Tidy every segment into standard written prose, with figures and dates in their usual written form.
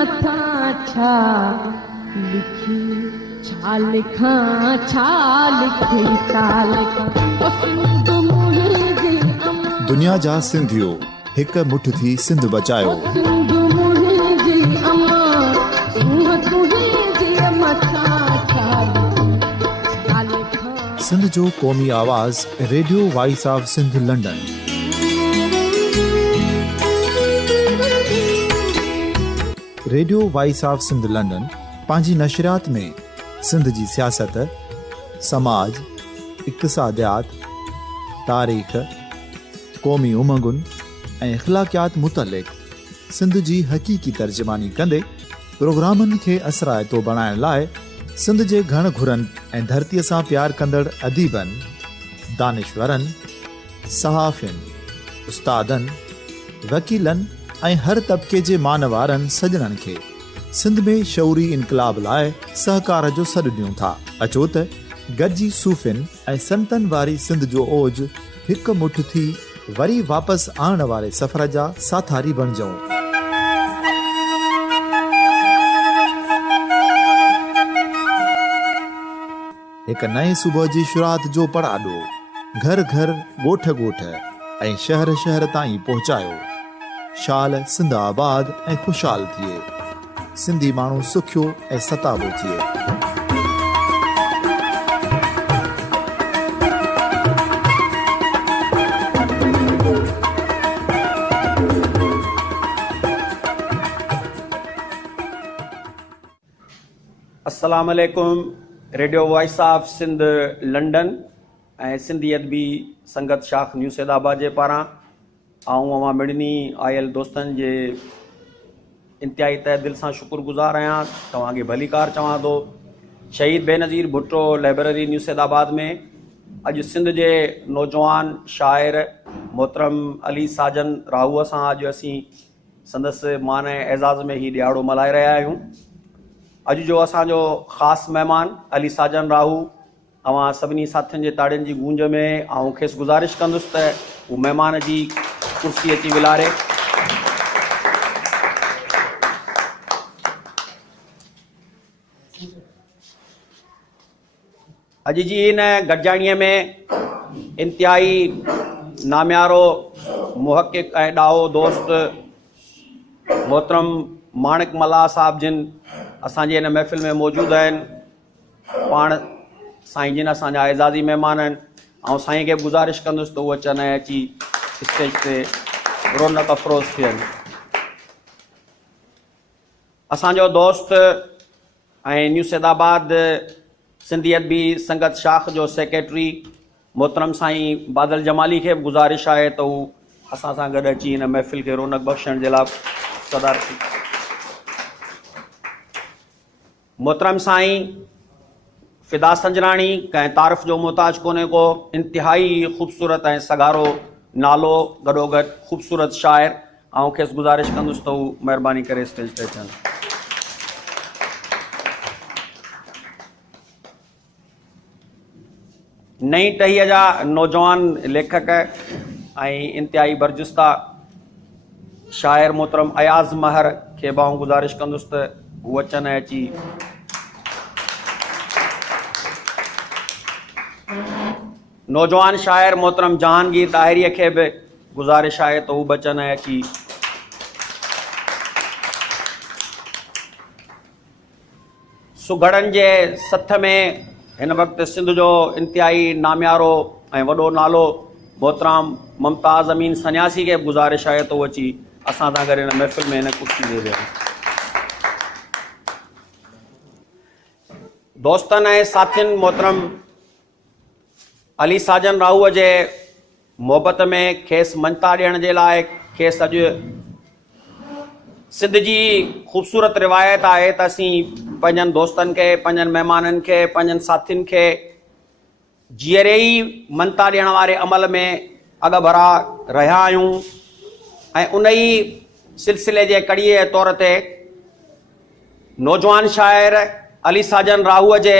मथा छा लिखी छा लिखां छा लिखी छा लिखां ओ सिंध मुंहिंजी अमां दुनिया जा सिंधियो हिक मुठ थी सिंध बचायो। सिंध मुंहिंजी अमां सूंह तुंहिंजी मथा छा लिखी छा लिखां। सिंध जो क़ौमी आवाज़ radio voice of Sindh London. Radio voice of Sindh London पंहिंजी नशरियात में सिंध जी सियासत, समाज, इक़्तिसादियात, तारीख़, क़ौमी उमंगुनि ऐं अख़लाक़ियात मुतलिक़ सिंध जी हक़ीक़ी तर्जुमानी कंदे प्रोग्रामनि खे असराइतो बणाइण लाइ सिंध जे घण घुरनि ऐं धरतीअ सां प्यार कंदड़ अदीबनि, दानिशवरनि, सहाफ़ियुनि, उस्तादनि, वकीलनि ऐं हर तबिके जे मानवारनि सजणनि खे सिंध में शऊरी इनक़लाब लाइ सहकार जो सॾु ॾियूं था। अचो त गॾिजी सूफ़ियुनि ऐं संतनि वारी सिंध जो ओज हिकु मुठ थी वरी वापसि आणण वारे सफ़र जा साथारी बणिजऊं। हिकु नए सुबुह जी शुरूआत जो पड़ाॾो घर घर, ॻोठ ॻोठ ऐं शहर शहर ताईं पहुचायो। शाल सिंध आबाद ऐं ख़ुशहाल थिए, सिंधी माण्हू सुखियो ऐं सताबो थिए। अस्सलाम वालेकुम। Radio voice of Sindh London ऐं सिंधी अदबी संगत शाख न्यू सैदाबाद जे पारां अवां मिड़नी आयल दोस्तनि जे इंतिहाई तहे दिल सां शुक्रगुज़ार आहियां। तव्हांखे भलीकार चवां थो। शहीद बेनज़ीर भुट्टो लाइब्रेरी न्यू सैदाबाद में अॼु सिंध जे नौजवान शाइर मोहतरम अली साजन राहूअ सां अॼु असीं संदसि मान ऐं एज़ाज़ में ही ॾियारो मल्हाए रहिया आहियूं। अॼु जो असांजो ख़ासि महिमान अली साजन राहू, अवां सभिनी साथियुनि जे ताड़ियुनि जी गूंज में आउं खेसि गुज़ारिश कंदुसि त हू महिमान जी कुर्सी अची विलारे। अॼु जी इन गॾिजाणीअ में इंतिहाई नामियारो मुहक़िक़ ऐं ॾाहो दोस्त मोहतरम माणिक मल्हा साहिब जिन असांजे हिन महफ़िल में मौजूदु आहिनि। पाण साईं जिन असांजा एज़ाज़ी महिमान आहिनि। ऐं साईं खे गुज़ारिश कंदुसि त उहो अचनि ऐं अची स्टेज ते रौनक अफ़रोज़ थियनि। असांजो दोस्त ऐं न्यू सैदाबाद सिंधी अदबी संगत शाख जो सेक्रेटरी मोहतरम साईं बादल जमाली खे बि गुज़ारिश आहे त हू असां सां गॾु अची हिन महफ़िल खे रौनक बख़्शण जे लाइ सदारती। मोहतरम साईं फ़िदा संजराणी कंहिं तारीफ़ जो मोहताज कोन्हे को, इंतिहाई ख़ूबसूरत ऐं सगारो नालो, गॾोगॾु ख़ूबसूरत शाइर। ऐं खेसि गुज़ारिश कंदुसि त हू महिरबानी करे स्टेज ते अचनि। नई टहीअ जा नौजवान लेखक ऐं इंतिहाई बरजुस्ता शाइर मोहतरम अयाज़ महर खे बि आउं गुज़ारिश कंदुसि त हू अचनि ऐं अची नौजवान शाइर मोहतरम जहांगीर ताहिरीअ खे बि गुज़ारिश आहे त हू बि अचनि ऐं अची सुघड़नि जे सथ में हिन वक़्तु सिंध जो इंतिहाई नामियारो ऐं वॾो नालो मोहतरम मुमताज़ अमीन सन्यासी खे बि गुज़ारिश आहे त उहो अची असां सां गॾु हिन महफ़िल में हिन कुर्सी ते वेहनि। दोस्तनि ऐं साथियुनि, मोहतरम अली साजन राहूअ जे मोहबत में खेसि मंता ॾियण जे लाइ खेसि अॼु सिंध जी ख़ूबसूरत रिवायत आहे त असीं पंहिंजनि दोस्तनि खे, पंहिंजनि महिमाननि खे, पंहिंजनि साथियुनि खे जीअरे ई मंता ॾियण वारे अमल में अॻभरा रहिया आहियूं। ऐं उन ई सिलसिले जे कड़ीअ जे तौर ते नौजवान शाइर अली साजन राहूअ जे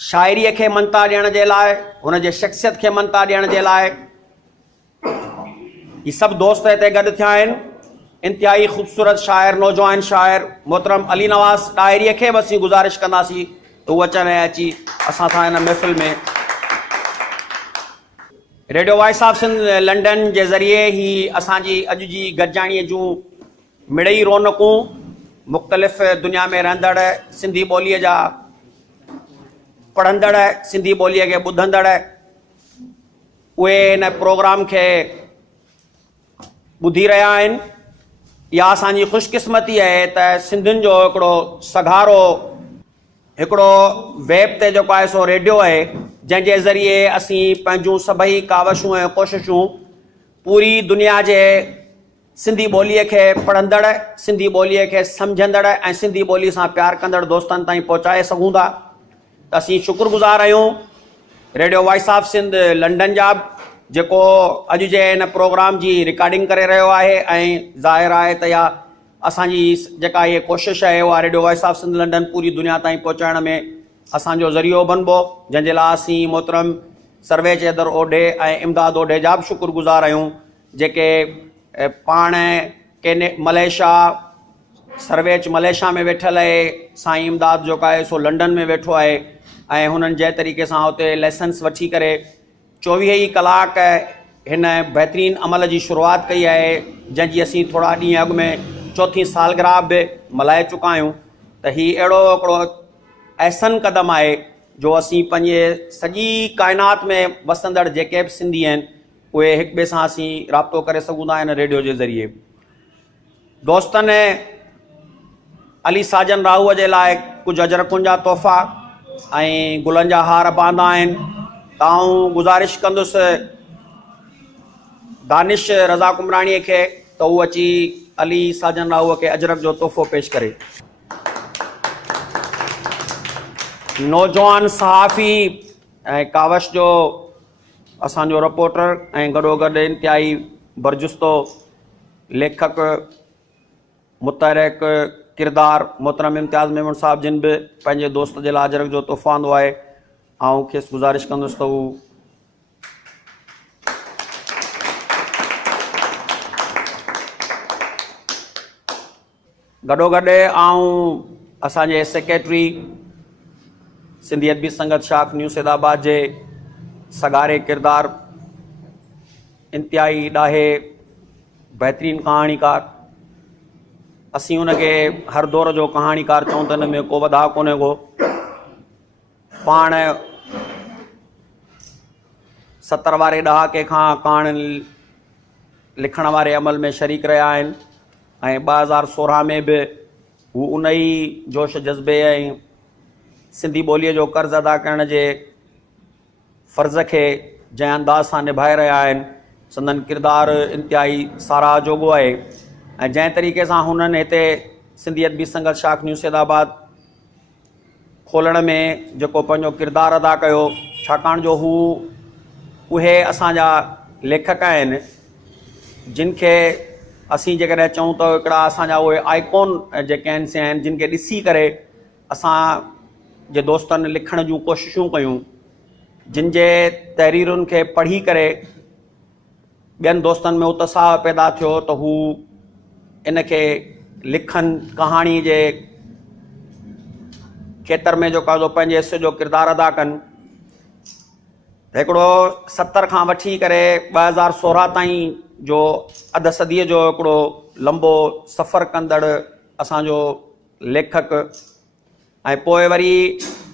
शाइरीअ खे मंता ॾियण जे लाइ, हुन जे शख़्सियत खे मंता ॾियण जे लाइ ही सभु दोस्त हिते गॾु थिया आहिनि। इंतहाई ख़ूबसूरत शाइर, नौजवान शाइर मोहतरम अली नवाज़ डायरीअ खे बि असीं गुज़ारिश कंदासीं त उहो अचनि ऐं अची असां सां हिन महफ़िल में radio voice of Sindh London जे ज़रिए ही असांजी अॼु जी गॾिजाणीअ जूं मिड़ई रौनकूं मुख़्तलिफ़ दुनिया में रहंदड़ सिंधी ॿोलीअ जा पढ़ंदड़, सिंधी ॿोलीअ खे ॿुधंदड़, उहे हिन प्रोग्राम खे ॿुधी रहिया आहिनि। इहा असांजी ख़ुशकिस्मती आहे त सिंधियुनि जो हिकिड़ो सघारो, हिकिड़ो वेब ते जेको आहे सो रेडियो आहे, जंहिंजे ज़रिए असीं पंहिंजूं सभई कावशूं ऐं कोशिशूं पूरी दुनिया जे सिंधी ॿोलीअ खे पढ़ंदड़, सिंधी ॿोलीअ खे सम्झंदड़ ऐं सिंधी ॿोलीअ सां प्यारु कंदड़ दोस्तनि ताईं पहुचाए सघूं था। त असीं शुक्रगुज़ार आहियूं radio voice of Sindh London जा, जेको अॼु जे हिन प्रोग्राम जी रिकॉर्डिंग करे रहियो आहे ऐं ज़ाहिर आहे त इहा असांजी जेका इहा कोशिशि आहे उहा radio voice of Sindh London पूरी दुनिया ताईं पहुचाइण में असांजो ज़रियो बनबो, जंहिंजे लाइ असीं मोहतरम सर्वे चैदर ओडे ऐं इमदाद ओडे जा बि शुक्रगुज़ार आहियूं, जेके पाण मलेशिया सर्वेच मलेशिया में वेठल आहे, साईं इमदाद जेको आहे सो लंडन में वेठो आहे ऐं हुननि जंहिं तरीक़े सां हुते लेसन्स वठी करे 24 ई कलाक हिन बहितरीनु अमल जी शुरूआति कई आहे, जंहिंजी असीं थोरा ॾींहं अॻु में 4हीं सालगिरह बि मल्हाए चुका आहियूं। त हीउ अहिड़ो हिकिड़ो अहसन क़दम आहे जो असीं पंहिंजे सॼी काइनात में वसंदड़ जेके बि सिंधी आहिनि उहे हिक ॿिए सां असीं राब्तो करे सघूं था हिन रेडियो जे ज़रिए। दोस्तनि अली साजन राहूअ जे लाइ कुझु अजरकुनि जा तोहफ़ा ऐं गुलनि जा हार बांधा आहिनि। ताऊं गुज़ारिश कंदुसि दानिश रज़ा कुमराणीअ खे त उहो अची अली साजन राहूअ खे अजरक जो तोहफ़ो पेश करे। नौजवान सहाफ़ी ऐं कावश जो असांजो रिपोर्टर ऐं गॾोगॾु इंतिहाई बरजुस्तो लेखक मुतहरिक किरदार मोहतरम इम्तियाज़ मेमन साहब जिन बि पंहिंजे दोस्त जे लाइ अजरक जो तोहफ़ो आंदो आहे, ऐं खेसि गुज़ारिश कंदुसि त हू गॾोगॾु ऐं असांजे सेक्रेटरी सिंधी अदबी संगत शाख न्यू सैदाबाद जे सगारे किरदार इंतिहाई ॾाहे बहितरीनु कहाणीकार, असीं हुनखे हर दौर जो कहाणीकार चऊं त हिन में को वधा कोन्हे को, पाण 70 वारे ॾहाके खां कहाणी लिखण वारे अमल में शरीक रहिया आहिनि ऐं 2016 में बि हू उन ई जोश जज़्बे ऐं सिंधी ॿोलीअ जो कर्ज़ अदा करण जे फ़र्ज़ खे जंहिं अंदाज़ सां निभाए रहिया आहिनि, संदन किरदारु इंतिहाई साराह जोॻो आहे। ऐं जंहिं तरीक़े सां हुननि हिते सिंधी अदबी संगत शाख न्यू सैदाबाद खोलण में जेको पंहिंजो किरदारु अदा कयो, छाकाणि जो हू उहे असांजा लेखक आहिनि जिन खे असीं जेकॾहिं चऊं त हिकिड़ा असांजा उहे आइकॉन जेके आहिनि से आहिनि, जिन खे ॾिसी करे असां जे दोस्तनि लिखण जूं कोशिशूं कयूं, जिन जे तहरीरुनि खे पढ़ी करे ॿियनि दोस्तनि में उत्साह पैदा थियो त हू इन खे लिखनि, कहाणी जे खेत्र में जेको आहे पंहिंजे हिसे जो किरदारु अदा कनि। हिकिड़ो 70 खां वठी करे 2016 ताईं जो अध सदीअ जो हिकिड़ो लंबो सफ़र कंदड़ असांजो लेखक ऐं पोइ वरी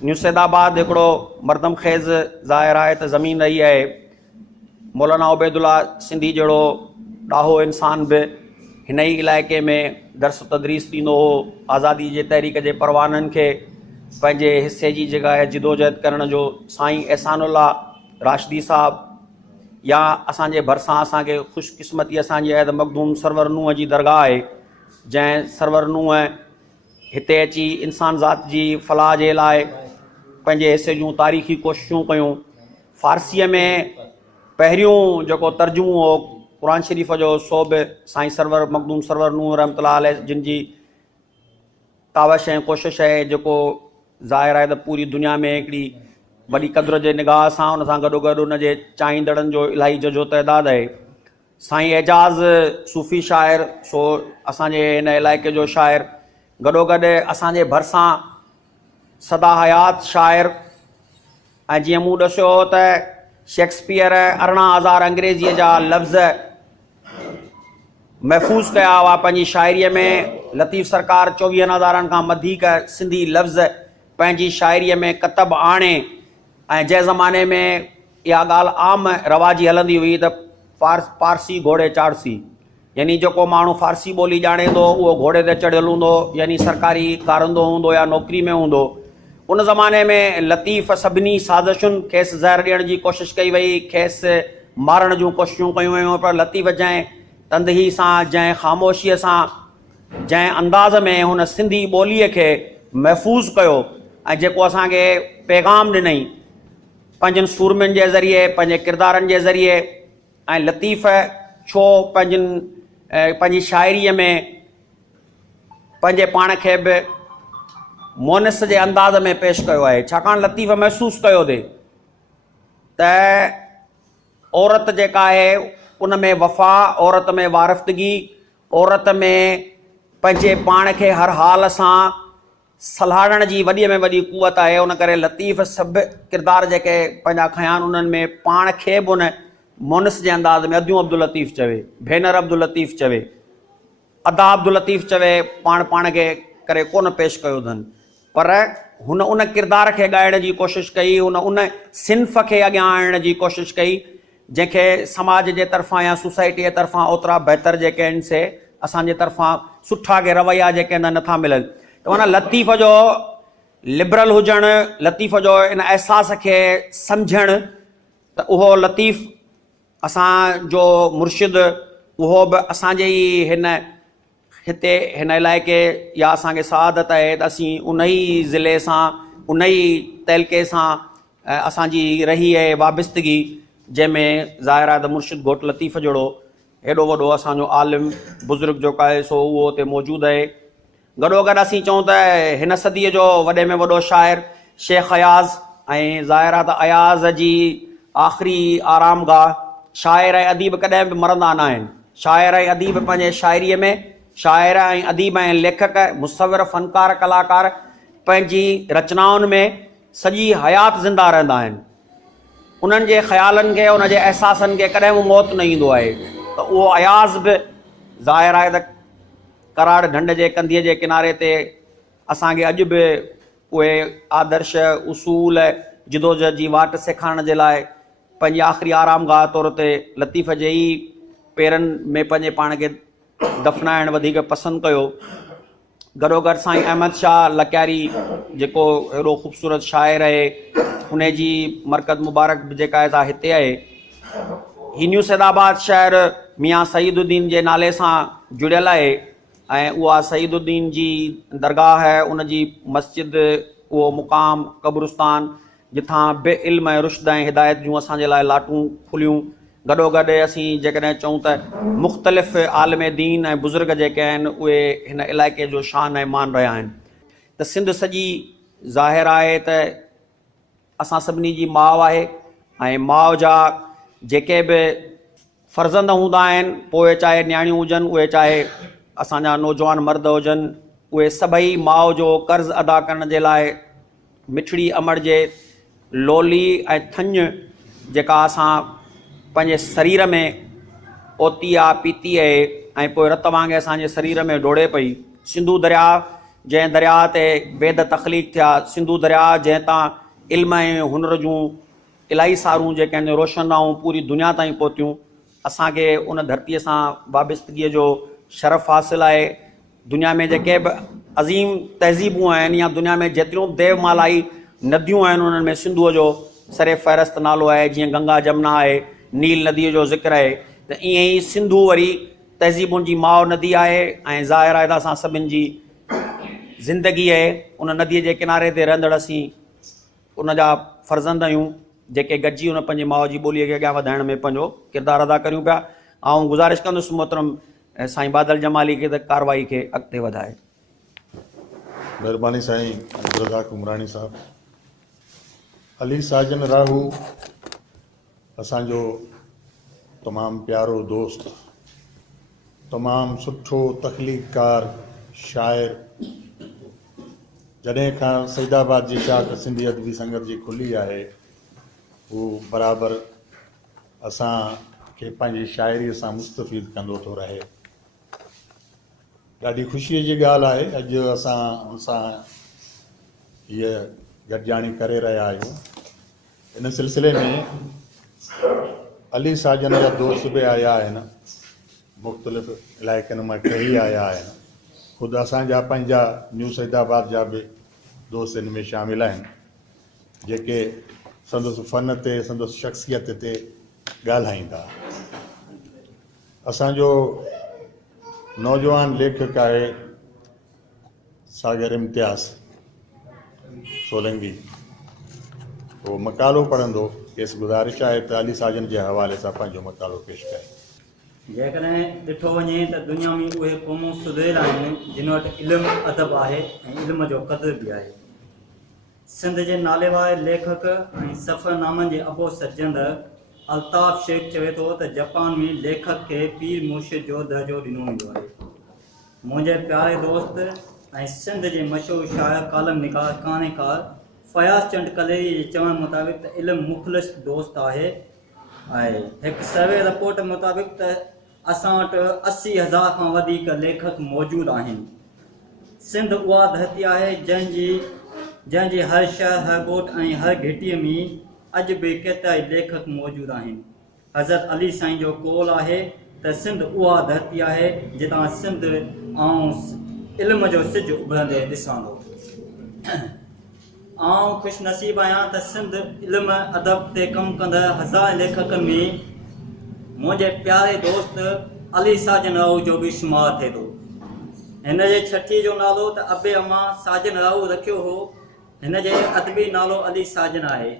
न्यू सैदाबाद हिकिड़ो मरदम ख़ेज़ ज़ाहिर आहे त ज़मीन रही आहे। मौलाना उबैदुल्ला सिंधी जहिड़ो ॾाहो इंसान बि हिन ई इलाइक़े में दर्स तदरीस ॾींदो हो, आज़ादी जे तहरीक जे परवाननि खे पंहिंजे हिसे जी जॻह जिदोजहद करण जो साईं एहसानुल्ला राशिदी साहब, या असांजे भरिसां असांखे ख़ुशकिस्मती असांजी अहद मखदूम सरवर नूह जी दरगाह आहे, जंहिं सरवर नूह हिते अची इंसान ज़ात जी फलाह जे लाइ पंहिंजे हिसे जूं तारीख़ी कोशिशूं कयूं। फ़ारसीअ में पहिरियों जेको तर्जुमो हो क़ुर शरीफ़ जो, सो बि साईं सरवर मखदूम सरवर नूह रहमतुल्लाह अलैह जिन जी कावश ऐं कोशिशि आहे, जेको ज़ाहिर आहे त पूरी दुनिया में हिकिड़ी वॾी क़द्र जे निगाह सां हुन सां गॾोगॾु हुन जे चाहींदड़नि जो इलाही जजो तइदाद आहे। साईं एजाज़ सूफ़ी शाइर, सो असांजे हिन इलाइक़े जो शाइर, गॾोगॾु असांजे भरिसां सदा हयात शाइर। ऐं जीअं मूं ॾसियो त शेक्सपियर 18,000 अंग्रेज़ीअ जा लफ़्ज़ महफ़ूज़ कया हुआ पंहिंजी शाइरीअ में। लतीफ़ सरकार 24,000 खां वधीक सिंधी लफ़्ज़ पंहिंजी शाइरीअ में कतब आणे। ऐं जंहिं ज़माने में इहा ॻाल्हि आम रवाजी हलंदी हुई त पारसी घोड़े चाढ़सी, यानी जेको माण्हू फारसी ॿोली ॼाणे थो उहो घोड़े ते चढ़ियल हूंदो, यानी सरकारी कारंदो हूंदो या नौकिरी में हूंदो। उन ज़माने में लतीफ़ सभिनी साज़िशुनि खेसि ज़हर ॾियण जी कोशिशि कई वई, खेसि मारण जूं कोशिशूं कयूं वयूं, पर लतीफ़ जंहिं तंदही सां, जंहिं ख़ामोशीअ सां, जंहिं अंदाज़ में हुन सिंधी ॿोलीअ खे महफ़ूज़ कयो ऐं जेको असांखे पैगाम ॾिनई पंहिंजनि सूरमियुनि जे ज़रिए, पंहिंजे किरदारनि जे ज़रिए। ऐं लतीफ़ छो पंहिंजी शाइरीअ में पंहिंजे पाण खे बि मोनिस जे अंदाज़ में पेश कयो आहे, छाकाणि लतीफ़ महसूसु कयो थे त औरत जेका आहे उन में वफ़ा, औरत में वारिफ़तगी, औरत में पंहिंजे पाण खे हर हाल सां सलाहण जी वॾीअ में वॾी क़ुवत आहे। उन करे लतीफ़ सभु किरदार जेके पंहिंजा खयां आहिनि उन्हनि में पाण खे बि उन मोनिस जे अंदाज़ में अदियूं अब्दुल लतीफ़ चवे, भेनर अब्दुल लतीफ़ चवे, अदा अब्दुल लतीफ़ चवे, पाण खे करे कोन पेश कयो अथनि। पर हुन उन किरदार खे ॻाइण जी कोशिशि कई, उन सिन्फ़ खे अॻियां आणण जी कोशिशि कई जंहिंखे समाज जे तरफ़ां या सोसाइटीअ जे तरफ़ां ओतिरा बहितर जेके आहिनि से असांजे तरफ़ां सुठा के रवैया जेके आहिनि नथा मिलनि। त माना लतीफ़ जो लिबरल हुजणु, लतीफ़ जो इन अहसास खे सम्झणु, त उहो लतीफ़ असांजो मुर्शिद, उहो बि असांजे ई हिते हिन इलाइक़े या असांखे सआदत आहे त असीं उन ई ज़िले सां, उन ई तहलके सां असांजी रही आहे वाबिस्तगी, जंहिंमें ज़ाहिर आहे त मुर्शिद घोट लतीफ़ जहिड़ो हेॾो वॾो असांजो आलिम बुज़ुर्ग जेको आहे सो उहो उते मौजूदु आहे। गॾोगॾु असीं चऊं त हिन सदीअ जो वॾे में वॾो शाइर शेख अयाज़, ऐं ज़ाहिर आहे त अयाज़ जी आख़िरी आरामगाह। शाइर ऐं अदीब कॾहिं बि मरंदा न आहिनि। शाइर ऐं अदीब पंहिंजे शाइरीअ में, शाइर ऐं अदीब ऐं लेखक, मुसविर, फ़नकार, कलाकार पंहिंजी रचनाउनि में सॼी हयात ज़िंदा रहंदा आहिनि। उन्हनि जे ख़्यालनि खे, उन जे अहसासनि खे कॾहिं बि मौत न ईंदो आहे। त उहो अयाज़ बि ज़ाहिर आहे त कराड़ ढंढ जे कंधीअ जे किनारे ते असांखे अॼु बि उहे आदर्श, उसूल, जिदोजहद जी वाट सेखारण जे लाइ पंहिंजी आख़िरी आरामगाह तौर ते लतीफ़ जे ई पेरनि में पंहिंजे पाण खे दफ़नाइणु वधीक पसंदि कयो। गॾोगॾु साईं अहमद शाह लकियारी जेको हेॾो ख़ूबसूरत शाइर आहे, उन जी मरकज़ मुबारक बि जेका आहे सा हिते आहे। ही न्यू सैदाबाद शहर मियाँ सईदुद्दीन जे नाले सां जुड़ियल आहे ऐं उहा सईदुद्दीन जी दरगाह है, उन जी मस्जिद, उहो मुक़ाम, क़ब्रिस्तान जिथां बे इल्म ऐं रुश्द ऐं हिदायत जूं असांजे लाइ लाटूं खुलियूं। गॾोगॾु असीं जेकॾहिं चऊं त मुख़्तलिफ़ आलिम दीन ऐं बुज़ुर्ग जेके आहिनि उहे हिन इलाइक़े जो शान ऐं मान रहिया आहिनि। त सिंध सॼी ज़ाहिर आहे त असां सभिनी जी माउ आहे ऐं माउ जा जेके बि फ़र्ज़ंद हूंदा आहिनि, पोइ चाहे न्याणियूं हुजनि, उहे चाहे असांजा नौजवान मर्द हुजनि, उहे सभई माउ जो कर्ज़ु अदा करण जे लाइ मिठड़ी अमड़ जे लोली ऐं थञ जेका असां पंहिंजे शरीर में ओती आहे, पीती आहे ऐं पोइ रत वांगुरु असांजे शरीर में डोड़े पई। सिंधू दरिया, जंहिं दरिया ते वेद तख़लीक़ थिया, सिंधू दरिया जंहिं तां इल्म ऐं हुनर जूं इलाही सारूं जेके आहिनि रोशनाऊं पूरी दुनिया ताईं पहुतियूं। असांखे उन धरतीअ सां वाबिस्तगीअ जो शरफ़ हासिलु आहे। दुनिया में जेके बि अज़ीम तहज़ीबूं आहिनि या दुनिया में जेतिरियूं देवमालाई नदियूं आहिनि उन्हनि में सिंधूअ जो सरे फ़हरिस्त नालो आहे। जीअं गंगा जमुना आहे, नील नदीअ जो ज़िक्र आहे, त ईअं ई सिंधू वरी तहज़ीबुनि जी माउ नदी आहे ऐं ज़ाहिर आहे त असां सभिनि जी ज़िंदगी आहे उन नदीअ जे किनारे ते रहंदड़ असीं उन जा फ़र्ज़ंद आहियूं जेके गॾिजी उन पंहिंजे माउ जी ॿोलीअ खे अॻियां वधाइण में पंहिंजो किरदारु अदा करियूं पिया। ऐं गुज़ारिश कंदुसि मोहतरम साईं बादल जमाली खे त कार्रवाई खे अॻिते वधाए। महिरबानी साईं अब्दुर्रज़ाक उमरानी साहब। अली साजन राहू असांजो तमामु प्यारो दोस्त, तमामु सुठो तख़लीक़कार शाइर। जॾहिं खां सईदाबाद जी शाख सिंधी अदबी संगत जी खुली आहे, हू बराबरि असांखे पंहिंजी शाइरीअ सां मुस्तफ़ीद कंदो थो रहे। ॾाढी ख़ुशीअ जी ॻाल्हि आहे अॼु असां हुन सां हीअ गॾिजाणी करे रहिया आहियूं। इन सिलसिले में अली साजन जा दोस्त बि आया आहिनि, मुख़्तलिफ़ इलाइक़नि मां टही आया आहिनि। ख़ुदि असांजा पंहिंजा न्यू सईदाबाद जा बि दोस्त इन में शामिल आहिनि, जेके संदसि फ़न ते संदसि शख़्सियत ते ॻाल्हाईंदा। असांजो नौजवान लेखक आहे सागर इम्तियाज़ सोलंगी। वो मकालो पढ़ंदो, खेसि गुज़ारिश आहे त अली साजन जे हवाले सां पंहिंजो मकालो पेश करे। जेकॾहिं ॾिठो वञे त दुनिया में उहे क़ौमूं सुधरियल आहिनि जिन वटि इल्मु अदब आहे ऐं इल्म जो क़दुरु बि आहे। सिंध जे नाले वारे लेखक ऐं सफ़रनामनि जे अबो सजंदड़ अल्ताफ़ शेख चवे थो त जापान में लेखक खे पीर मुर्शिद जो दर्जो ॾिनो वेंदो आहे। मुंहिंजे प्यारे दोस्त ऐं सिंध जे मशहूरु शाइर कालम निगार कहाणीकार फयाज़ चंद कलेरी जे चवण मुताबिक़ त इल्मु मुख़लिस दोस्त आहे। हिकु सर्वे रिपोर्ट मुताबिक़ त असां वटि 80,000 खां वधीक लेखक मौजूदु आहिनि। सिंध उहा धरती आहे जंहिंजी हर शहर, हर ॻोठ ऐं हर घिटीअ में अॼु बि केतिरा ई लेखक मौजूदु आहिनि। हज़रत अली साईं जो कौल आहे त सिंध उहा धरती आहे जितां सिंध ऐं इल्म जो सिजु उभरंदे ॾिसां थो। आउं ख़ुशनसीब आहियां त सिंध इल्म अदब ते कमु कंदड़ हज़ार लेखकनि में मुंहिंजे प्यारे दोस्त अली साजन राव जो बि शुमारु थिए थो। हिन जे छठीअ जो नालो त अबे अमा साजन राव रखियो हो। हिन जे अदबी नालो अली साजन आहे।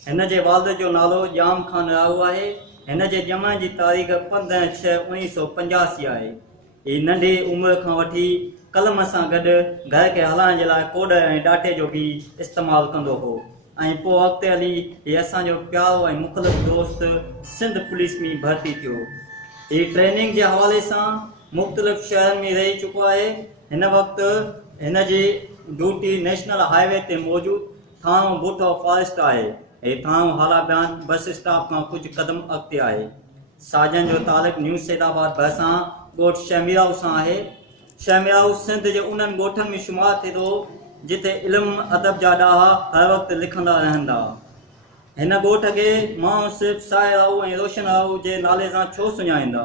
हिन जे वालिद जो नालो जाम खान राव आहे। हिन जे ॼमण जी तारीख़ 15/6/1985 आहे। हीअ नंढी उमिरि खां वठी कलम सां गॾु घर खे हलाइण जे लाइ कोड ऐं डाटे जो बि इस्तेमालु कंदो हो। ऐं पोइ अॻिते हली हीअ असांजो प्यारो ऐं मुख़लिस दोस्त सिंध पुलिस में भर्ती थियो। हीअ ट्रेनिंग जे हवाले सां मुख़्तलिफ़ शहरनि में रही चुको आहे। हिन वक़्तु हिन जी ड्यूटी नेशनल हाईवे ते मौजूदु थाणो बूटो फॉरेस्ट आहे। हीअ थाणो हाला बयान बस स्टॉप खां कुझु क़दम अॻिते आहे। साजन जो तालुक़ु न्यू सैदाबाद भरिसां ॻोठ शमीराव सां आहे। शमीराव सिंध जे उन्हनि ॻोठनि में शुमारु थिए थो जिते इल्मु अदब जा ॾाहा हर वक़्तु लिखंदा रहंदा। हिन ॻोठ खे माण्हू सिर्फ़ु साहिर राव ऐं रोशन राव जे नाले सां छो सुञाणींदा,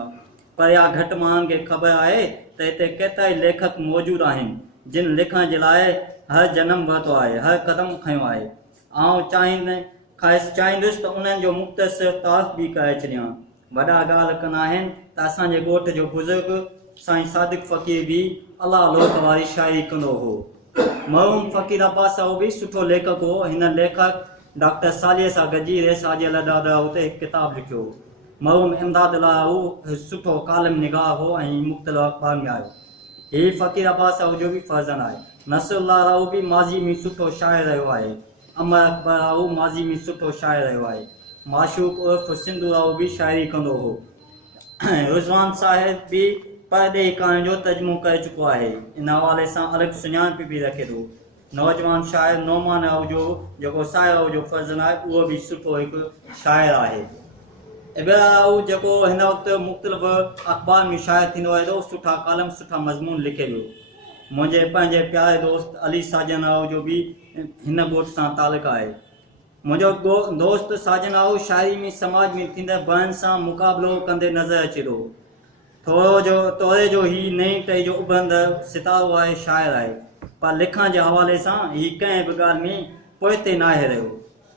पर या घटि माण्हुनि खे ख़बर आहे त हिते केतिरा ई लेखक मौजूदु आहिनि जिन लिखण जे लाइ हर जनमु वरितो आहे, हर क़दमु खयो आहे। आउं चाहींदुसि त उन्हनि जो मुख़्तसिर तारीफ़ बि करे छॾियां। वॾा ॻाल्हि कंदा आहिनि त असांजे ॻोठ जो बुज़ुर्ग साईं सादिक फ़क़ीर बि अलाह लोक वारी शाइरी कंदो हो। मरहूम फ़क़ीर अब्बास राव बि सुठो लेखक हो। हिन लेखक डॉक्टर सालीअ सां गॾिजी रेसाजे लॾा उते हिकु किताबु लिखियो। मरहूम इमदाद राव सुठो कालम निगार हो ऐं मुख़्तलिफ़ अख़बार में आयो। हीअ फ़क़ीर अब्बास राव जो बि फर्ज़न आहे। नसरुल्लाह राव बि माज़ी में सुठो शाइर रहियो आहे। अमर अकबर राव माज़ी में सुठो शाइर रहियो आहे। माशूक उर्फ़ सिंधू राव बि शाइरी कंदो हो। रिज़वान साहिब बि परॾे कहाणी जो तर्जुमो करे चुको आहे। इन हवाले सां अलॻि सुञाणप बि रखे थो। नौजवान शाइर नौमान राव जो जेको साहिर राव जो फर्ज़न आहे, उहो बि सुठो हिकु शाइर आहे। इब्रा राव जेको हिन वक़्तु मुख़्तलिफ़ अख़बार में शाइर थींदो आहे, सुठा कालम सुठा मज़मून लिखे वियो। मुंहिंजे पंहिंजे प्यारे दोस्त अली साजन राव जो बि हिन ॻोठ सां तालुक़ु आहे। मुंहिंजो दोस्त साजन राव शाइरी में समाज में थींदड़ बहन सां मुक़ाबिलो कंदे नज़र अचे थो। तोरे जो ही नई टही जो उभरंदड़ सितारो आहे, शाइर आहे, पर लिखण जे हवाले सां ही कंहिं बि ॻाल्हि में पोइते न आहे रहियो।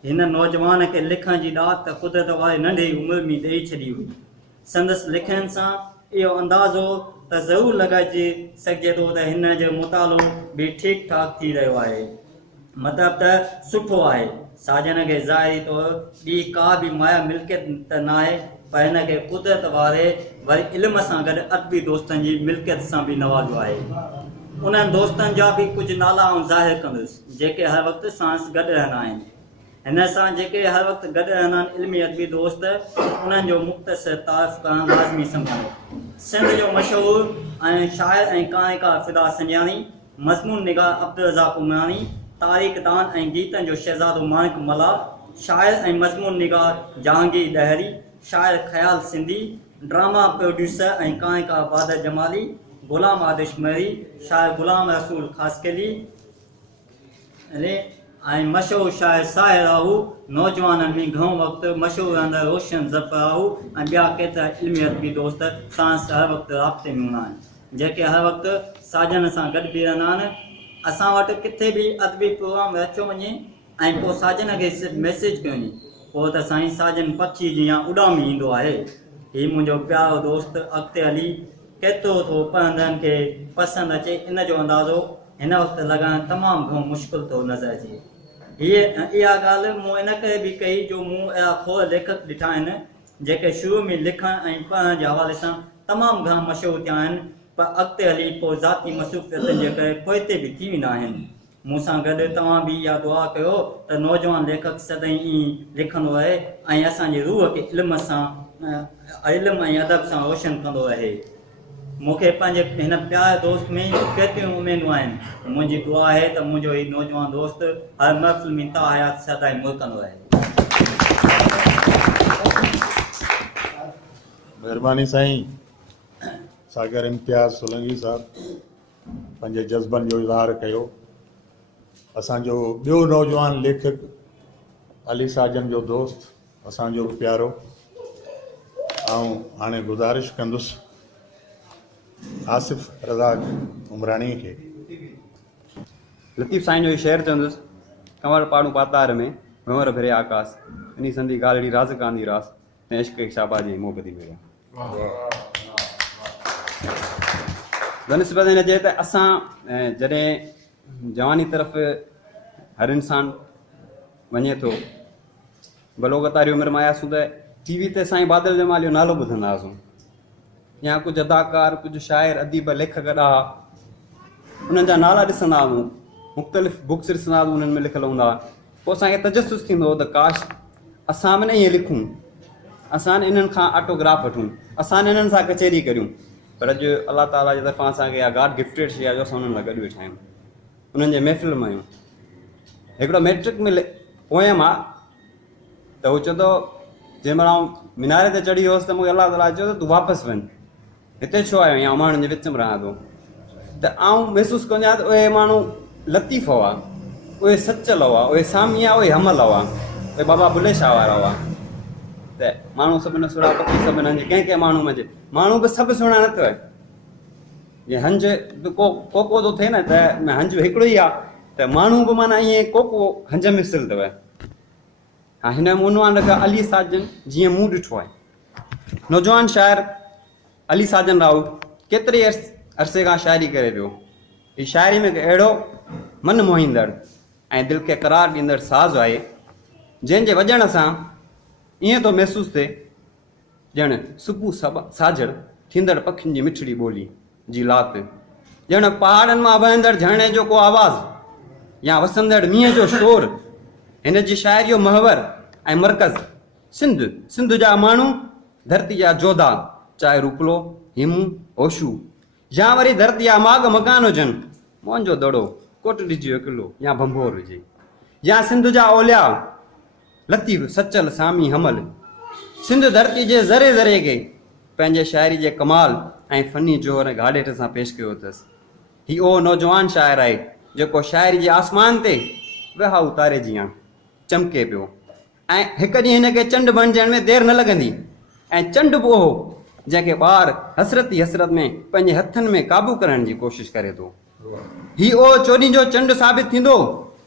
हिन नौजवान खे लिखण जी ॾात त कुदरत वारे नंढी उमिरि में ॾेई छॾी हुई। संदसि लिखण सां इहो अंदाज़ो त ज़रूरु लॻाइजी सघिजे थो त हिन जो मुतालो बि ठीकु ठाक थी रहियो आहे, मतिलबु त सुठो आहे। साजन खे ज़ाहिरी तौरु ॿी का बि माया मिल्कियत त न आहे, पर हिन खे कुदरत वारे वरी इल्म सां गॾु अदबी दोस्तनि जी मिल्कियत सां बि नवाज़ो आहे। उन्हनि दोस्तनि जा बि कुझु नाला ज़ाहिर कंदुसि जेके हर वक़्तु सां गॾु रहंदा आहिनि। हिन सां जेके हर वक़्तु गॾु रहंदा आहिनि इल्मी अदबी दोस्त, उन्हनि जो मुख़्तसिर तारीफ़ करणु लाज़मी सम्झंदो। सिंध जो मशहूरु ऐं शाइर ऐं काइकार फ़िदा संजानी, मज़मून निगार अब्दुल रज़ाक़ उमरानी, तारीख़ दान ऐं गीतनि जो शहज़ादो माणिक मला, शाइर ऐं मज़मून निगार जहांगीर ॾहरी, शाइर ख़याल सिंधी, ड्रामा प्रोड्यूसर ऐं काइकार बादर जमाली, गुलाम आदिश मरी, शाइर गुलाम रसूल ख़ासकेली ऐं मशहूरु शाइर साहिर राहू, नौजवाननि में घणो वक़्तु मशहूरु रहंदड़ रोशन ज़फ़र राहू ऐं ॿिया केतिरा इल्मी अदबी दोस्त सां हर वक़्तु राब्ते में हूंदा आहिनि, जेके हर वक़्तु साजन सां गॾु बि रहंदा आहिनि। असां वटि किथे बि अदबी प्रोग्राम रचियो वञे ऐं पोइ साजन खे सिर्फ़ु मैसेज कयो वञे, पोइ त साईं साजन पक्षी जीअं उॾामी ईंदो आहे। हीउ मुंहिंजो प्यारो दोस्त अॻिते हली केतिरो थो पढ़ंदड़नि खे पसंदि अचे, इन जो अंदाज़ो हिन वक़्तु लॻाइणु तमामु घणो मुश्किल थो नज़र अचे। इहा ॻाल्हि मूं इन करे बि कई जो मूं अहिड़ा खोड़ लेखक ॾिठा आहिनि जेके शुरू में लिखण ऐं पढ़ण जे हवाले सां तमामु घणा मशहूरु थिया आहिनि, पर अॻिते हली पोइ ज़ाती मसरूफ़ियतुनि जे करे पोइते बि थी वेंदा आहिनि। मूंसां गॾु तव्हां बि इहा दुआ कयो त नौजवान लेखक सदाईं ईअं लिखंदो रहे ऐं असांजी रूह खे इल्म ऐं अदब सां रोशन कंदो रहे। मूंखे पंहिंजे हिन प्यारे दोस्त में केतिरियूं उमेदूं आहिनि। मुंहिंजी दुआ आहे त मुंहिंजो हीउ नौजवान दोस्त हर महफ़िल में ता हयात सदाईं मुल्कंदो रहे। महिरबानी साईं। सागर इम्तियाज़ सोलंकी साहब पंहिंजे जज़्बनि जो इज़हार कयो। असांजो ॿियो नौजवान लेखक अली साजन जो दोस्त, असांजो प्यारो, ऐं हाणे गुज़ारिश कंदुसि आसिफ़ रज़ाक़ उमरानी खे। लतीफ़ साईं जो ही शेर चवंदुसि, कंवर पाड़ू पातार में भंवर भरे आकाश, इन संधी गालड़ी राज़ कांदी रास, ऐं इश्क शाबाजी मोहबती मेरा। बनिस्बत हिन जे त असां जॾहिं जवानी तरफ़ हर इंसान वञे थो, बलोगत वारी उमिरि में आयासीं त टीवी ते साईं बादल जमाल जो नालो ॿुधंदा हुआसीं, या कुझु अदाकार, कुझु शाइर, अदीब, लेखक ॾाढा उन्हनि जा नाला ॾिसंदा हुआसीं, मुख़्तलिफ़ बुक्स ॾिसंदा हुआसीं, उन्हनि में लिखियलु हूंदा हुआ। पोइ असांखे तजसुस थींदो हो त काश असां बि न ईअं लिखूं, असां इन्हनि खां ऑटोग्राफ वठूं, असां इन्हनि सां कचहरी करियूं। पर अॼु अलाह ताला जी तरफ़ां असांखे इहा गॉड गिफ्टेड शइ आहे जो असां उन्हनि सां गॾु वेठा आहियूं, उन्हनि जे महफ़िल में आहियूं। हिकिड़ो मैट्रिक में पोयम आहे त उहो चवंदो, जंहिं महिल आउं मीनारे ते चढ़ी वियोसि त मूंखे अलाह ताला चयो त तूं वापसि वञ, हिते छो आयो या माण्हुनि जे विच में रहां थो। त आउं महसूसु कंदो आहियां त उहे माण्हू लतीफ़ हुआ, उहे सचल हुआ, उहे सामिया, उहे हमल हुआ, उहे बाबा बुले शाह वारा हुआ। त माण्हू सभिनि सुहिणा पखी सभिनि हंज, कंहिं कंहिं माण्हू में माण्हू बि सभु सुहिणा न अथव। जीअं हंज को थो थिए न त हंज हिकिड़ो ई आहे, त माण्हू बि माना ईअं को हंज में सिल अथव। हा, हिन उनवान रखियो अली साजन, जीअं मूं ॾिठो आहे। नौजवान शाइर अली साजन राहू केतिरे अरसे खां शाइरी करे पियो। हीअ शाइरी में अहिड़ो मन मोहींदड़ ऐं दिलि खे करार ॾींदड़ साज़ आहे, जंहिंजे वॼण सां ईअं थो महसूसु थिए ॼण सुबुह साझड़ थींदड़ पखियुनि जी मिठड़ी ॿोली जी लात, ॼण पहाड़नि मां वहंदड़ झरणे जो को आवाज़ या वसंदड़ मींहं जो शोर। हिन जी शाइरी जो महवर ऐं मर्कज़ सिंध जा माण्हू, धरती जा जोधा, चाहे रूपलो, हिमू, होशू, या वरी धरती जा माग मकान हुजनि, मोहन दड़ो, कोटड़ी जो किलो या भंभोर हुजे, या सिंध जा ओलिया, लतीफ़, सचल, सामी, हमल। सिंध धरती जे ज़रे ज़रे खे पंहिंजे शाइरी जे कमाल ऐं फ़नी जोर ऐं घाड़ेट सां पेश कयो अथसि। ही उहो नौजवान शाइर आहे जेको शाइरी जे आसमान ते वेहा उतारे जीअं चमके पियो, ऐं हिकु ॾींहुं हिन खे चंड बणिजण में देरि न लॻंदी। ऐं चंड बि उहो जंहिंखे ॿार हसरत में पंहिंजे हथनि में क़ाबू करण जी कोशिशि करे थो। ही उहो चोॾहीं जो चंड साबित थींदो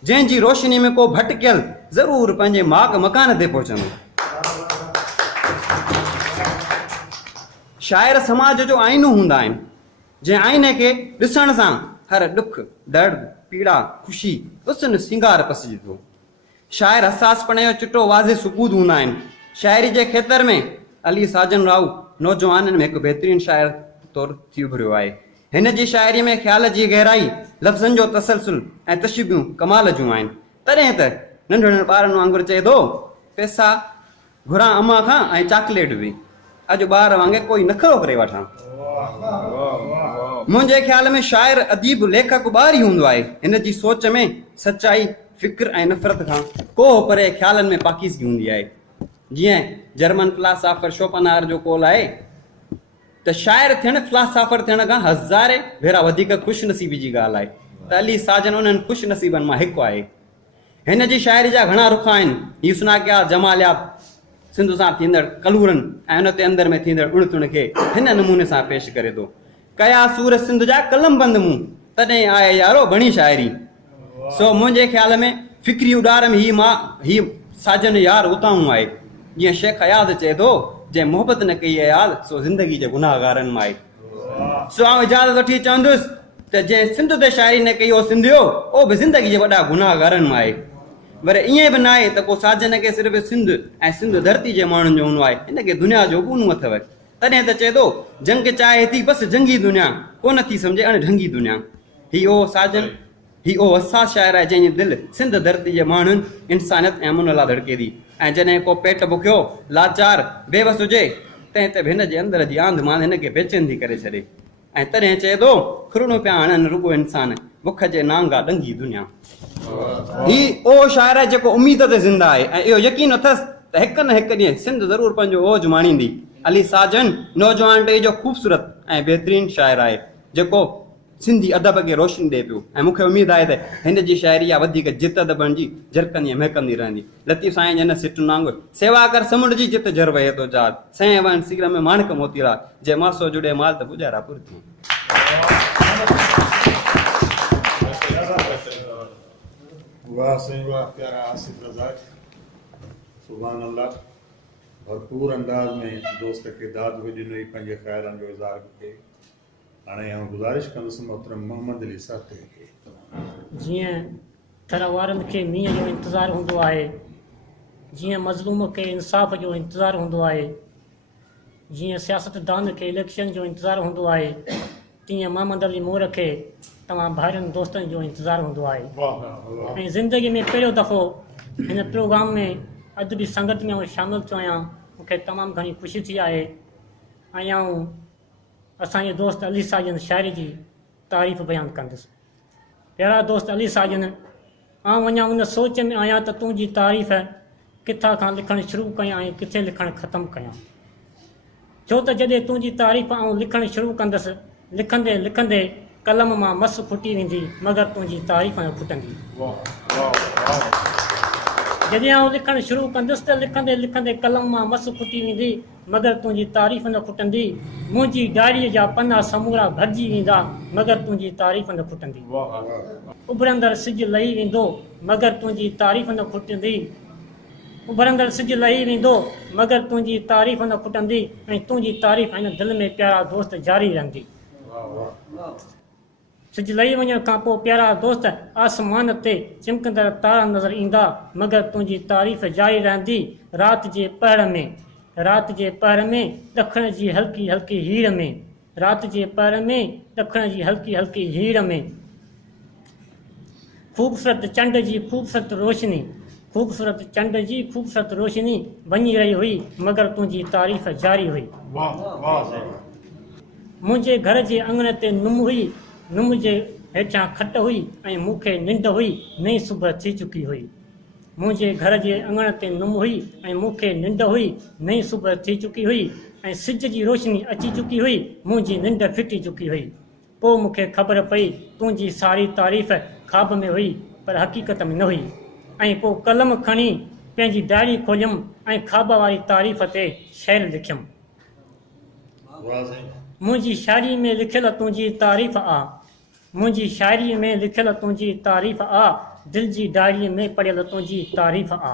जंहिंजी रोशनी में को भटकियल ज़रूरु पंहिंजे माग मकान ते पहुचंदो। शाइर समाज जो आईनो हूंदा आहिनि, जंहिं आईने खे ॾिसण सां हर ॾुख, दर्द, पीड़ा, ख़ुशी, हुस्न, सिंगार पसिजे थो। शाइर हसासपणे जो चिटो वाज़े सबूत हूंदा आहिनि। शाइरी जे खेतर में अली साजन राहू नौजवाननि में हिकु बहितरीनु शाइर तौरु थी उभरियो आहे। हिन जी शाइरी में ख़्याल जी गहराई, लफ़्ज़नि जो तसलसुल ऐं तशबीहूं कमाल जूं आहिनि। तॾहिं त नंढड़े नंढड़े ॿारनि वांगुरु चए थो पैसा घुरां अम्मा खां ऐं चॉकलेट बि। अॼु ॿार वांगुरु कोई नखरो करे वठां। मुंहिंजे ख़्याल में शाइर अदीब लेखक ॿार ई हूंदो आहे। हिन जी सोच में सचाई फ़िक्र ऐं नफ़रत खां को परे ख़्यालनि में पाकीज़गी हूंदी आहे। जीअं जर्मन फिलासफर शोपनहावर जो कौल आहे त शाइर थियणु फिलासफर थियण खां हज़ारे भेरा वधीक ख़ुशनसीबी जी ॻाल्हि आहे। त अली साजन उन्हनि ख़ुशनसीबनि मां हिकु आहे। हिन जी शाइरी जा घणा रुख आहिनि। हीउ सुनाकिया जमालियात सिंध सां थींदड़ कलूरनि ऐं उन ते अंदरि में थींदड़ उणतुण खे हिन नमूने सां पेश करे थो। कया सूर सिंध जा कलम बंद मूं तॾहिं आहे यारो बणी शाइरी। सो मुंहिंजे ख़्याल में फ़िक्री उॾार में ही साजन यार उताऊं आहे। जीअं शेख अयाद चए थो जंहिं मोहबत न कई आहे याद सो ज़िंदगी जे गुनाहगारनि मां आहे। सो आउं इजाज़त वठी चवंदुसि त जंहिं सिंध ते शाइरी न कई हो सिंधियो ओ बि ज़िंदगी जे वॾा गुनाहगारनि मां आहे। पर ईअं बि न आहे त को साजन खे सिर्फ़ु सिंध ऐं सिंध धरती जे माण्हुनि जो हूंदो आहे। हिनखे दुनिया जो गुनू अथव। तॾहिं त चए थो जंग चाहे थी बसि जंगी दुनिया कोन थी सम्झे अणढंगी दुनिया। ही ओ साजन ही ओ हसास शाइर आहे जंहिंजी दिलि सिंध धरती जे माण्हुनि इंसानियत ऐं अमन लाइ धड़के थी। ऐं जॾहिं को पेट बुखियो लाचार बेवस हुजे तंहिं ते हिन जे अंदर जी आंध मान हिनखे बेचैन थी करे छॾे। ऐं तॾहिं चए थो खुरणो पिया हणनि रुॻो इंसान बुख जे नांगा ॾंगी दुनिया। ही ओ शाइर आहे जेको उमीद ते ज़िंदा आहे ऐं इहो यकीन अथसि त हिकु न हिकु ॾींहुं सिंध ज़रूरु पंहिंजो ओज माणींदी। अली साजन नौजवान टे जो ख़ूबसूरत ऐं बहितरीनु शाइर आहे जेको सिंधी अदब खे रोशनी ॾिए पियो। ऐं मूंखे उमेदु आहे त हिन जी शाइरी आहे वधीक जित बणिजी झरकंदी ऐं महकंदी रहंदी। लतीफ़ साईं जन सिटुनि वांगुरु सेवा कर समुंड जी जित जर वहे थो चार सैं वन सीर में माणक मोतीरा जे मासो जुड़े माल त गुजारा पुर थी। वाह साईं वाह प्यारा आसिफ रज़ा सुभान अल्लाह भरपूर अंदाज में दोस्त खे दाद बि ॾिनई पंहिंजे ख़्यालनि जो इज़हार कई। हाणे आउं गुज़ारिश कंदुसि मोहतरम मोहम्मद अली साथे खे। जीअं थर वारनि खे मींहं जो इंतज़ारु हूंदो आहे, जीअं मज़लूम खे इंसाफ़ जो इंतज़ारु हूंदो आहे, जीअं सियासतदान खे इलेक्शन जो इंतज़ारु हूंदो आहे, तीअं मोहम्मद अली मोर खे तव्हां भाइरनि दोस्तनि जो इंतज़ारु हूंदो आहे। ऐं ज़िंदगी में पहिरियों दफ़ो हिन प्रोग्राम में अदबी संगत में शामिलु थियो आहियां। मूंखे तमामु घणी ख़ुशी थी आहे। ऐं आउं असांजे दोस्त अली साजन शाइरी जी तारीफ़ बयानु कंदुसि। प्यारा दोस्त अली साजन, आउं अञा उन सोच में आहियां त तुंहिंजी तारीफ़ किथां खां लिखणु शुरू कयां ऐं किथे लिखणु ख़तमु कयां। छो त जॾहिं तुंहिंजी तारीफ़ आउं लिखणु शुरू कंदुसि लिखंदे लिखंदे कलम मां मस फुटी वेंदी मगर तुंहिंजी तारीफ़ न फुटंदी। जॾहिं आउं लिखणु शुरू कंदुसि त लिखंदे लिखंदे कलम मां मस फुटी वेंदी मगर तुंहिंजी तारीफ़ न फुटंदी। मुंहिंजी डायरीअ जा पना समूरा भरिजी वेंदा मगर तुंहिंजी तारीफ़ न फुटंदी। उभरंदड़ सिज लही वेंदो मगर तुंहिंजी तारीफ़ न फुटंदी। उभरंदड़ सिज लही वेंदो मगर तुंहिंजी तारीफ़ न फुटंदी ऐं तुंहिंजी तारीफ़ हिन दिलि में प्यारा दोस्त जारी रहंदी। सिज लही वञण खां पोइ प्यारा दोस्त आसमान ते चिमकंदड़ तारा नज़र ईंदा मगर तुंहिंजी तारीफ़ जारी रहंदी। राति जे पहर में ॾखण जी हल्की हल्की हीर में राति जे पहर में ॾखण जी हल्की हल्की हीर में ख़ूबसूरत चंड जी ख़ूबसूरत रोशनी वञी रही हुई मगर तुंहिंजी तारीफ़ जारी हुई। मुंहिंजे घर जे अंगण ते नुम जे हेठां खट हुई ऐं मूंखे निंड हुई नई सुबुह थी चुकी हुई। मुंहिंजे घर जे अंगण ते नुम हुई ऐं मूंखे निंड हुई नई सुबुह थी चुकी हुई ऐं सिज जी रोशनी अची चुकी हुई मुंहिंजी निंड फिटी चुकी हुई। पोइ मूंखे ख़बर पई तुंहिंजी सारी तारीफ़ ख़्वाब में हुई पर हक़ीक़त में न हुई। ऐं पोइ कलम खणी पंहिंजी डायरी खोलियमि ऐं ख़्वाब वारी तारीफ़ ते शेर लिखियमि। मुंहिंजी शाइरी में लिखियल तुंहिंजी तारीफ़ आ, मुंहिंजी शाइरी में लिखियल तुंहिंजी तारीफ़ आ, दिल जी डायरीअ में पढ़ियल तुंहिंजी तारीफ़ आ।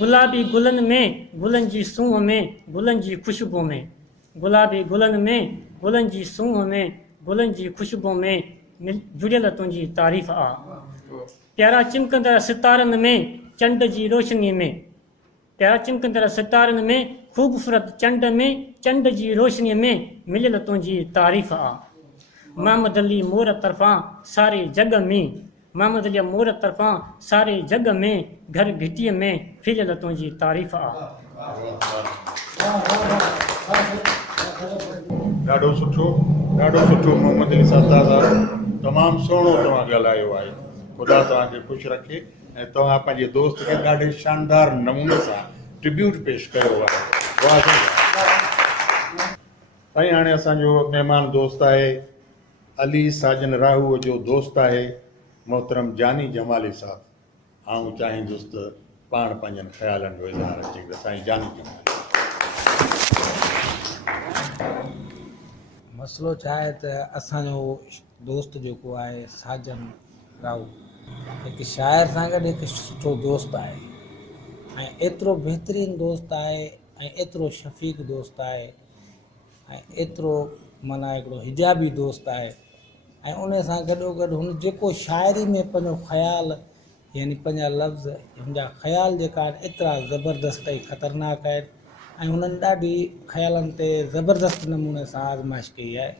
गुलाबी गुलनि में गुलनि जी सूंह में गुलनि जी ख़ुशबू में गुलाबी गुलनि में गुलनि जी सूंह में गुलनि जी ख़ुशबू में जुड़ियल तुंहिंजी तारीफ़ आ। प्यारा चिमकंदड़ सितारनि में चंड जी रोशनी में प्यारा चिमकंदड़ सितारनि में ख़ूबसूरत चंड जी रोशनीअ में मिलियल तुंहिंजी तारीफ़ आ। मोहम्मद अली मोर तरफ़ां सारे जग में मोहम्मद अली मोर तरफ़ां सारे जग में घर घिटीअ में फिलियल तुंहिंजी तारीफ़ आहे। ॾाढो सुठो मोहम्मद अली साहब, तमामु सुहिणो तव्हां ॻाल्हायो आहे। ख़ुदा तव्हांखे ख़ुशि रखे ऐं तव्हां पंहिंजे दोस्त खे ॾाढे शानदार नमूने सां ट्रिब्यूट पेश कयो आहे। वाह जी वाह। साईं, हाणे असांजो महिमान दोस्त आहे, अली साजन राहूअ जो दोस्त आहे मोहतरम जानी जमाली साहब। आऊं चाहींदुसि त पाण पंहिंजनि ख़्यालनि जो इज़हार अचे त साईं जानी जमाली। मसइलो छा आहे त असांजो दोस्त जेको आहे साजन राहू हिकु शाइर सां गॾु हिकु सुठो दोस्त आहे ऐं एतिरो बहितरीनु दोस्त आहे ऐं एतिरो शफ़ीक़ दोस्त आहे ऐं एतिरो माना हिकिड़ो हिजाबी दोस्त आहे ऐं उन सां गॾोगॾु हुन जेको शाइरी में पंहिंजो ख़्यालु यानी पंहिंजा लफ़्ज़ हुनजा ख़्याल जेका आहिनि एतिरा ज़बरदस्त ऐं ख़तरनाक आहिनि ऐं हुननि ॾाढी ख़्यालनि ते ज़बरदस्त नमूने सां आज़माइश कई आहे।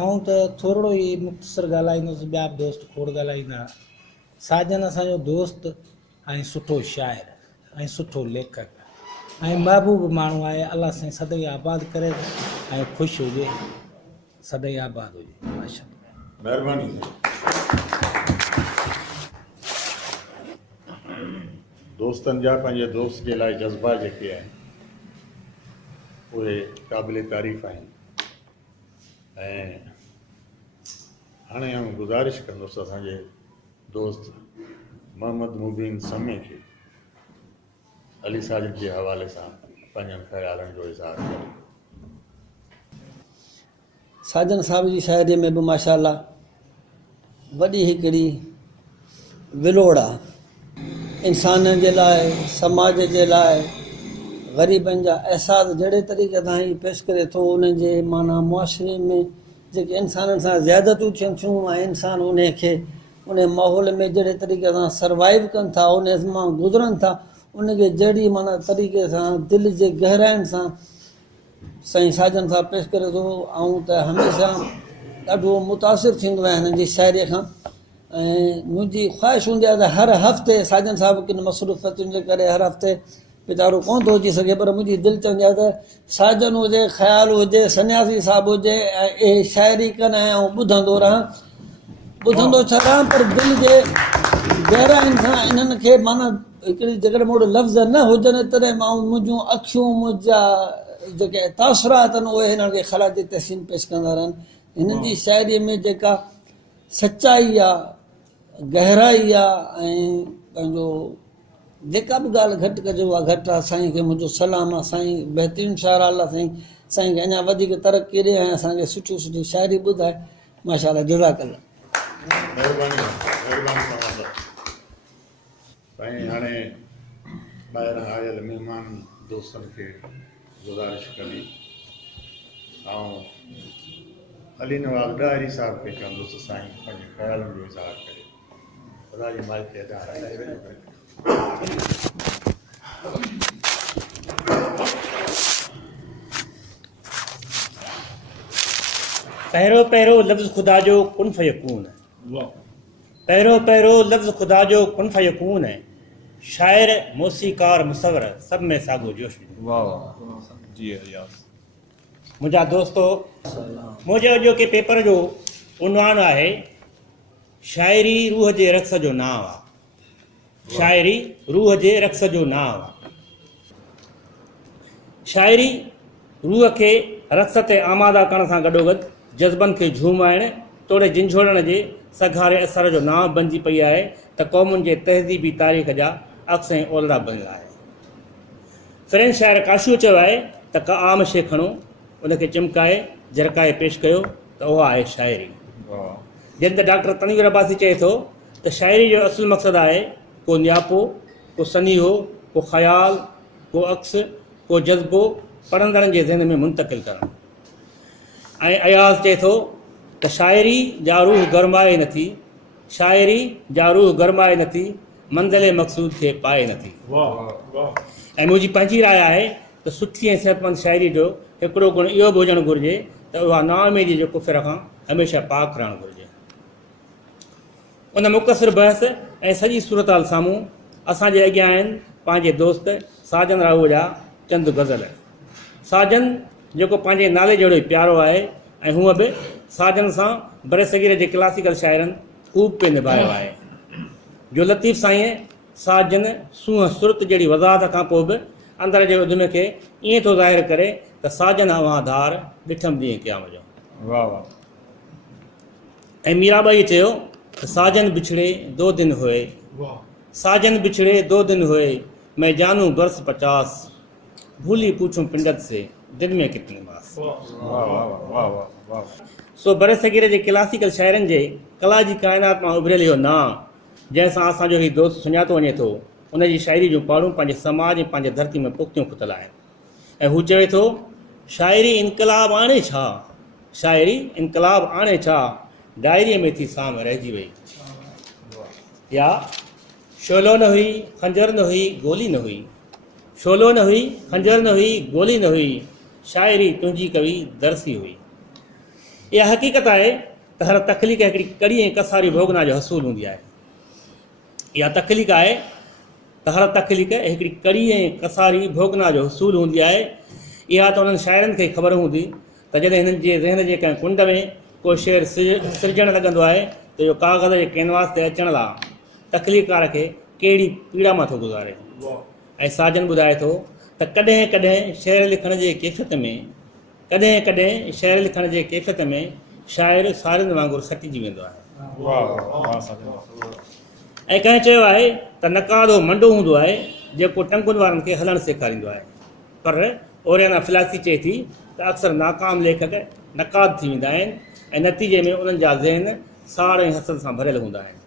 ऐं त थोरो ई मुख़्तसर ॻाल्हाईंदुसि, ॿिया बि दोस्त खोड़ ॻाल्हाईंदा। साजन असांजो दोस्त ऐं सुठो शाइर ऐं सुठो लेखक ऐं महबूब माण्हू आहे। अलाह साईं सदाई आबाद करे ऐं ख़ुशि हुजे, सदाई आबाद हुजे। माशाअल्लाह, महिरबानी। दोस्तनि जा पंहिंजे दोस्त जे लाइ जज़्बा जेके आहिनि उहे क़ाबिल तारीफ़ आहिनि। ऐं हाणे आउं गुज़ारिश कंदुसि असांजे दोस्त मोहम्मद मुबीन समी खे अली साजन जे हवाले सां पंहिंजनि ख़्यालनि जो इज़हार करे। साजन साहब जी शाइरीअ में बि माशाअल्लाह वॾी हिकिड़ी विलोड़ आहे इंसान जे लाइ, समाज जे लाइ, ग़रीबनि जा अहसास जहिड़े तरीक़े सां ही पेश करे थो। उन जे माना मुआशरे में जेके इंसाननि सां ज़्यादतियूं थियनि थियूं ऐं इंसान उन खे उन माहौल में जहिड़े तरीक़े सां सर्वाइव कनि था, उन मां गुज़रनि था, उनखे जहिड़ी माना तरीक़े सां दिलि जे गहराइनि सां साईं साजन सां पेश करे थो। ऐं त हमेशह ॾाढो मुतासिर थींदो आहे हिननि जी शाइरीअ खां। ऐं मुंहिंजी ख़्वाहिश हूंदी आहे त हर हफ़्ते साजन साहिबु किन मसरूफ़ियतुनि जे करे हर हफ़्ते वीचारो कोन थो अची सघे, पर मुंहिंजी दिलि चवंदी आहे त साजन हुजे, ख़्याल हुजे, सन्यासी साहिबु हुजे ऐं इहे शाइरी कनि ऐं ॿुधंदो रहां, ॿुधंदो छा रहां, पर दिलि जे गहराइनि सां इन्हनि खे माना हिकिड़ी जेकॾहिं मूं वटि लफ़्ज़ न हुजनि तॾहिं मां मुंहिंजूं अखियूं, मुंहिंजा जेके तासुरात आहिनि उहे हिननि खे ख़राजी तहसीन पेश कंदा रहनि। हिननि जी शाइरीअ में जेका सचाई आहे, गहराई आहे ऐं पंहिंजो जेका बि ॻाल्हि घटि कजे उहा घटि आहे। साईं खे मुंहिंजो सलाम आहे। साईं बहितरीनु शाइर आहे। अलाह साईं खे अञा वधीक तरक़ी ॾे ऐं असांखे सुठियूं सुठियूं शाइरी ॿुधाए। माशाअल्लाह, जज़ाकल्लाह। महिरबानी तव्हां साईं। हाणे ॿाहिरां आयल महिमान दोस्तनि खे गुज़ारिश कंदी ऐं अली नवाज़ ॾाहिरी साहिब खे चवंदुसि साईं पंहिंजे ख़्यालनि जो इज़हार करे। ख़ुदा जी मालिक खे अदा करे। पहिरों पहिरों लफ़्ज़ ख़ुदा जो कुन फ़यकून है। पहिरों पहिरों लफ़्ज़ ख़ुदा जो कुन फ़यकून है। शाइर, मौसीकार, मुसव्विर सब में साॻियो जोश। मुंहिंजा दोस्तो, मुंहिंजे अॼोके पेपर जो उनवान आहे शाइरी रूह जे रक़्स जो नाव आहे। शाइरी रूह जे रक़्स जो नाव आहे। शाइरी रूह खे रक़्स ते आमादा करण सां गॾोगॾु जज़्बनि खे झूमाइण, तोड़े झिंझोड़ण जे सघारे असर जो नाव बणिजी पई आहे त क़ौमुनि जे तहज़ीबी तारीख़ जा अक्स ऐं ओलरा बणियल आहे। फ्रेंच शाइर काशू चयो आहे त का आम शइ खणो, उनखे चिमकाए झरकाए पेश कयो त उहा आहे शाइरी। जॾहिं त डॉक्टर तनवीर अब्बासी चए थो त शाइरी जो असुलु मक़सदु आहे को नियापो, को सनीहो, को ख़्याल, को अक्स, को जज़्बो पढ़ंदड़नि जे ज़हन में मुंतक़िल करणु। ऐं अयाज़ चए थो त शाइरी जा रूह गरमाए नथी, शाइरी जा रूह गरमाए नथी, मंज़िल मक़सूद खे पाए नथी। ऐं मुंहिंजी पंहिंजी राय आहे त सुठी ऐं सिहतमंद शाइरी जो हिकिड़ो गुण इहो बि हुजणु घुरिजे त उहा नाउमीदी जे कुफ़र खां हमेशह पाक रहणु घुरिजे। उन मुख़्तसिर बहस ऐं सॼी सूरत हाल साम्हूं असांजे अॻियां आहिनि पंहिंजे दोस्त साजन राव जा चंद गज़ल। साजन जेको पंहिंजे नाले जहिड़ो ई प्यारो आहे ऐं हूअं बि साजन सां बरसगीर जे क्लासिकल शाइरनि ख़ूब पे निभायो आहे। जो लतीफ़ साईं साजन सूंहं सुरत जहिड़ी वज़ाहत खां पोइ बि अंदर जे उद्यम खे ईअं थो ज़ाहिर करे त साजन अवां धार ॾिठमि ॾींहुं क़याम जो। वाह वाह। ऐं मीराबाई चयो त साजन बिछड़े 2 दिन हुए, साजन बिछड़े 2 दिन हुए, मैं जानूं बरस 50, भूली पूछूं पिंडत से दिन में कितने मास। सो बरसगीर जे क्लासिकल शाइरनि जे कला जी काइनात मां उभरियल इहो नाम जंहिंसां असांजो ही दोस्त सुञातो वञे थो, उनजी शाइरी जूं पाड़ूं पंहिंजे समाज ऐं पंहिंजे धरती में पुख़्तियूं खुतल आहिनि। ऐं हू चवे थो शाइरी इनकलाब आणे छा, शाइरी इनकलाब आणे छा, डायरीअ में थी साम रहिजी वई। या शोलो न हुई खंजर न हुई गोली न हुई, शोलो न हुई खंजर न हुई गोली न हुई, शाइरी तुंहिंजी कवि दरसी हुई। इहा हक़ीक़त आहे त हर तख़लीक़ हिकिड़ी कड़ी ऐं कसारी भोगना जो हसूल हूंदी आहे। इहा तख़लीक़ आहे त हर तख़लीक़ हिकिड़ी कड़ी ऐं कसारी भोगना जो हसूल हूंदी आहे। इहा त उन्हनि शाइरनि खे ख़बर हूंदी त जॾहिं हिननि जे ज़हन जे कंहिं कुंड में को शेर सिरजणु लॻंदो आहे त इहो काग़ज़ जे कैनवास ते अचण लाइ तख़लीक़कार खे कहिड़ी पीड़ा मां थो गुज़ारे। ऐं साजन ॿुधाए थो त कॾहिं कॾहिं शेर लिखण जे कैफ़ियत में, कॾहिं कॾहिं शेर लिखण जे कैफ़ियत में शाइर सारियुनि वांगुरु सटिजी वेंदो आहे। ऐं कंहिं चयो आहे त नकादो मंडो हूंदो आहे जेको टंकुनि वारनि खे हलणु सेखारींदो आहे, पर ओरियाना फिलासी चए थी त अक्सर नाकाम लेखक नकाद थी वेंदा आहिनि ऐं नतीजे में उन्हनि जा ज़हन साड़ ऐं हसद सां भरियल हूंदा आहिनि।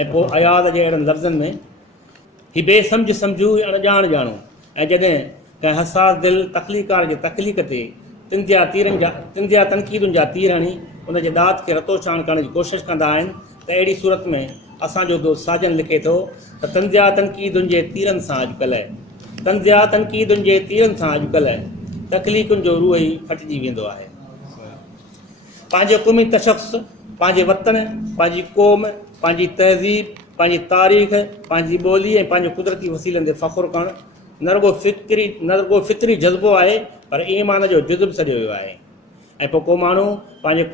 ऐं पोइ अयाज़ जे अहिड़नि लफ़्ज़नि में ही बेसम्झ सम्झू अणॼाण ॼाणू, ऐं जॾहिं कंहिं हसास दिलि तख़लीक़कार जे तख़लीक़ ते तिंदिया तनक़ीदुनि जा तीर हणी उनजे दात खे रतोशान करण जी कोशिशि कंदा आहिनि त अहिड़ी सूरत में असांजो दोस्त साजन लिखे थो त तंदिया तनक़ीदुनि जे तीरनि सां अॼुकल्ह, तंदिया तनक़ीदुनि जे तीरनि सां अॼुकल्ह तख़लीक़ुनि जो रूह ई फटिजी वेंदो आहे। पंहिंजे क़ौमी तशख़्स, पंहिंजे वतन, पंहिंजी क़ौम, पंहिंजी तहज़ीब, पंहिंजी तारीख़, पंहिंजी ॿोली ऐं पंहिंजे कुदरती वसीलनि ते फ़ख़ुरु करणु न रुगो फितरी जज़्बो आहे पर ईमान जो जुज़्ब सॼो वियो आहे। ऐं पोइ को माण्हू पंहिंजो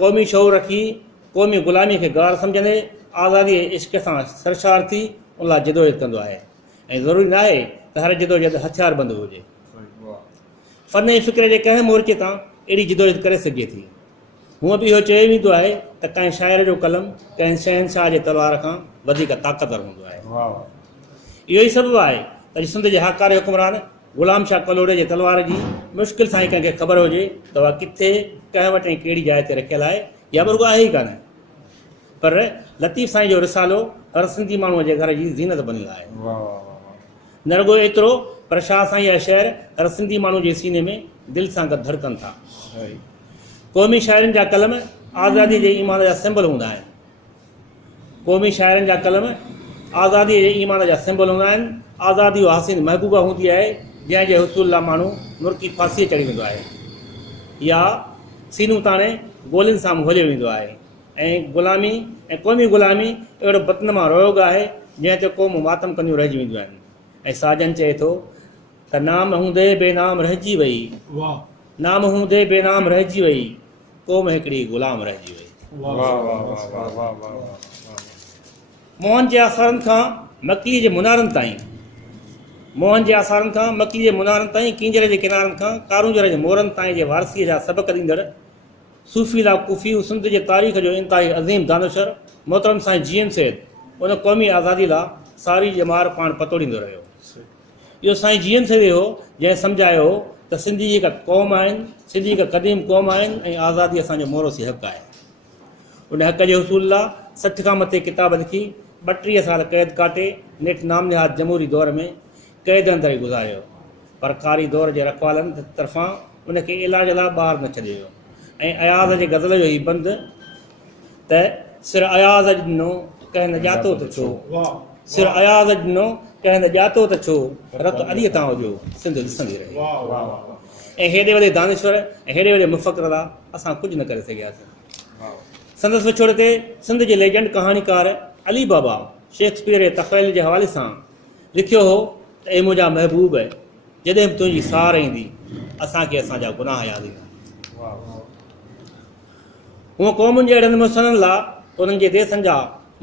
क़ौमी शौर रखी क़ौमी ग़ुलामी खे गार सम्झंदे आज़ादी ऐं इश्क सां सरशार थी उन लाइ जिदोजहद कंदो आहे। ऐं ज़रूरी न आहे त हर जिदोजहद हथियार बंदि हुजे, फ़न ऐं फ़िक्र जे कंहिं मोर्चे तां अहिड़ी जिदोजहद करे सघे थी। हूअं बि इहो चयो वेंदो आहे त कंहिं शाइर जो कलम कंहिं शहनशाह जे तलवार खां वधीक ताक़तवर हूंदो आहे। इहो ई सबबु आहे त सिंध जे हक़ार हुकुमरान ग़ुलाम शाह कलोड़े जे तलवार जी मुश्किल सां ई कंहिंखे ख़बर हुजे त उहा किथे कंहिं वटि ऐं कहिड़ी जाइ ते रखियल आहे या रुॻो आहे ई कान। पर लतीफ़ साईं जो रिसालो हर सिंधी माण्हूअ जे घर जी ज़ीनत बणियल आहे। न रुॻो एतिरो पर शाह साईं जा शेर हर सिंधी माण्हू जे सीने में दिलि सां गॾु धड़कनि था। क़ौमी शाइरनि जा कलम आज़ादी जे ईमान जा सिंबल हूंदा आहिनि, क़ौमी शाइरनि जा कलम आज़ादी जे ईमान जा सिंबल हूंदा आहिनि। आज़ादी हासिल महबूबा हूंदी आहे जंहिंजे हुसूल लाइ माण्हू मुर्की फांसीअ चढ़ी वेंदो आहे या सीनूं ताणे गोलियुनि सां घोलियो वेंदो आहे। ऐं ग़ुलामी ऐं क़ौमी ग़ुलामी अहिड़ो बदनमा रोग आहे जंहिं ते क़ौमूं मातम कंदियूं रहिजी वेंदियूं आहिनि। ऐं साजन चए थो त नाम हूंदे बेनाम रहिजी वई, नाम हूंदे बेनाम रहिजी वई, क़ौम हिकिड़ी ग़ुलाम रहिजी वई। मोहन जे आसारनि खां मकीअ जे मुनारनि ताईं, मोहन जे आसारनि खां मकीअ जे मुनारनि ताईं, कींजर जे किनारनि खां कारूंजर जे मोरनि ताईं जे वारसीअ जा सबक़ ॾींदड़ सूफ़ी ला कुफ़ी सिंध जे तारीख़ जो इंतिहाई अज़ीम दानशर मोहतरम साईं जीएन सैद उन क़ौमी आज़ादी लाइ सारी जमार पाण पतोड़ींदो रहियो। इहो साईं जीएन सैद हो जंहिं सम्झायो त सिंधी हिकु क़ौम आहिनि, सिंधी हिकु क़दीम क़ौम आहिनि ऐं आज़ादी असांजो मोरोसी हक़ आहे। उन हक़ जे हुसूल लाइ 60 खां मथे किताब लिखी 32 साल क़ैद काटे नेठि नामनिहाद जमहूरी दौर में क़ैद अंदरि ई गुज़ारियो, पर कारी दौर जे रखवालनि तरफ़ां उनखे इलाज लाइ ॿाहिरि न छॾियो वियो। ऐं अयाज़ जे गज़ल जो ई बंदि त सिर अयाज़ ॾिनो कंहिं न ॼातो त छो, सिर अयाज़ ॾिनो कंहिं न ॼातो त छो, रत अॾीअ तां हुजो सिंध ॾिसंदी रहे। ऐं हेॾे वॾे दानेश्वर ऐं हेॾे वॾे मुफ़क़र लाइ असां कुझु न करे सघियासीं। संदसि विछोड़ ते सिंध जे लेजेंड कहाणीकार अली बाबा शेक्सपियर जे तख़यल जे हवाले सां लिखियो हो त ए मुंहिंजा महबूब जॾहिं बि तुंहिंजी सार ईंदी असांखे असांजा गुनाह यादि ईंदा। हूअं क़ौमुनि जे अहिड़नि मुसलनि लाइ उन्हनि जे देसनि जा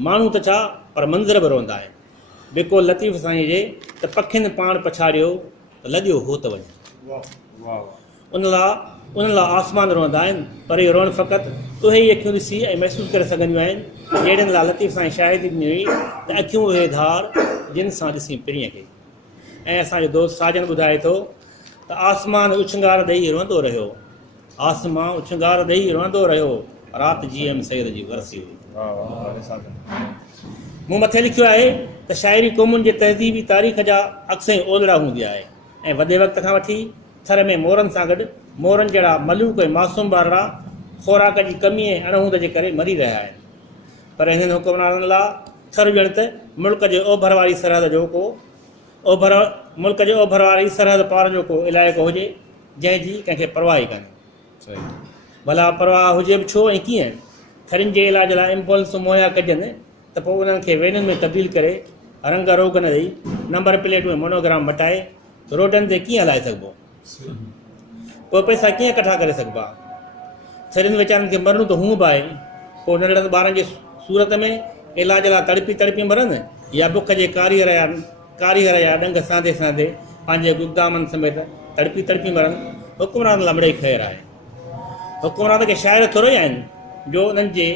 माण्हू त छा पर मंज़र बि रहंदा आहिनि। बेको लतीफ़ साईं जे त पखियुनि पाण पछाड़ियो त लॻियो हो त वञे। उन लाइ आसमान रहंदा आहिनि पर इहो रहणु फ़क़ति तुहे ई अखियूं ॾिसी ऐं महसूसु करे सघंदियूं आहिनि। जहिड़नि लाइ लतीफ़ साईं शाहिदी ॾिनी हुई त अखियूं उहे धार जिन सां ॾिसी पिरीअ खे। ऐं असांजो दोस्त साजन ॿुधाए थो त आसमान उछंगार ॾेई रहंदो रहियो, आसमान उछंगार ॾेई रहंदो रहियो, राति जीअं सैद जी वरसी हुई। मूं मथे लिखियो आहे त शाइरी क़ौमुनि जे तहज़ीबी तारीख़ जा अक्सर ओलड़ा हूंदी आहे ऐं वॾे वक़्त खां वठी थर में मोरनि सां गॾु मोरनि जहिड़ा मलूक ऐं मासूम ॿारड़ा ख़ोराक जी कमी ऐं अणहूंद जे करे मरी रहिया आहिनि। पर हिननि हुकुमराननि लाइ थर ॼण त मुल्क जे ओभर वारी सरहद जो को मुल्क जे ओभर वारी सरहद पार जो को इलाइक़ो हुजे जंहिंजी कंहिंखे परवाह ई कान्हे। भला परवाह हुजे बि छो ऐं कीअं? थरियुनि जे इलाज लाइ एम्बुलेंस मुहैया कजनि त पोइ उन्हनि खे वेननि में तब्दील करे रंग रोग न ॾेई नंबर प्लेट में मोनोग्राम मटाए रोडनि ते कीअं हलाए सघिबो? पोइ पैसा कीअं कठा करे सघिबा? थरियुनि वीचारनि खे मरणो त हूं बि आहे, पोइ नंढड़नि ॿारनि जे सूरत में इलाज लाइ तड़पी तड़पी मरनि या बुख जे कारीगर या डंग सांदे सांदे पंहिंजे गुदामनि समेत तड़पी तड़पी मरनि। हुकुमरान लाइ मिड़ई ख़ैरु आहे। हुकुमरान खे शाइर थोरो ई आहिनि जो उन्हनि जे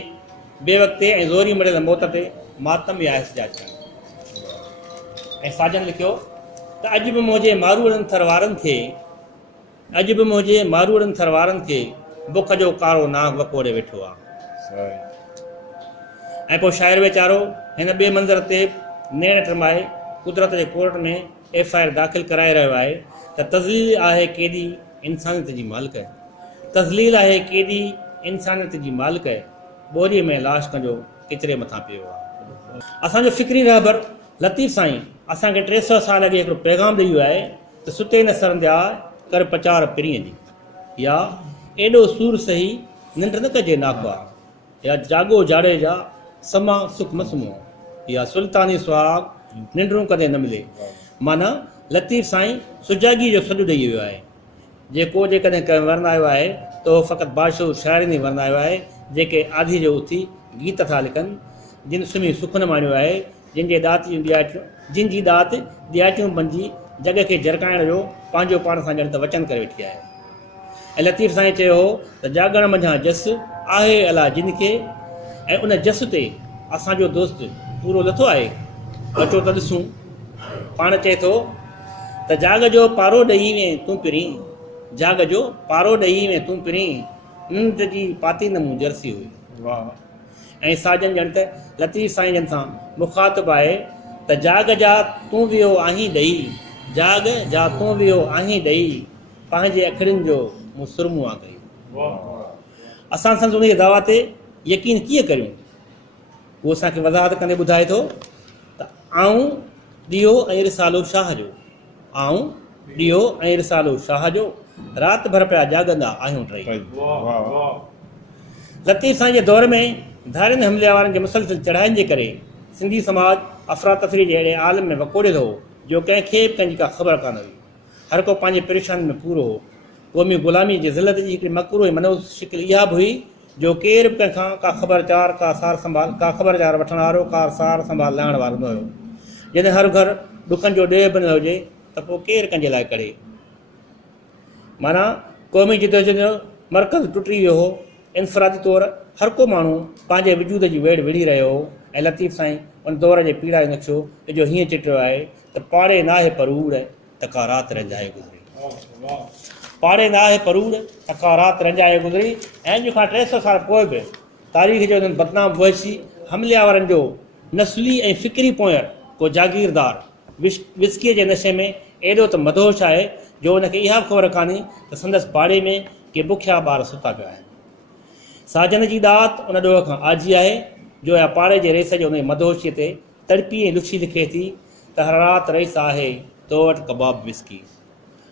बेवक़्ते ऐं ज़ोरी मड़ियल मौत ते मातम या एहतिजाज कनि। ऐं साजन लिखियो त अॼु बि मुंहिंजे मारूड़नि थरवारनि खे बुख जो कारो नाग वकोड़े वेठो आहे। ऐं पोइ शाइर वीचारो हिन ॿिए मंज़र ते नेण टमाए कुदरत जे कोर्ट में FIR दाख़िल कराए रहियो आहे त तज़लील आहे केॾी इंसानियत जी मालिक, तज़लील आहे केॾी इंसानियत जी मालिक, ॿोरीअ में लाश कंजो किचरे मथां पियो आहे। असांजो फ़िक्री रहबर लतीफ़ साईं असांखे 300 साल अॻे हिकिड़ो पैगाम ॾेई वियो आहे त सुते न सरंदिया कर पचार पिरीअ जी, या एॾो सूर सही निंड न कजे नाखवा, या जागो जाड़े जा समा सुख मसमो, या सुल्तानी सुहाग निंडरूं कॾहिं न मिले। माना लतीफ़ साईं सुजागी जो सॾु ॾेई वियो आहे। जेको जेकॾहिं कंहिं वर्णायो आहे त उहो फ़क़ति बादशाह शाइरनि ई वर्णायो आहे जेके आधी जो उथी गीत था लिखनि, जिन सुम्ही सुख न माणियो आहे, जिन जी दात ॾियाटियूं बणिजी जॻह खे झरकाइण जो पंहिंजो पाण सां ॼण त वचन करे वेठी आहे। ऐं लतीफ़ साईं चयो हो त जागण मंझां जस आहे अला जिन खे, ऐं उन जस ते असांजो दोस्त पूरो लथो आहे। अचो त ॾिसूं। पाण चए थो त जाग जो पारो ॾेई में तूं पिरी, जाग जो पारो ॾेई में तूं पिरी, निंड जी पाती न मूं जर्सी हुई। ऐं साजन ॼण त लतीफ़ साईं जन सां मुखातिबु आहे त जाग जा तूं वियो आहीं ॾेई, जाग जा तूं वियो आहीं ॾेई, पंहिंजे अखियुनि जो मूं सुरमू आ कई। असां संदसि उन दावा ते यकीन कीअं करियूं? उहो असांखे वज़ाहत कंदे ॿुधाए थो त आऊं ॾियो ऐं रिसालो शाह जो, आऊं ॾियो ऐं रिसालो शाह जो, राति भर पिया जाॻंदा आहियूं टई। लतीफ़ साईं जे दौर में धारियुनि हमले वारनि जे मुसलसिल चढ़ाइनि जे करे सिंधी समाज अफ़रा तफ़री जे अहिड़े आलम में वकोड़े थो जो कंहिंखे बि कंहिंजी का ख़बर कान हुई। हर को पंहिंजे परेशानी में पूरो हो। क़ौमी ग़ुलामी जी ज़िलत जी हिकिड़ी मकरू ऐं मनोज शिकिल इहा बि हुई जो केर बि कंहिंखां का ख़बरचार का ख़बरचार वठण वारो का सार संभाल लाइण वारो न हुयो। जॾहिं हर घर ॾुखनि जो ॾेह बि न हुजे त पोइ केरु कंहिंजे लाइ करे। माना क़ौमी जिदोजहद जो मर्कज़ टुटी वियो हो। इनफ़रादी तौरु हर को माण्हू पंहिंजे वजूद जी वेड़ विढ़ी रहियो हो। ऐं लतीफ़ साईं उन दौर जे पीड़ा जो नक्शो जो हीअं चिटियो आहे त पाड़े नाहे परूड़ तका राति रंजाए गुज़री, पाड़े नाहे परूड़ तका राति रंजाए गुज़री। ऐं अॼु खां 300 साल पोइ बि तारीख़ जो उन्हनि बदनाम वहशी हमले वारनि जो नस्ली ऐं फ़िक्री पोयर को जागीरदार विस्कीअ जे नशे में एॾो त मदहोश आहे जो उनखे इहा ख़बर कान्हे त संदसि पाड़े में के बुखिया ॿार सुता पिया आहिनि। साजन जी दात उन ॾोह खां आजी आहे जो या पाड़े जे रेस जो उन मदहोशीअ ते तड़पी ऐं लुछी लिखे थी त हर राति रईस आहे तो वटि कबाब विस्की,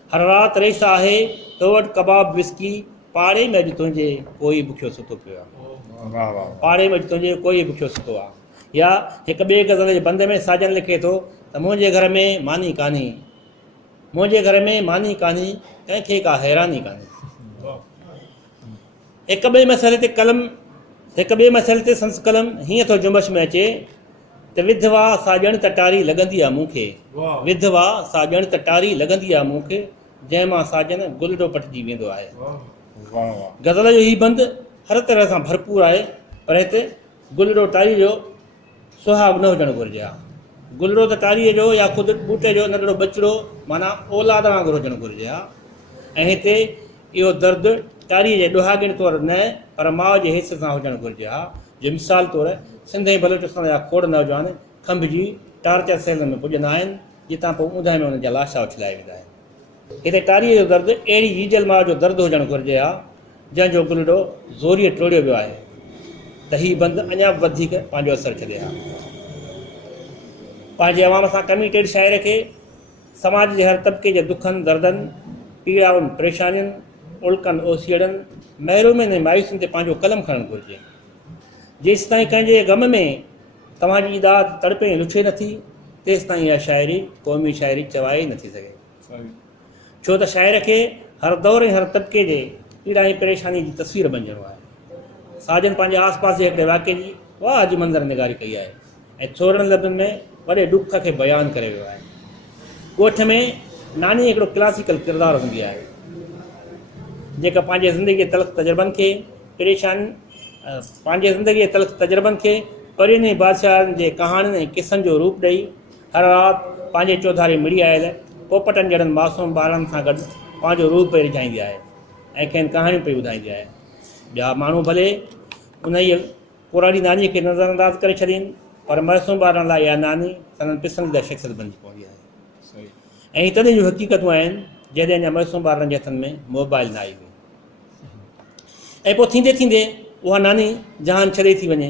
हर राति रईस आहे तो वटि कबाब विस्की, पाड़े में अॼु तुंहिंजे कोई बुखियो सुतो पियो आहे। पाड़े में तुंहिंजे कोई बुखियो सुखो आहे। या हिकु ॿिए गज़ल जे बंद में साजन लिखे थो त मुंहिंजे घर में मानी कान्हे, मुंहिंजे घर में मानी कान्हे, कंहिंखे का हैरानी कान्हे। हिकु ॿिए मसइले ते कलम, हिकु ॿिए मसइले ते संस कलम हीअं थो जुम्बश में अचे त विधवा साॼण तटारी लॻंदी आहे मूंखे, विधवा साॼण तटारी लॻंदी आहे मूंखे, जंहिंमां साजन गुलडो पटिजी वेंदो आहे। गज़ल जो हीउ बंदि हर तरह सां भरपूर आहे, पर हिते गुलडो टारी जो सुहाग न हुजणु घुरिजे हा। गुलडो त टारीअ जो या ख़ुदि ॿूटे जो नंढड़ो बचिड़ो माना औलाद वांगुरु हुजणु घुरिजे हा। ऐं हिते इहो दर्दु टारीअ जे ॾुहागिण तौरु न पर माउ जे हिसे सां हुजणु घुरिजे हा। जो मिसाल तौरु सिंध ऐं बलूचिस्तान जा खोड़ नौजवान खंभिजी टार्चर सेल में पुॼंदा आहिनि, जितां पोइ ऊंदहि में हुननि जा लाशा उछलाए वेंदा आहिनि। हिते टारीअ जो दर्दु अहिड़ी हीजल माउ जो दर्दु हुजणु घुरिजे हा, जंहिंजो गुलडो ज़ोरीअ टोड़ियो वियो आहे त हीउ बंदि अञा बि वधीक पंहिंजो असरु छॾे हा। पंहिंजे अवाम सां कमिटेड शाइर खे समाज जे हर तबिके जे दुखनि दर्दनि पीड़ाउनि परेशानियुनि उल्कनि ओसीड़नि महिरूमनि ऐं मायूसियुनि ते पंहिंजो कलम खणणु घुरिजे। जेसि ताईं कंहिंजे गम में तव्हांजी दाद तड़पे लुछे नथी, तेसि ताईं इहा शाइरी क़ौमी शाइरी चवाए ई नथी सघे। छो त शाइर खे हर दौर ऐं हर तबिके जे पीड़ा ऐं परेशानी जी तस्वीर बणिजणो आहे। साजन पंहिंजे आस पास जे हिकिड़े वाक़े जी वाह अॼु मंज़र निगारी कई आहे ऐं थोरनि लफ़्ज़नि में वॾे ॾुख खे बयानु करे वियो आहे। ॻोठ में नानी हिकिड़ो क्लासिकल किरदारु हूंदी आहे, जेका पंहिंजे ज़िंदगी जे तलख़ तजुर्बनि खे पंहिंजे ज़िंदगी जे तलख़ तजुर्बनि खे परियनि बादशाहनि जे कहाणियुनि ऐं किसनि जो रूप ॾेई हर राति पंहिंजे चौधारी मिड़ी आयल पोपटनि जहिड़नि मासूम ॿारनि सां गॾु पंहिंजो रूप पई रिझाईंदी आहे ऐं खेनि कहाणियूं पई ॿुधाईंदी आहे। ॿिया माण्हू भले उन ई पुराणी नानीअ खे नज़रअंदाज़ करे छॾीनि, पर मासूम ॿारनि लाइ इहा नानी संदनि पसंदीदा शख़्सियत बणिजी पवंदी आहे। ऐं ही तॾहिं जूं हक़ीक़तूं आहिनि जॾहिं अञा मासूम ॿारनि जे हथनि में मोबाइल न आई हुई। ऐं पोइ थींदे थींदे उहा नानी जहान छॾे थी वञे,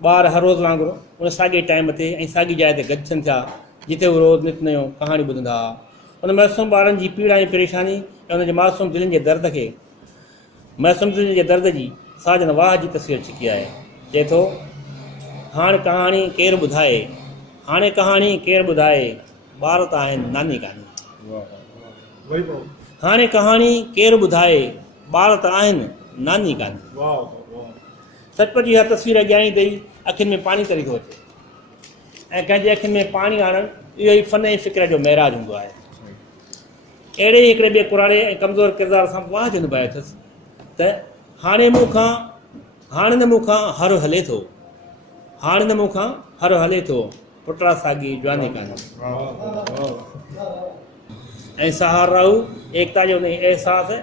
ॿार हर रोज़ु वांगुरु उन साॻे टाइम ते ऐं साॻी जाइ ते गॾिजनि था, जिते उहे रोज़ु नित नयूं कहाणियूं ॿुधंदा हुआ। उन मासूम ॿारनि जी पीड़ा ऐं परेशानी ऐं उनजे मासूम दिलनि जे दर्द खे, मासूम दिलनि जे दर्द जी साजन वाह जी तस्वीर छिकी आहे। चए थो हाणे कहाणी केरु ॿुधाए, हाणे कहाणी केरु ॿुधाए, ॿार त आहिनि नानी कान्हे। हाणे कहाणी केरु ॿुधाए, ॿार त आहिनि नानी कान्हे। सचपच इहा तस्वीर अॻियां ई अथई, अखियुनि में पाणी तरी थो अचे ऐं कंहिंजे अखियुनि में पाणी आणणु इहो ई फ़न ऐं फ़िक्र जो महराज हूंदो आहे। अहिड़े ई हिकिड़े ॿिए पुराणे ऐं कमज़ोर किरदार सां वाह जो निभायो अथसि त हाणे न मूंखां हर हले थो, हाणे न मूंखां हर हले थो, पुटड़ा साॻी जवानी कान्हे। ऐं सहाराऊ एकता जो अहसासु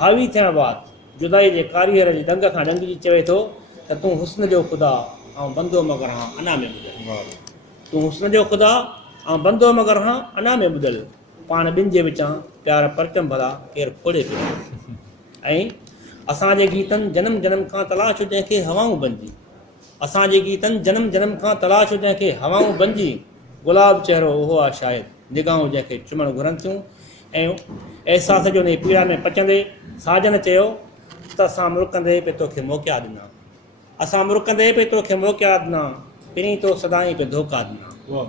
हावी थियण बाद जुदाई जे कारीगर जी डंग खां डंग जी चवे थो त तूं हुस्न जो ख़ुदा ऐं बंदो मगर हां अना में ॿुधल, तूं हुस्न जो ख़ुदा ऐं बंदो मगर हां अना में ॿुधल, पाण ॿिनि जे विचां प्यार परचम भला केरु खोड़े पियो। ऐं असांजे गीतनि जनम जनम खां तलाश जंहिंखे हवाऊं बणिजी, असांजे गीतनि जनम जनम खां तलाश जंहिंखे हवाऊं बणिजी, गुलाब चहिरो उहो आहे शायदि निगाहूं जंहिंखे चुमणु घुरनि थियूं। ऐं अहसास जो उन पीड़ा में पचंदे साजन चयो त असां मुरुकंदे पे तोखे मौक़िया ॾिना, असां मुरुकंदे पे तोखे मौक़िया ॾिना, पिणी तो सदाईं पे धोखा ॾिना।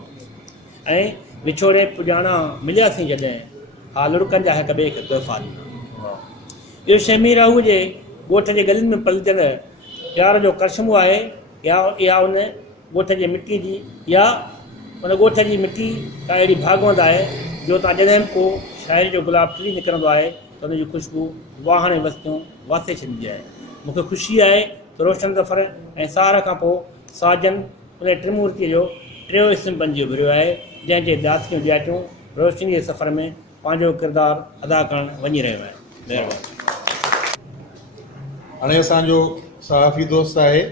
ऐं विछोड़े पुॼाणा मिलियासीं जॾहिं, हा लुड़कनि जा हिक ॿिए खे तोहफ़ा ॾिना। इहो शमीरा हुजे ॻोठ जे गलियुनि में पलजल प्यार जो करशमो आहे, या इहा उन ॻोठ जे मिटी जी, या उन ॻोठ जी मिटी का अहिड़ी भागवंद आहे जो तव्हां जॾहिं को शाइरी जो गुलाब टिड़ी निकिरंदो आहे त उनजी ख़ुशबू वाहणे वस्तूं वासे छॾींदी आहे। मूंखे ख़ुशी आहे त रोशन ज़फ़र ऐं सहार खां पोइ साजन उन त्रिमूर्तीअ जो टियों इस्म बणिजी उभरियो आहे, जंहिंजे ॾातियूं ॾियाटियूं रोशनी जे सफ़र में पंहिंजो किरदारु अदा करणु वञी रहियो आहे। महिरबानी। हाणे असांजो सहाफ़ी दोस्त आहे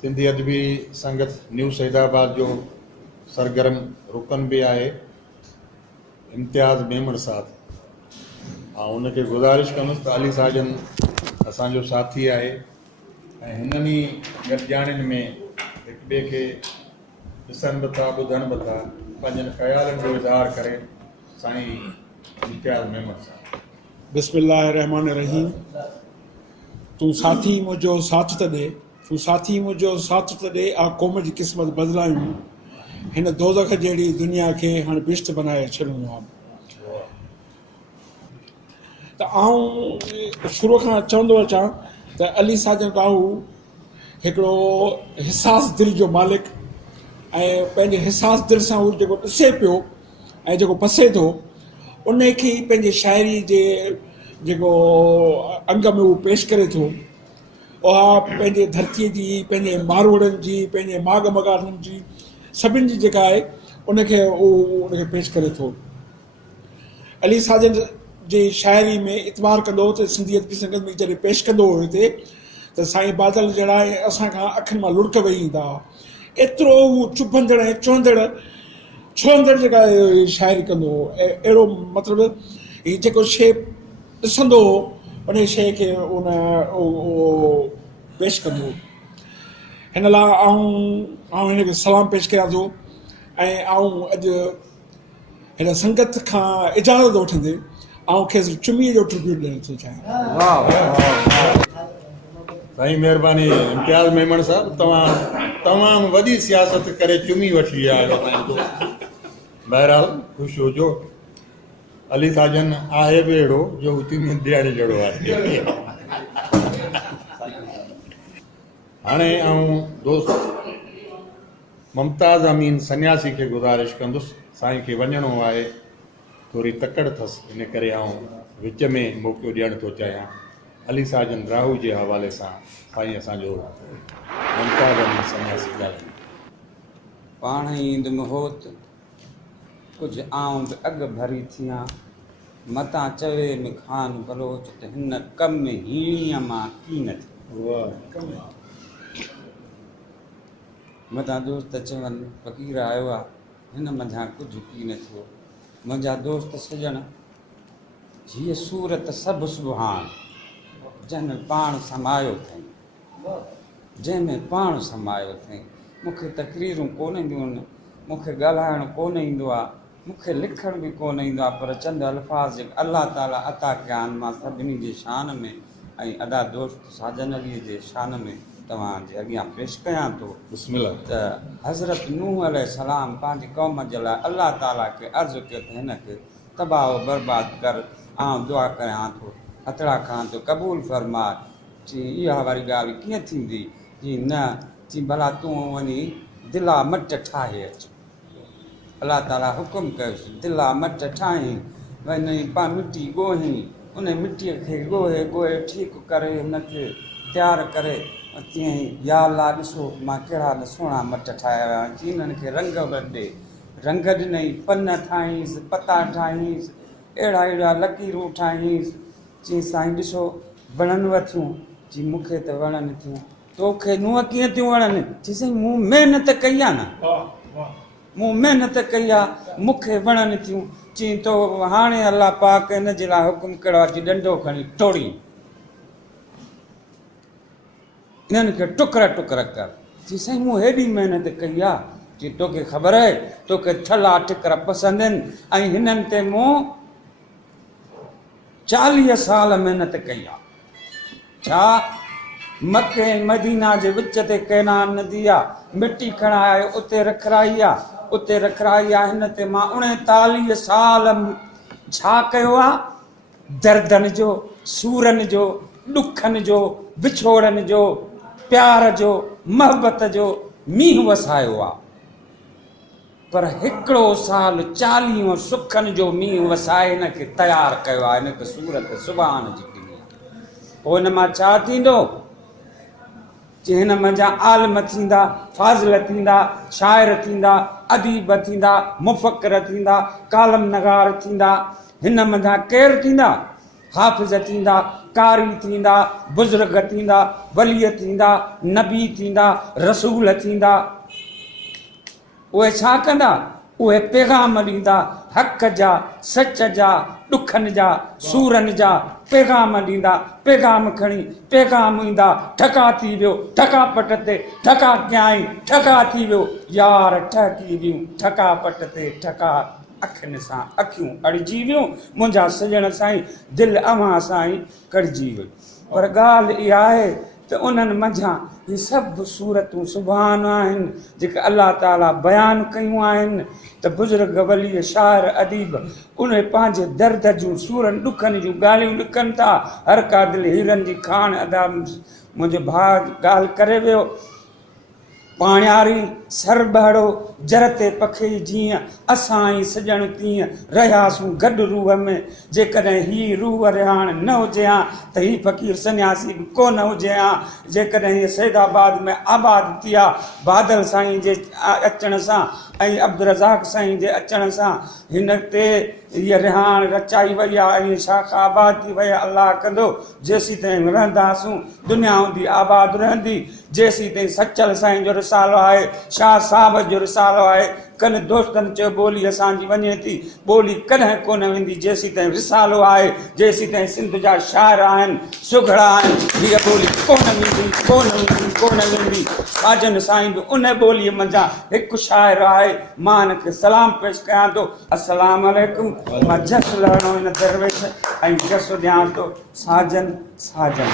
सिंधी अदबी संगत न्यू सैदाबाद जो सरगर्म रुकन बि आहे इम्तियाज़ मेमण साहब, ऐं उनखे गुज़ारिश कंदुसि त अली साजन असांजो साथी आहे ऐं हिननि ई गॾिजाणियुनि में हिक ॿिए खे ॾिसनि बि था ॿुधनि बि था, पंहिंजनि ख़्यालनि जो इज़हार करे साईं इम्तियाज़ मेमण साहब। बिस्मिल्लाहिर्रहमानिर्रहीम। तूं साथी मुंहिंजो साथ त ॾे, तूं साथी मुंहिंजो साथ त ॾे, आ क़ौम जी क़िस्मत बदिलायूं, हिन दोज़ख जहिड़ी दुनिया खे हाणे बिश्त बनाए छॾिणो आहे। त आउं शुरू खां चवंदो अचां त अली साजन राहू हिकिड़ो हिसास दिलि जो मालिक ऐं पंहिंजे हिसास दिलि सां उहो जेको ॾिसे पियो ऐं जेको पसे थो उन खे ई पंहिंजे शाइरी जे जेको अंग में उहो पेश करे थो, उहा पंहिंजे धरतीअ जी, पंहिंजे मारवड़नि जी, पंहिंजे माग मगारनि जी, सभिनी जी जेका आहे उनखे उनखे पेश करे थो। अली साजन जी शाइरी में इतबार कंदो त सिंधियत की संगत में जॾहिं पेश कंदो हो हिते त साईं बादल जहिड़ा असांखां अखियुनि मां लुड़क वेही ईंदा हुआ। एतिरो हू चुभंदड़ ऐं छुहंदड़ जेका शाइरी कंदो हो, अहिड़ो मतिलबु हीअ जेको शइ ॾिसंदो हो उन शइ खे उन पेश कंदो हो। हिन लाइ आउं हिनखे सलाम पेश कयां थो ऐं आउं अॼु हिन संगत खां इजाज़त वठंदे आउं खेसि चुमीअ जो ट्रिब्यूट ॾियणु थो चाहियां। साईं महिरबानी। इम्तियाज़ मेमण साहब, तव्हां तमामु वॾी सियासत करे चुमी वठी विया आहियो। बहरहाल ख़ुशि हुजो। अली साजन आहे बि अहिड़ो जो चुमी ॾियण जहिड़ो आहे। हाणे आउं दोस्त मुमताज़ अमीन सन्यासी खे गुज़ारिश कंदुसि, साईं खे वञिणो आहे, थोरी तकड़ अथसि, इन करे आउं विच में मौक़ो ॾियणु थो चाहियां। अली साजन राहू जे हवाले सां साईं असांजो मुमताज़ अमीन सन्यासी ॻाल्हाईंदो। पाण ई ईंदुमि होत कुझु आउं बि अॻु भरी थियां, मतां चवे में खान बलोच त हिन कम में हीणीअ मां की न थी। मतां दोस्त चवनि फ़क़ीर आयो आहे, हिन मंझां कुझु की न थियो। मुंहिंजा दोस्त सॼण, हीअ सूरत सभु सुभाण जंहिंमें पाण समायो अथई, जंहिंमें पाण समायो अथई। मूंखे तकरीरूं कोन ईंदियूं आहिनि, मूंखे ॻाल्हाइणु कोन ईंदो आहे, मूंखे लिखण बि कोन ईंदो आहे, पर चंद अल्फाज़ जेके अलाह ताला अता कया आहिनि मां सभिनी जे शान में ऐं अदा दोस्त साजन अलीअ जे शान में तव्हांजे अॻियां पेश कयां थो। बिस्मिल्लाह। त हज़रत नूह अलैहिस्सलाम पंहिंजी क़ौम जे लाइ अलाह ताला खे अर्ज़ु कयो त हिनखे तबाह बर्बाद कर, आउं दुआ कयां थो, हथड़ा खां थो क़बूल फरमा। चई इहा वारी ॻाल्हि कीअं थींदी? चई न, चई भला तूं वञी दिला मट ठाहे अच। अलाह ताला हुकुम कयोसि, दिला मट ठाहीं, वञी पा मिटी ॻोहीं, उन मिटीअ खे ॻोहे ठीकु करे हुनखे तयारु करे तीअं ई या अल्लाह ॾिसो मां कहिड़ा सुहिणा मट ठाहिया हुआ। चई हिननि खे रंग ॾे, रंग ॾिनई, पन ठाहींसि, पता ठाहींसि, अहिड़ा लकीरूं ठाहींसि। चई साईं ॾिसो वणनि थियूं। चई मूंखे त वणनि थियूं, तोखे नुंहं कीअं थियूं वणनि? चई साईं मूं महिनत कई आहे न, मूं महिनत कई आहे, मूंखे वणनि थियूं। चई तो हाणे अलाह पाक हिन जे लाइ हुकुम कहिड़ो आहे, चई डंडो खणी टोड़ी इन्हनि खे टुकर टुकर कर। चई साईं मूं हेॾी महिनत कई आहे। चई तोखे ख़बर आहे तोखे ठला ठिकर पसंदि आहिनि ऐं हिननि ते मूं 40 साल महिनत कई आहे। छा मके मदीना जे विच ते कैनान नदी आहे, मिटी खणाए उते रखराई आहे, उते रखराई आहे। हिन ते मां 39 साल छा कयो आहे? दर्दनि जो, सूरनि जो, ॾुखनि जो, विछोड़नि जो, प्यार जो, मोहबत जो मींहुं वसायो आहे। पर हिकिड़ो साल 40 सुखनि जो मींहुं वसाए हिनखे तयारु कयो आहे, हिनखे सूरत सुभाणे जी ॾिनी आहे। पोइ हिन मां छा थींदो? चई हिन मंझां आलिम थींदा, फाज़िल थींदा, शाइर थींदा, अदीब थींदा, मुफ़क्किर थींदा, कालम नगार थींदा। हिन मंझां केरु थींदा? हाफ़िज़ थींदा, कारी थींदा, बुज़ुर्ग थींदा, वलीअ थींदा, नबी थींदा, रसूल थींदा। उहे छा कंदा? उहे पैगाम ॾींदा, हक़ जा, सच जा, ॾुखनि जा, सूरनि जा पैगाम ॾींदा। पैगाम खणी पैगाम ईंदा, ठका थी वियो, ठका पट ते ठका कयाई, ठका थी वियो, यार ठहकी वियूं, ठका पट ते ठका अखियुनि सां अखियूं अड़िजी वियूं, मुंहिंजा सॼण साईं दिलि अव्हां सां ई कड़िजी वई। पर ॻाल्हि इहा आहे त उन्हनि मंझां ही सभु सूरतूं सुभान आहिनि जेके अलाह ताला बयानु कयूं आहिनि त बुज़ुर्ग वली शाइर अदीब उन पंहिंजे दर्द जूं सूरनि ॾुखनि जूं ॻाल्हियूं लिखनि था। हर का दिलि हीरनि जी खान अदा मुंहिंजो भाउ ॻाल्हि करे वियो। पाण्यारी सर बहड़ो जरते पखे जीअं असां ई सॼण तीअं रहियासीं गॾु रूह में। जेकॾहिं हीअ रूह रिहाण न हुजे हा त हीअ फ़क़ीर सन्यासी बि कोन हुजे हा। जेकॾहिं हीअ सैदाबाद में आबाद थी आहे बादल साईं जे अचण सां ऐं अब्दुल रज़ाक साईं जे अचण सां हिन ते हीअ रिहाण रचाई वई आहे ऐं शाख आबाद थी वई आहे। अलाह कंदो जेसीं ताईं रहंदासूं दुनिया हूंदी आबाद रहंदी। जेसीं ताईं सचल साईं जो रिसालो आहे, शाह साहब जो रिसालो आहे। कन दोस्तनि चयो ॿोली असांजी वञे थी, ॿोली कॾहिं कोन वेंदी जेसीं ताईं रिसालो आहे, जेसीं ताईं सिंध जा शाइर आहिनि सुघड़ा आहिनि हीअ ॿोली कोन वेंदी। साजन साईं बि उन ॿोलीअ मंझां हिकु शाइर आहे। मां हिनखे सलाम पेश कयां थो। अस्सलाम वालेकुम। मां जस लहणो हिन दरवेश ऐं जस ॾियां थो साजन साजन।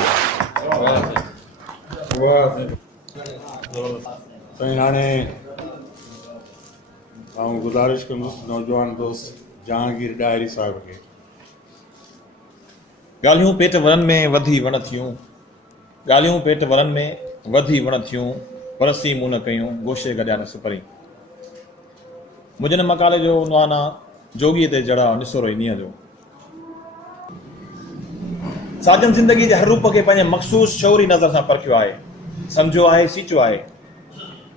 साईं हाणे आउं गुज़ारिश कंदुसि नौजवान दोस्त जहांगीर डायरी साहिब खे। ॻाल्हियूं पेट वरनि में वधी वण थियूं, ॻाल्हियूं पेट वरनि में वधी वण थियूं, परसी मूं न कयूं गोशे गॾिया न सुपरी। मुंहिंजे मकाले जो उनवान आहे जोगीअ ते जड़ा निसोरो इन्हीअ जो। साजन ज़िंदगी जे हर रूप खे पंहिंजे मखसूस शौरी नज़र सां परखियो आहे, सम्झो आहे, सीचो आहे।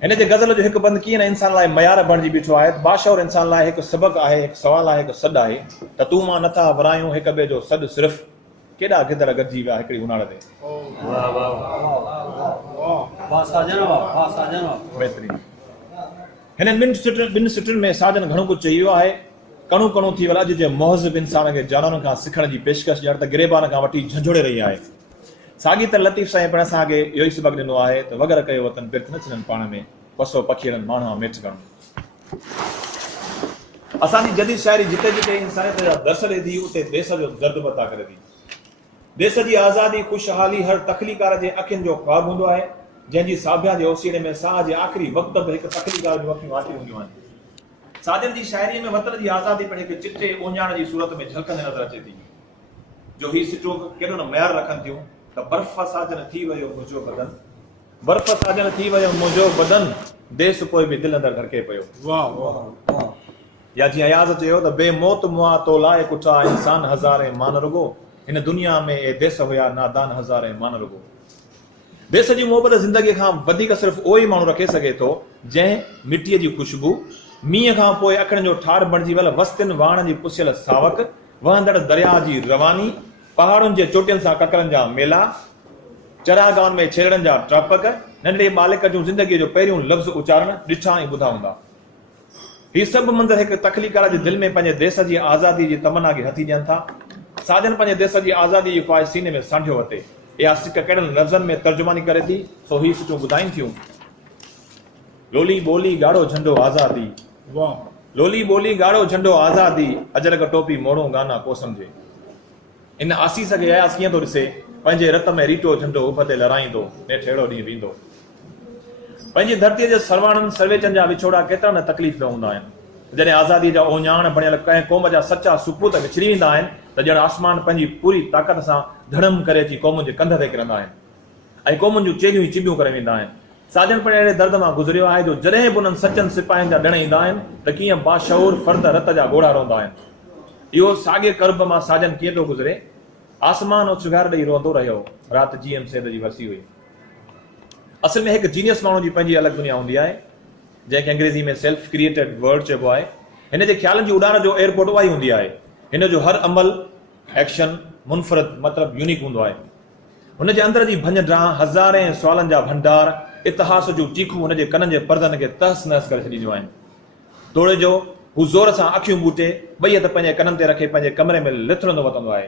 हिन जे गज़ल जो हिकु बंदि कीअं न इंसान लाइ मयार बणिजी बीठो आहे, बाशौर इंसान लाइ हिकु सबक़ु आहे, हिकु सुवालु आहे, हिकु सॾु आहे त तूं मां नथा वरायूं हिक ॿिए जो सॾु सिर्फ़ु केॾा गिदड़ गॾिजी विया हिकिड़ी उनाड़ ते। बहितरीन। हिननि ॿिनि सिटुनि में साजन घणो कुझु चई वियो आहे। कणू कणू थी वियो अॼु जे मुहज़िब इंसान खे जानवरनि खां सिखण जी पेशकश ॼण त गिरेबान खां वठी झंझोड़े रही आहे। साॻी त लतीफ़ साईं पिण असांखे इहो ई सबक़ु ॾिनो आहे त वगर कयो वतन पिर्त न थियनि पाण में, पसो पखीरनि माण्हू मेठ करणु। असांजी जदीद शाइरी जिते जिते इंसानियत जा दर्स ॾे थी उते देश जो दर्द बता करे थी। देश जी आज़ादी खुशहाली हर तख़लीकार जे अखियुनि जो ख्वाबु हूंदो आहे, जंहिंजी साभिया जे ओसीरे में साह जे आख़िरी वक़्त बि हिकु तख़लीकार जूं अखियूं आटी हूंदियूं आहिनि। साजन जी शाइरीअ में वतन जी आज़ादी पिण हिकु चिटे ओञाण जी सूरत में झलकंदे नज़र अचे थी। जो ही सिटो केॾो न मयार रखनि थियूं त बर्फ़ साजन थी वियो मुंहिंजो बदन, बर्फ़ साजन थी वियो मुंहिंजो बदन, देस पोइ बि दिलि अंदरि धड़के पियो। वाह वाह। या जीअं अयाज़ चयो त बेमौत मुआ तो लाए कुठा इंसान हज़ारे मान रुगो, हिन दुनिया में ए देस हुया नादान हज़ारे मान रुगो। देश जी मोहबत ज़िंदगीअ खां वधीक सिर्फ़ु उहो ई माण्हू रखे सघे थो जंहिं मिटीअ जी ख़ुशबू, मींहं खां पोइ अखियुनि जो ठार बणिजी वियल वस्तियुनि वाण जी पुसियल सावक, वहंदड़ दरिया जी रवानी, पहाड़ुनि जे चोटियुनि सां ककरनि जा मेला, चरागाहनि में छेड़नि जा ट्रपक, नंढड़े बालिक जूं ज़िंदगीअ जो पहिरियों लफ़्ज़ उचारण ॾिठा ऐं ॿुधा हूंदा। हीउ सभु मंज़र हिकु तख़लीकार जे दिलि में पंहिंजे देश जी आज़ादी जी तमन्ना खे हथी ॾियनि था। साजन पंहिंजे देश जी आज़ादी जी ख्वाहिश सीने में सांढियो वते, इहा सिक कहिड़नि लफ़्ज़नि में तर्जुमानी करे थी सो ही सिटूं ॿुधाइनि थियूं। लोली ॿोली ॻाढ़ो झंडो आज़ादी, वाह लोली ॿोली ॻाढ़ो झंडो आज़ादी, अजरक टोपी मोड़ो गाना को सम्झे। इन आसीस खे अयास कीअं थो ॾिसे, पंहिंजे रत में रीटो झंडो उभते लहराईंदो, नेठि अहिड़ो ॾींहुं वेंदो। पंहिंजी धरतीअ जे सरवाणनि सर्वेचनि जा विछोड़ा केतिरा न तकलीफ़ हूंदा आहिनि। जॾहिं आज़ादीअ जा ओञाण बणियल कंहिं क़ौम जा सचा सुपूत विछड़ी वेंदा आहिनि त ॼण आसमान पंहिंजी पूरी ताक़त सां धड़म करे अची क़ौमुनि जे कंध ते किरंदा आहिनि ऐं क़ौमुनि जूं चेलियूं चिबियूं करे वेंदा आहिनि। साजन पिण अहिड़े दर्द मां गुज़रियो आहे जो जॾहिं बि उन्हनि सचनि सिपाहियुनि जा ॾिण ईंदा आहिनि त कीअं बाशऊर फर्द रत जा ॻोढ़ा रहंदा आहिनि। इहो साॻे कर्ब मां साजन कीअं थो गुज़रे। आसमान उछगार ॾेई रोंदो रहियो, राति जीएम सेद जी वरसी हुई। असल में हिकु जीनियस माण्हू जी पंहिंजी अलॻि दुनिया हूंदी आहे जंहिंखे अंग्रेज़ी में सेल्फ क्रिएटेड वर्ड चइबो आहे। हिन जे ख़्यालनि जी उॾाण जो एयरपोर्ट उहा ई हूंदी आहे। हिन जो हर अमल एक्शन मुनफ़रद मतिलबु यूनिक हूंदो आहे। हुन जे अंदर जी भञ ड्राह हज़ारे सुवालनि जा भंडार, इतिहास जूं चीखूं हुन जे कननि जे परदनि खे तहस नहस करे छॾींदियूं आहिनि। तोड़े जो हू ज़ोर सां अखियूं बूटे ॿई हथ पंहिंजे कननि ते रखे पंहिंजे कमरे में लिथड़ंदो वतंदो आहे,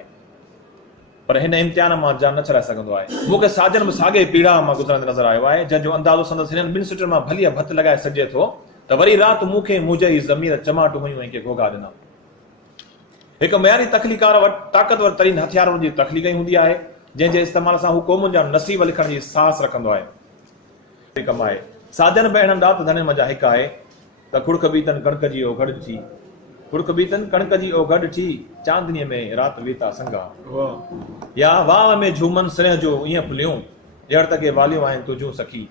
पर हिन इम्तिहान मां जान न छॾाए सघंदो आहे। मूंखे साजन बि साॻे पीड़ा मां गुज़रंदे नज़र आयो आहे, जंहिंजो अंदाज़ो संदसि हिननि ॿिनि सिटुनि मां भली भत लॻाए सघिजे थो त वरी राति मूंखे मुंहिंजे ई ज़मीर चमाट हुयूं ऐं के घोघा ॾिना। हिकु मयारी तख़लीकार वटि ताक़तवर तरीन हथियारनि जी तख़लीक़ हूंदी आहे जंहिंजे इस्तेमाल सां हू क़ौमुनि जा नसीब लिखण जी साहस रखंदो आहे। कमु आहे साजन बहणनि ॾात धन मज़ा हिकु आहे त खुड़क बीतनि कणक जी ओघड़ थी, खुड़क बीतनि कणक जी ओघड़ थी, चांदनीअ में राति वीता संगा, या वाह में झूमन सिरह जो ईअं फुलियूं ॼण त के वालियूं आहिनि तुझूं सखी।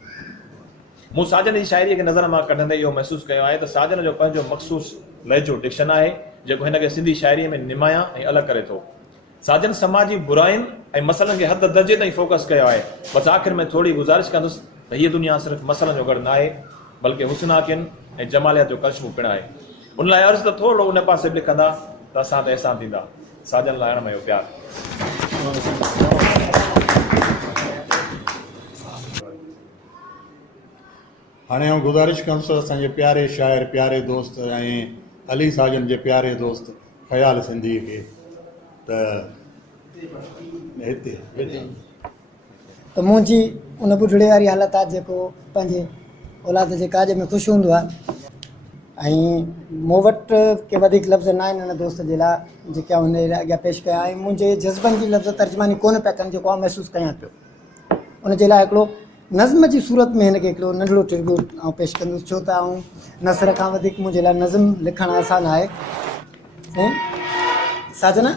मूं साजन जी शाइरीअ खे नज़र मां कढंदे इहो महसूसु कयो आहे त साजन जो पंहिंजो मख़सूस लहजो डिक्शन आहे जेको हिनखे सिंधी शाइरीअ में निमाया ऐं अलॻि करे थो। साजन समाजी बुराइनि ऐं मसइलनि खे हद दर्जे ताईं फोकस कयो आहे। बसि आख़िर में थोरी गुज़ारिश कंदुसि त हीअ दुनिया सिर्फ़ु मसइलनि जो गढ़ न आहे बल्कि हुस्नाकिन ऐं जमालियत जो कश्मू पिणु आहे। उन लाइ अर्ज़ु त थोरो उन पासे बि लिखंदा त असां त अहसान थींदा। साजन लाइ अणमयो प्यार। हाणे आउं गुज़ारिश कंदुसि असांजे प्यारे शाइर प्यारे दोस्त ऐं अली साजन जे प्यारे दोस्त ख़याल सिंधी खे त हिते त मुंहिंजी उन ॿुढड़े वारी हालत आहे जेको पंहिंजे औलाद जे काज में ख़ुशि हूंदो आहे ऐं मूं वटि के वधीक लफ़्ज़ न आहिनि हिन दोस्त जे लाइ जेके हुन अॻियां पेश कया ऐं मुंहिंजे जज़्बनि जी लफ़्ज़ तर्जमानी कोन पिया कनि जेको आउं महसूसु कयां पियो। उनजे लाइ हिकिड़ो नज़्म जी सूरत में हिनखे हिकिड़ो नंढिड़ो टिरगो आउं पेश कंदुसि छो त आउं नसर खां वधीक मुंहिंजे लाइ नज़्म लिखणु आसान आहे। ऐं साजना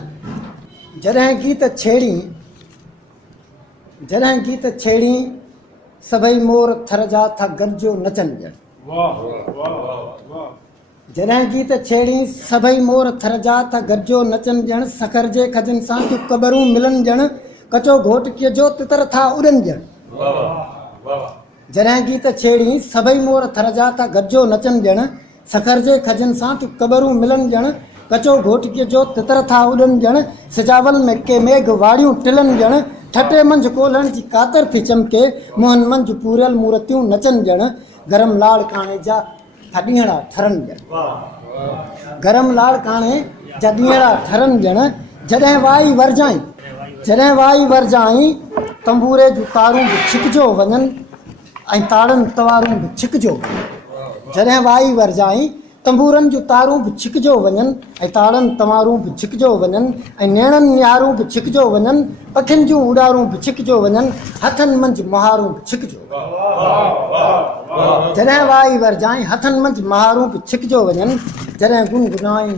जॾहिं गीत छेड़ी सभई मोर थर जा था गॾिजो नचनि ॼण। जॾहिं गीत छेड़ी सभई मोर थर जा था गॾिजो नचनि ॼण, सखर जे खजनि सां जो कबरूं मिलनि ॼण, कचो घोटकीअ जो तितर था उॾनि ॼण। जॾहिं गीत छेड़ी सभई मोर थर जा था गॾिजो नचनि ॼण, सखर जे खजनि सां जो कबरूं मिलनि ॼण, कचो घोटकीअ जो तितर था उॾनि ॼण, सिजावल में के मेघ वाड़ियूं टिलनि ॼण, ठटे मंझि कोलण जी कातर थी चमके, मोहन मंझि पूरियल मूर्तियूं नचनि ॼण, गरम लाड़ काणे जा ॾींहड़ा ठरनि ॼण। गरम लाड़ काणे जा ॾींहड़ा ठरनि ॼण, जॾहिं वाई वरजाई तंबूरे जूं तारूं बि छिकजो वञनि ऐं ताड़नि तवारूं बि छिकजो। जॾहिं वाई वरजाई तंबूरनि जूं तारूं बि छिकजो वञनि ऐं ताड़नि तवारूं बि छिकजो वञनि ऐं नेणनि निहारूं बि छिकजो वञनि, पखियुनि जूं उॾारूं बि छिकजो वञनि, हथनि मंझि महारूं बि छिकजो। जॾहिं वाई वरजाई हथनि मंझि महारूं बि छिकजो वञनि, जॾहिं गुनगुनाई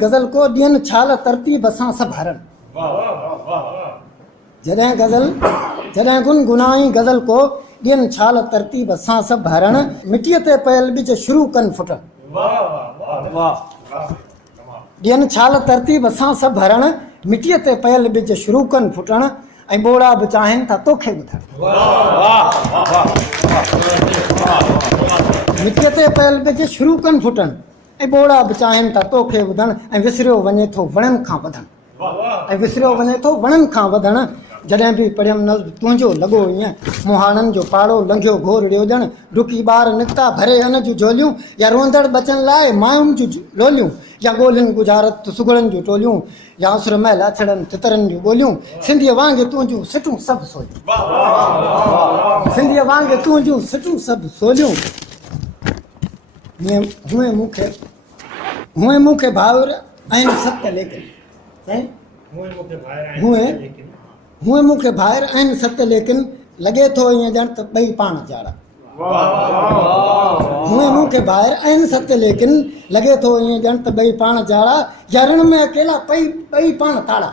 गज़ल को ॾियनि छाल तरतीब सां सभु हरनि। जॾहिं गुनगुनाई गज़ल को ॾियनि छाल तरतीब सां सभु हरण, मिटीअ ते पयल ॿिज शुरू कनि फुटण। ॾियनि छाल तरतीब सां सभु हरण, मिटीअ ते पयल ॿिज शुरू कनि फुटण ऐं ॿोड़ा बि चाहिनि था तोखे ॿुधण। मिटीअ ते पयल ॿिज शुरू कनि फुटण ऐं ॿोड़ा बि चाहिनि था तोखे ॿुधण ऐं विसरियो वञे थो वणनि खां वधण। जॾहिं बि पढ़ियमि न तुंहिंजो लॻो ईअं, मुहाणनि जो पाड़ो लंघियो घोरड़ियो ॼण, डुकी ॿार निकिता भरे अन जूं झोलियूं, या रोंदड़ बचनि लाइ मायुनि जूं लोलियूं, या ॻोल्हियुनि गुजारत सुगड़नि जूं टोलियूं, या उसर महल अछड़नि तितरनि जूं ॿोलियूं, सिंधीअ वांगुरु तुंहिंजूं सिटूं सभु सोलियूं। सिंधीअ वांगुरु तुंहिंजूं सिटूं सभु सोलियूं। हुए मूंखे भाउर आहिनि सत लेकिन, हुए मूंखे भाइर आहिनि सत लेकिन, लॻे थो ईअं ॼण त ॿई पाण जाड़ा। हुए मूंखे भाइर आहिनि सत लेकिन, लॻे थो ईअं ॼण त ॿई पाण जाड़ा, या रण में अकेला ॿई पाण ताड़ा।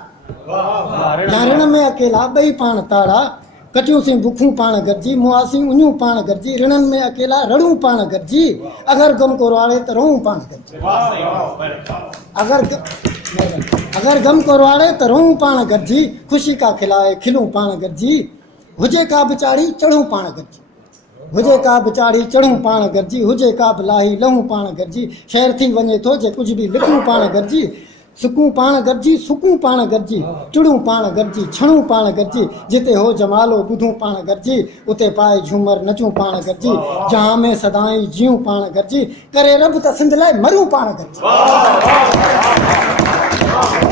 या रण में अकेला ॿई पाण ताड़ा, कटियूंसीं बुखूं पाण गॾिजी, मुआसीं उञूं पाण गॾिजी, रणनि में अकेला रड़ूं पाण गॾिजी, अगरि गम को राड़े त रहूं पाण गॾिजी। अगर गम को राड़े त रहूं पाण गॾिजी, ख़ुशी का खिलाए खिलूं पाण गॾिजी, हुजे का बिचाड़ी चढ़ूं पाण गॾिजी, हुजे का बिचाड़ी चढ़ूं पाण गॾिजी, हुजे का बि लाही लहूं पाण गॾिजी, शहर थी वञे थो जे कुझु बि लिखूं पाण गॾिजी, सुकूं पाण गॾिजी, सुकूं पाण गॾिजी, टिड़ूं पाण गॾिजी, छणूं पाण गॾिजी, जिते हो जमालो ॿुधूं पाण गॾिजी, उते पाए झूमर नचूं पाण गॾिजी, जहां में सदाई जीऊं पाण गॾिजी, करे रब त सिंध लाइ मरूं पाण गॾिजी।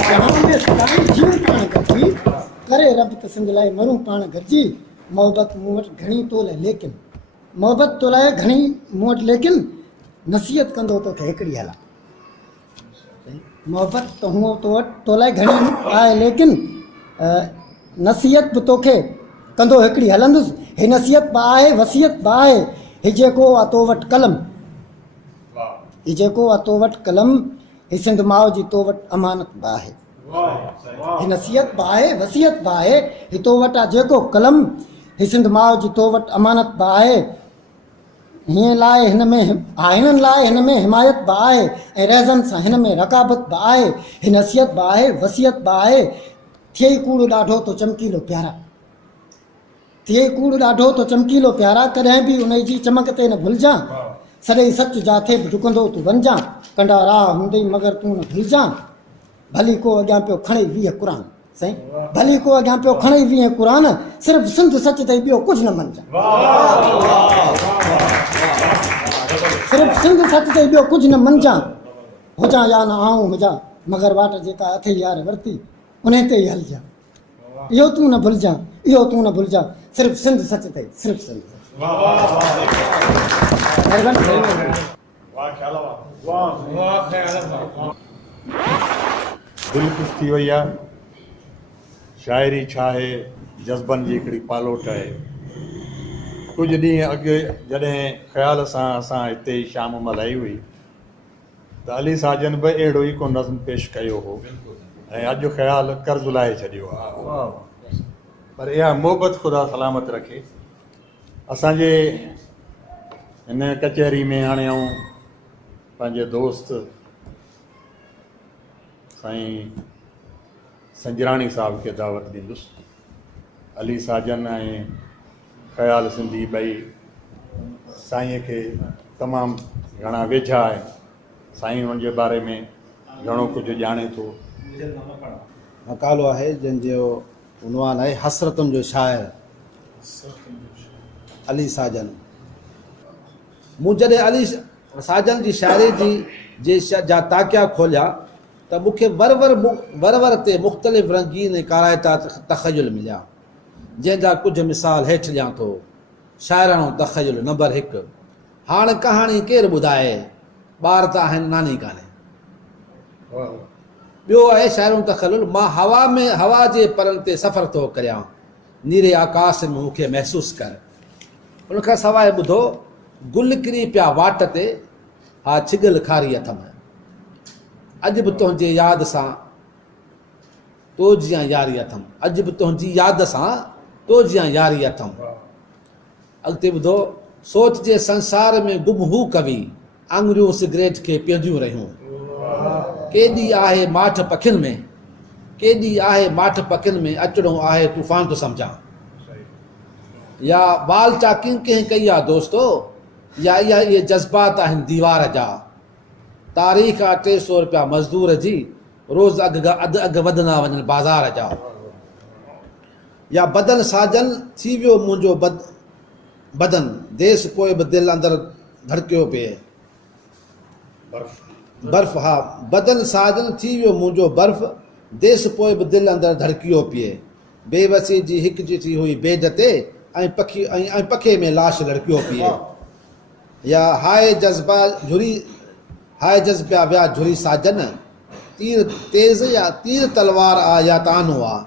जहां में सदाई जीऊं पाण गॾिजी, करे रब त सिंध लाइ मरूं पाण गॾिजी, मोहबत मूं वटि घणी तोल लेकिन, मोहबत तो लाइ घणी मूं वटि लेकिन नसीहत कंदो तोखे हिकिड़ी हला मोहबत त हूअं तो वटि तो लाइ घणी आहे लेकिन नसीहत बि तोखे कंदो हिकिड़ी हलंदुसि हे नसीहत बि आहे वसियत बि आहे हे जेको आहे तो वटि कलम ही जेको आहे तो वटि कलम ही सिंध माउ जी तो वटि अमानत बि आहे ही नसीहत बि आहे वसियत बि आहे ही तो वटि आहे जेको कलम ही सिंध माउ जी तो वटि अमानत बि आहे हीअं लाइ हिन में हिननि लाइ हिन में हिमायत बि आहे ऐं रहिज़न सां हिन में रकाबत बि आहे ही नसीहत बि आहे वसियत बि आहे थिए ई कूड़ ॾाढो तो चमकीलो प्यारा थिए ई कूड़ ॾाढो तो चमकीलो प्यारा कॾहिं बि उन जी चमक ते न भुलिजां सॾई सच जाथे बि डुकंदो तूं वञजां कंडा राह हूंदई मगर तूं न भुलिजां भली को अॻियां पियो खणे 20 क़ुर साईं भली को अॻियां पियो खणे 20 क़ुर सिर्फ़ु सिंध सच ते ॿियो कुझु न मञजां सिर्फ़ु सिंध सच ते ॿियो कुझु न मञजां हुजां या न आऊं हुजां मगर वाट जेका अथई यार वरिती उन ते ई हलजां इहो तूं न भुलिजां इहो तूं न भुलिजां सिर्फ़ु सिंध सच ते सिर्फ़ु सिंध दिलि ख़ुशि थी वई आहे शाइरी छा आहे जज़्बनि जी हिकिड़ी पालोट आहे कुझु ॾींहं अॻु जॾहिं ख़्याल सां असां हिते शाम मल्हाई हुई त अली साजन बि अहिड़ो ई को नज़्म पेश कयो हो ऐं अॼु ख़्याल कर्ज़ु लाहे छॾियो आहे पर इहा मोहबत ख़ुदा सलामत रखे असांजे हिन कचहरी में हाणे आऊं पंहिंजे दोस्त साईं संजराणी साहब खे दावत ॾींदुसि अली साजन ऐं ख़याल सिंधी ॿई साईंअ खे तमामु घणा वेझा आहिनि साईं हुननि जे बारे में घणो कुझु ॼाणे थो मकालो आहे जंहिंजो उनवान आहे हसरतुनि जो शाइर अली साजन मूं जॾहिं अली साजन जी शाइरी जा ताकिया खोलिया त मूंखे वर ते मुख़्तलिफ़ रंगीन ऐं काराइता तख़युल मिलिया जंहिंजा कुझु मिसाल हेठि ॾियां थो शाइराणो तख़युल नंबर 1 हाणे कहाणी केरु ॿुधाए ॿार त आहिनि नानी कान्हे ॿियो आहे शाइराणो तख़युल मां हवा जे परनि ते सफ़र थो करियां नीरे आकाश में मूंखे महसूसु कर उनखां सवाइ ॿुधो गुल किरी पिया वाट ते हा छिगल खारी अथमि अॼु बि तुंहिंजे यादि सां तो जियां यारी अथमि अॼु बि तुंहिंजी यादि सां तो जियां यारी अथमि अॻिते ॿुधो सोच जे संसार में गुम हू कवि आङुरियूं सिगरेट खे पीअंदियूं रहियूं केॾी आहे माठ पखियुनि में केॾी आहे माठ पखियुनि में अचिणो आहे तूफ़ान थो सम्झां या वाल चाकिंग कंहिं कई आहे दोस्तो या इहे जज़्बात आहिनि दीवार जा तारीख़ आहे 300 रुपया मज़दूर जी रोज़ अघु वधंदा वञनि बाज़ार जा या बदन साजन थी वियो मुंहिंजो बदन देस पोइ बि दिलि अंदरि धड़कियो पिए बर्फ़ हा बदन साजन थी वियो मुंहिंजो बर्फ़ देस पोइ बि दिलि अंदरि धड़कियो पिए बेवसी जी हिकु चिठी हुई बेड ते ऐं पखे में लाश लड़कियो पिए या हाय जज़्बा विया झुरी साजन तीर तेज़ या तीर तलवार आ या तानो आ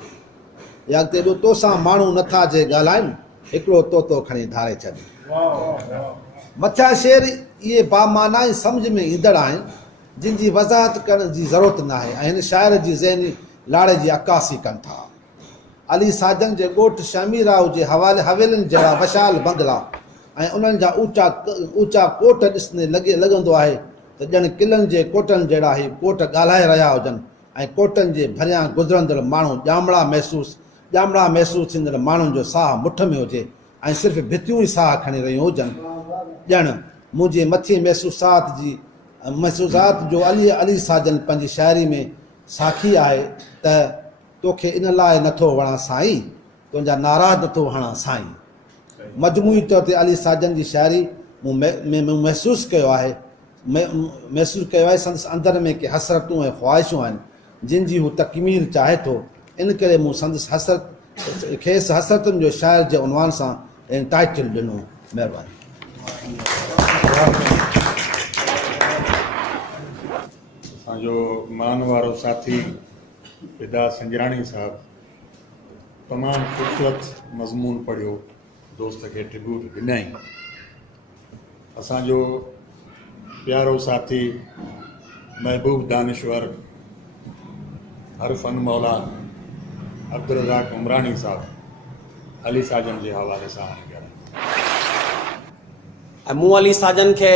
या अॻिते ॿियो तोसां माण्हू नथा जे ॻाल्हाइनि हिकिड़ो तोतो खणी धारे छॾ मथियां शेर इहे बामाना ऐं सम्झ में ईंदड़ आहिनि जिन जी वज़ाहत करण जी ज़रूरत न आहे ऐं हिन शाइर जी ज़हनी लाड़े जी अक्कासी कनि था अली साजन जे ॻोठु शमी राव जे हवेलियुनि जहिड़ा विशाल बंगला ऐं उन्हनि जा ऊचा कोट ॾिसंदे लॻंदो आहे त ॼण किलनि जे कोटनि जहिड़ा ई कोट ॻाल्हाए रहिया हुजनि ऐं कोटनि जे भरियां गुज़रंदड़ माण्हू ॼामड़ा महसूसु थींदड़ माण्हुनि जो साह मुठ में हुजे ऐं सिर्फ़ु भितियूं ई साह खणी रहियूं हुजनि ॼण मुंहिंजे मथे महसूसात जो अली साजन पंहिंजी शाइरी में साखी आहे त तोखे इन लाइ नथो वणां साईं तुंहिंजा नाराज़ नथो हणां साईं मजमूई तौर ते अली साजन जी शाइरी मूं महसूसु कयो आहे संदसि अंदर में के हसरतूं ऐं ख़्वाहिशूं आहिनि जिन जी हू तकमील चाहे थो इन करे मूं संदसि खेसि हसरतुनि जो शाइर जे उनवान सां टाइटल ॾिनो महिरबानी असांजो मान वारो साथी फिदा संजराणी साहब तमामु ख़ूबसूरत मज़मून पढ़ियो, दोस्त खे ट्रिब्यूट ॾिनई। असांजो प्यारो साथी महबूब दानिश्वर हर फन मौला अब्दुल रज़ाक उमरानी साहब अली साजन जे हवाले सां हाणे ॻाल्हाईं। ऐं मूं अली साजन खे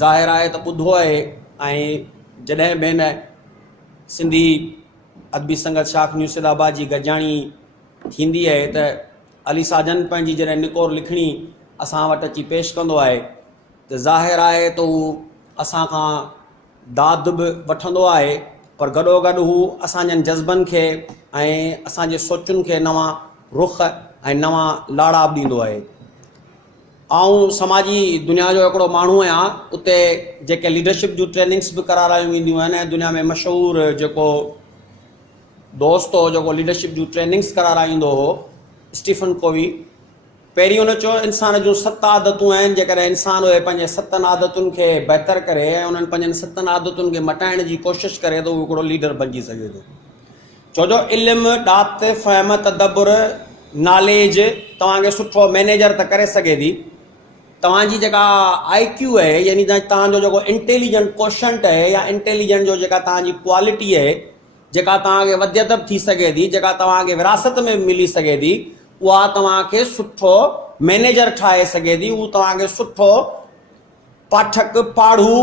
ज़ाहिर आहे त ॿुधो आहे, ऐं जॾहिं बि न सिंधी अदबी संगत शाख न्यूसिदाबाद जी गॾिजाणी थींदी आहे त अली साजन पंहिंजी जॾहिं निकोर लिखणी असां वटि अची पेश कंदो आहे त ज़ाहिर आहे त हू असां खां दाद बि वठंदो आहे, पर गॾोगॾु हू असांजनि जज़्बनि खे ऐं असांजे सोचुनि खे नवां रुख ऐं नवां लाड़ा बि ॾींदो आहे। आऊं समाजी दुनिया जो हिकिड़ो माण्हू आहियां, उते जेके लीडरशिप जूं ट्रेनिंग्स बि करारायूं वेंदियूं आहिनि ऐं दुनिया में मशहूरु जेको दोस्त हो जेको लीडरशिप जूं ट्रेनिंग्स कराराईंदो हो, स्टीफन कोवी, पहिरीं हुन चयो इंसान जूं 7 आदतूं आहिनि, जेकॾहिं इंसान उहे पंहिंजे 7 आदतुनि खे बहितर करे ऐं उन्हनि पंहिंजनि 7 आदतुनि खे मटाइण जी कोशिशि करे त उहो हिकिड़ो लीडर बणिजी सघे थो। छो जो इल्मु, ॾात, फ़हम, तदब्बुर, नॉलेज तव्हांखे सुठो मैनेजर त करे सघे थी। तव्हांजी जेका IQ आहे, यानी तव्हांजो जेको इंटेलिजेंट क्वेश्चंट आहे या इंटेलिजेंट जो जेका तव्हांजी क्वालिटी आहे, जेका तव्हांखे वधियत थी सघे थी, जेका तव्हांखे विरासत में मिली सघे थी, उहा तव्हांखे सुठो मैनेजर ठाहे सघे थी, उहो तव्हांखे सुठो पाठक, पाढ़ू,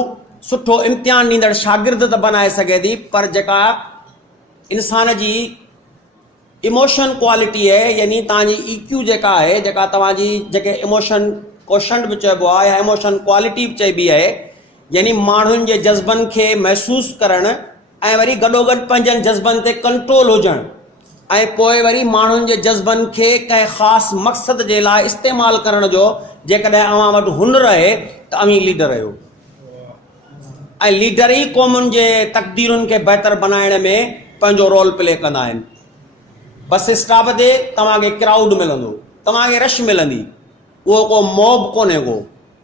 सुठो इम्तिहान ॾींदड़ शागिर्द त बनाए सघे थी। पर जेका इंसान जी इमोशन क्वालिटी आहे, यानी तव्हांजी EQ जेका आहे, जेका तव्हांजी जेके इमोशन क्वेश्चन बि चइबो आहे या इमोशन क्वालिटी बि चइबी आहे, यानी माण्हुनि जे जज़्बनि खे महसूसु करणु ऐं वरी गॾोगॾु पंहिंजनि जज़्बनि ते कंट्रोल हुजणु, ऐं पोइ वरी माण्हुनि जे जज़्बनि खे कंहिं ख़ासि मक़सद जे लाइ इस्तेमालु करण जो जेकॾहिं अव्हां वटि हुनुर आहे त अव्हीं लीडर आहियो। ऐं लीडर ई क़ौमुनि जे तक़दीरुनि खे बहितर बनाइण में पंहिंजो रोल प्ले कंदा आहिनि। बस स्टॉप ते तव्हांखे क्राउड मिलंदो, तव्हांखे रश मिलंदी, उहो को मॉब कोन्हे को,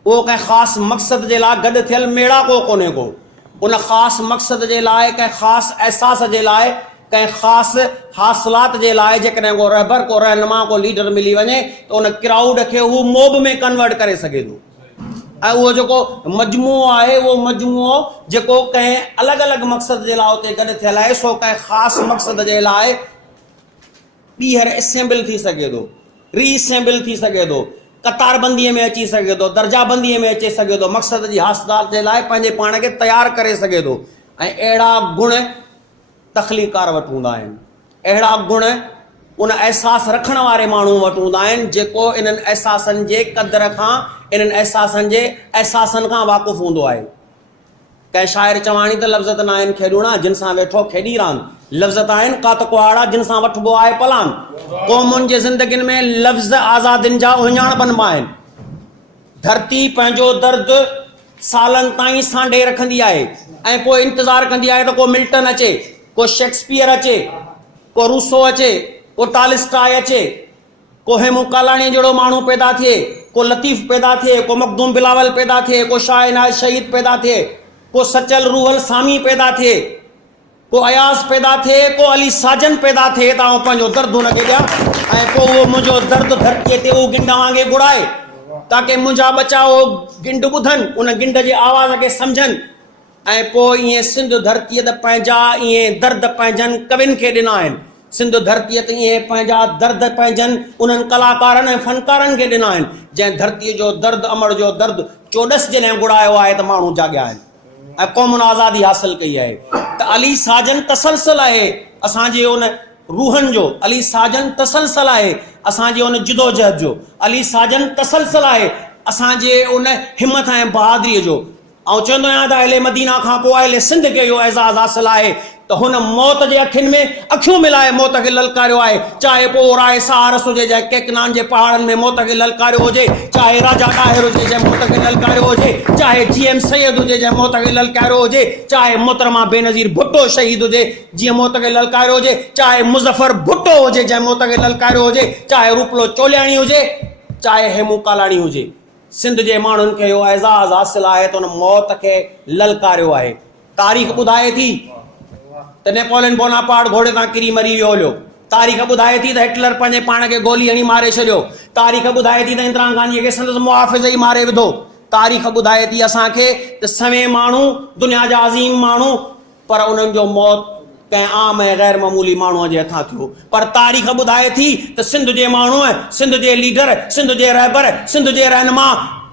उहो कंहिं ख़ासि मक़सद जे लाइ गॾु थियल मेड़ाको कोन्हे को। उन ख़ासि मक़सद जे लाइ, कंहिं ख़ासि अहसास जे लाइ, कंहिं ख़ासि हासिलात जे लाइ जेकॾहिं को रहबर, को रहनुमा, को लीडर मिली वञे त उन क्राउड खे हू मॉब में कन्वर्ट करे सघे थो। ऐं उहो जेको मजमूओ आहे, उहो मजमूओ जेको कंहिं अलॻि अलॻि मक़सद जे लाइ उते गॾु थियल आहे, सो कंहिं ख़ासि मक़सद जे लाइ ॿीहर असेंबल थी सघे थो, रीअसेंबल थी सघे थो, कतारबंदीअ में अची सघे थो, दर्जाबंदीअ में अची सघे थो, मक़सद जी हासिलात जे लाइ पंहिंजे पाण खे तयारु करे सघे थो। ऐं अहिड़ा गुण तख़लीकार वटि हूंदा आहिनि, अहिड़ा गुण उन अहसास रखण वारे माण्हू वटि हूंदा आहिनि जेको इन्हनि अहसासनि जे क़दुर खां, इन्हनि अहसासनि जे अहसासनि खां वाक़ुफ़ु हूंदो आहे। कंहिं शाइर चवाणी त लफ़्ज़ न आहिनि खेॾूणा जिन सां वेठो खेॾी रांदि, लफ़्ज़ त आहिनि कात कुहाड़ा जिन सां वठिबो आहे पलान। क़ौमुनि जे ज़िंदगियुनि में लफ़्ज़ आज़ादियुनि जा उहिञाणपनि मां आहिनि। धरती पंहिंजो दर्द सालनि ताईं सांडे रखंदी आहे ऐं पोइ इंतज़ारु कंदी आहे त को मिल्टन अचे, को शेक्सपियर अचे, को रूसो अचे, को टालिस्टाय अचे, को हेमू कालाणी जहिड़ो माण्हू पैदा थिए, को लतीफ़ पैदा थिए, को मखदूम बिलावल पैदा थिए, को शाह इनायत शहीद पैदा थिए, को सचल रूहल सामी पैदा थिए, को अयास पैदा थिए, को अली साजन पैदा थिए त आउं पंहिंजो दर्द हुनखे ॾियां ऐं पोइ उहो मुंहिंजो दर्द धरतीअ ते उहो गिंड वांगुरु घुराए ताकी मुंहिंजा बचा उहो गिंड ॿुधनि, उन गिंड जे आवाज़ खे सम्झनि। ऐं पोइ ईअं सिंध धरतीअ ते पंहिंजा ईअं दर्द पंहिंजनि कवियुनि खे ॾिना आहिनि, सिंध धरतीअ ते ईअं पंहिंजा दर्द पंहिंजनि उन्हनि कलाकारनि ऐं फनकारनि खे ॾिना आहिनि जंहिं धरतीअ जो दर्द, अमड़ जो दर्द चोॾस जॾहिं घुरायो आहे त माण्हू जाॻिया आहिनि ऐं क़ौमुनि आज़ादी हासिल कई आहे। त अली साजन तसलसल आहे असांजे उन रूहनि जो, अली साजन तसलसल आहे असांजे उन जिदोजहद जो, अली साजन तसलसल आहे असांजे उन हिम्मत ऐं बहादुरीअ जो। ऐं चवंदो आहियां त अहले मदीना खां पोइ अहले सिंध खे इहो एज़ाज़ हासिल आहे त हुन मौत जे अखियुनि में अखियूं मिलाए मौत खे ललकारियो आहे, चाहे पोइ राय सहारस हुजे, चाहे केकनान जे पहाड़नि में मौत खे ललकारियो हुजे, चाहे राजा ॾाहिर हुजे जंहिं मौत खे ललकारियो हुजे, चाहे GM सैयद हुजे जंहिं मौत खे ललकारियो हुजे, चाहे मोहतरमा बेनज़ीर भुट्टो शहीद हुजे जीअं मौत खे ललकारियो हुजे, चाहे मुज़फ़र भुट्टो हुजे जंहिं मौत खे ललकारियो हुजे, चाहे रूपलो चोलियाणी हुजे, चाहे हेमू कालाणी हुजे, सिंध जे माण्हुनि खे इहो एज़ाज़ हासिल आहे त उन मौत खे ललकारियो आहे। तारीख़ ॿुधाए थी त नेपोलियन बोनापार्ट घोड़े तां किरी मरी वियो हुयो। तारीख़ ॿुधाए थी त हिटलर पंहिंजे पाण खे गोली हणी मारे छॾियो। तारीख़ ॿुधाए थी त इंदिरा गांधीअ खे संदसि मुआफ़िज़ ई मारे विधो। तारीख़ ॿुधाए थी असांखे त सवें माण्हू दुनिया जा अज़ीम माण्हू, पर उन्हनि जो मौत कंहिं आम ऐं गैर मामूली माण्हूअ जे हथां थियो। पर तारीख़ ॿुधाए थी त सिंध जे माण्हू, सिंध जे लीडर, सिंध जे रहबर, सिंध जे रहनुमा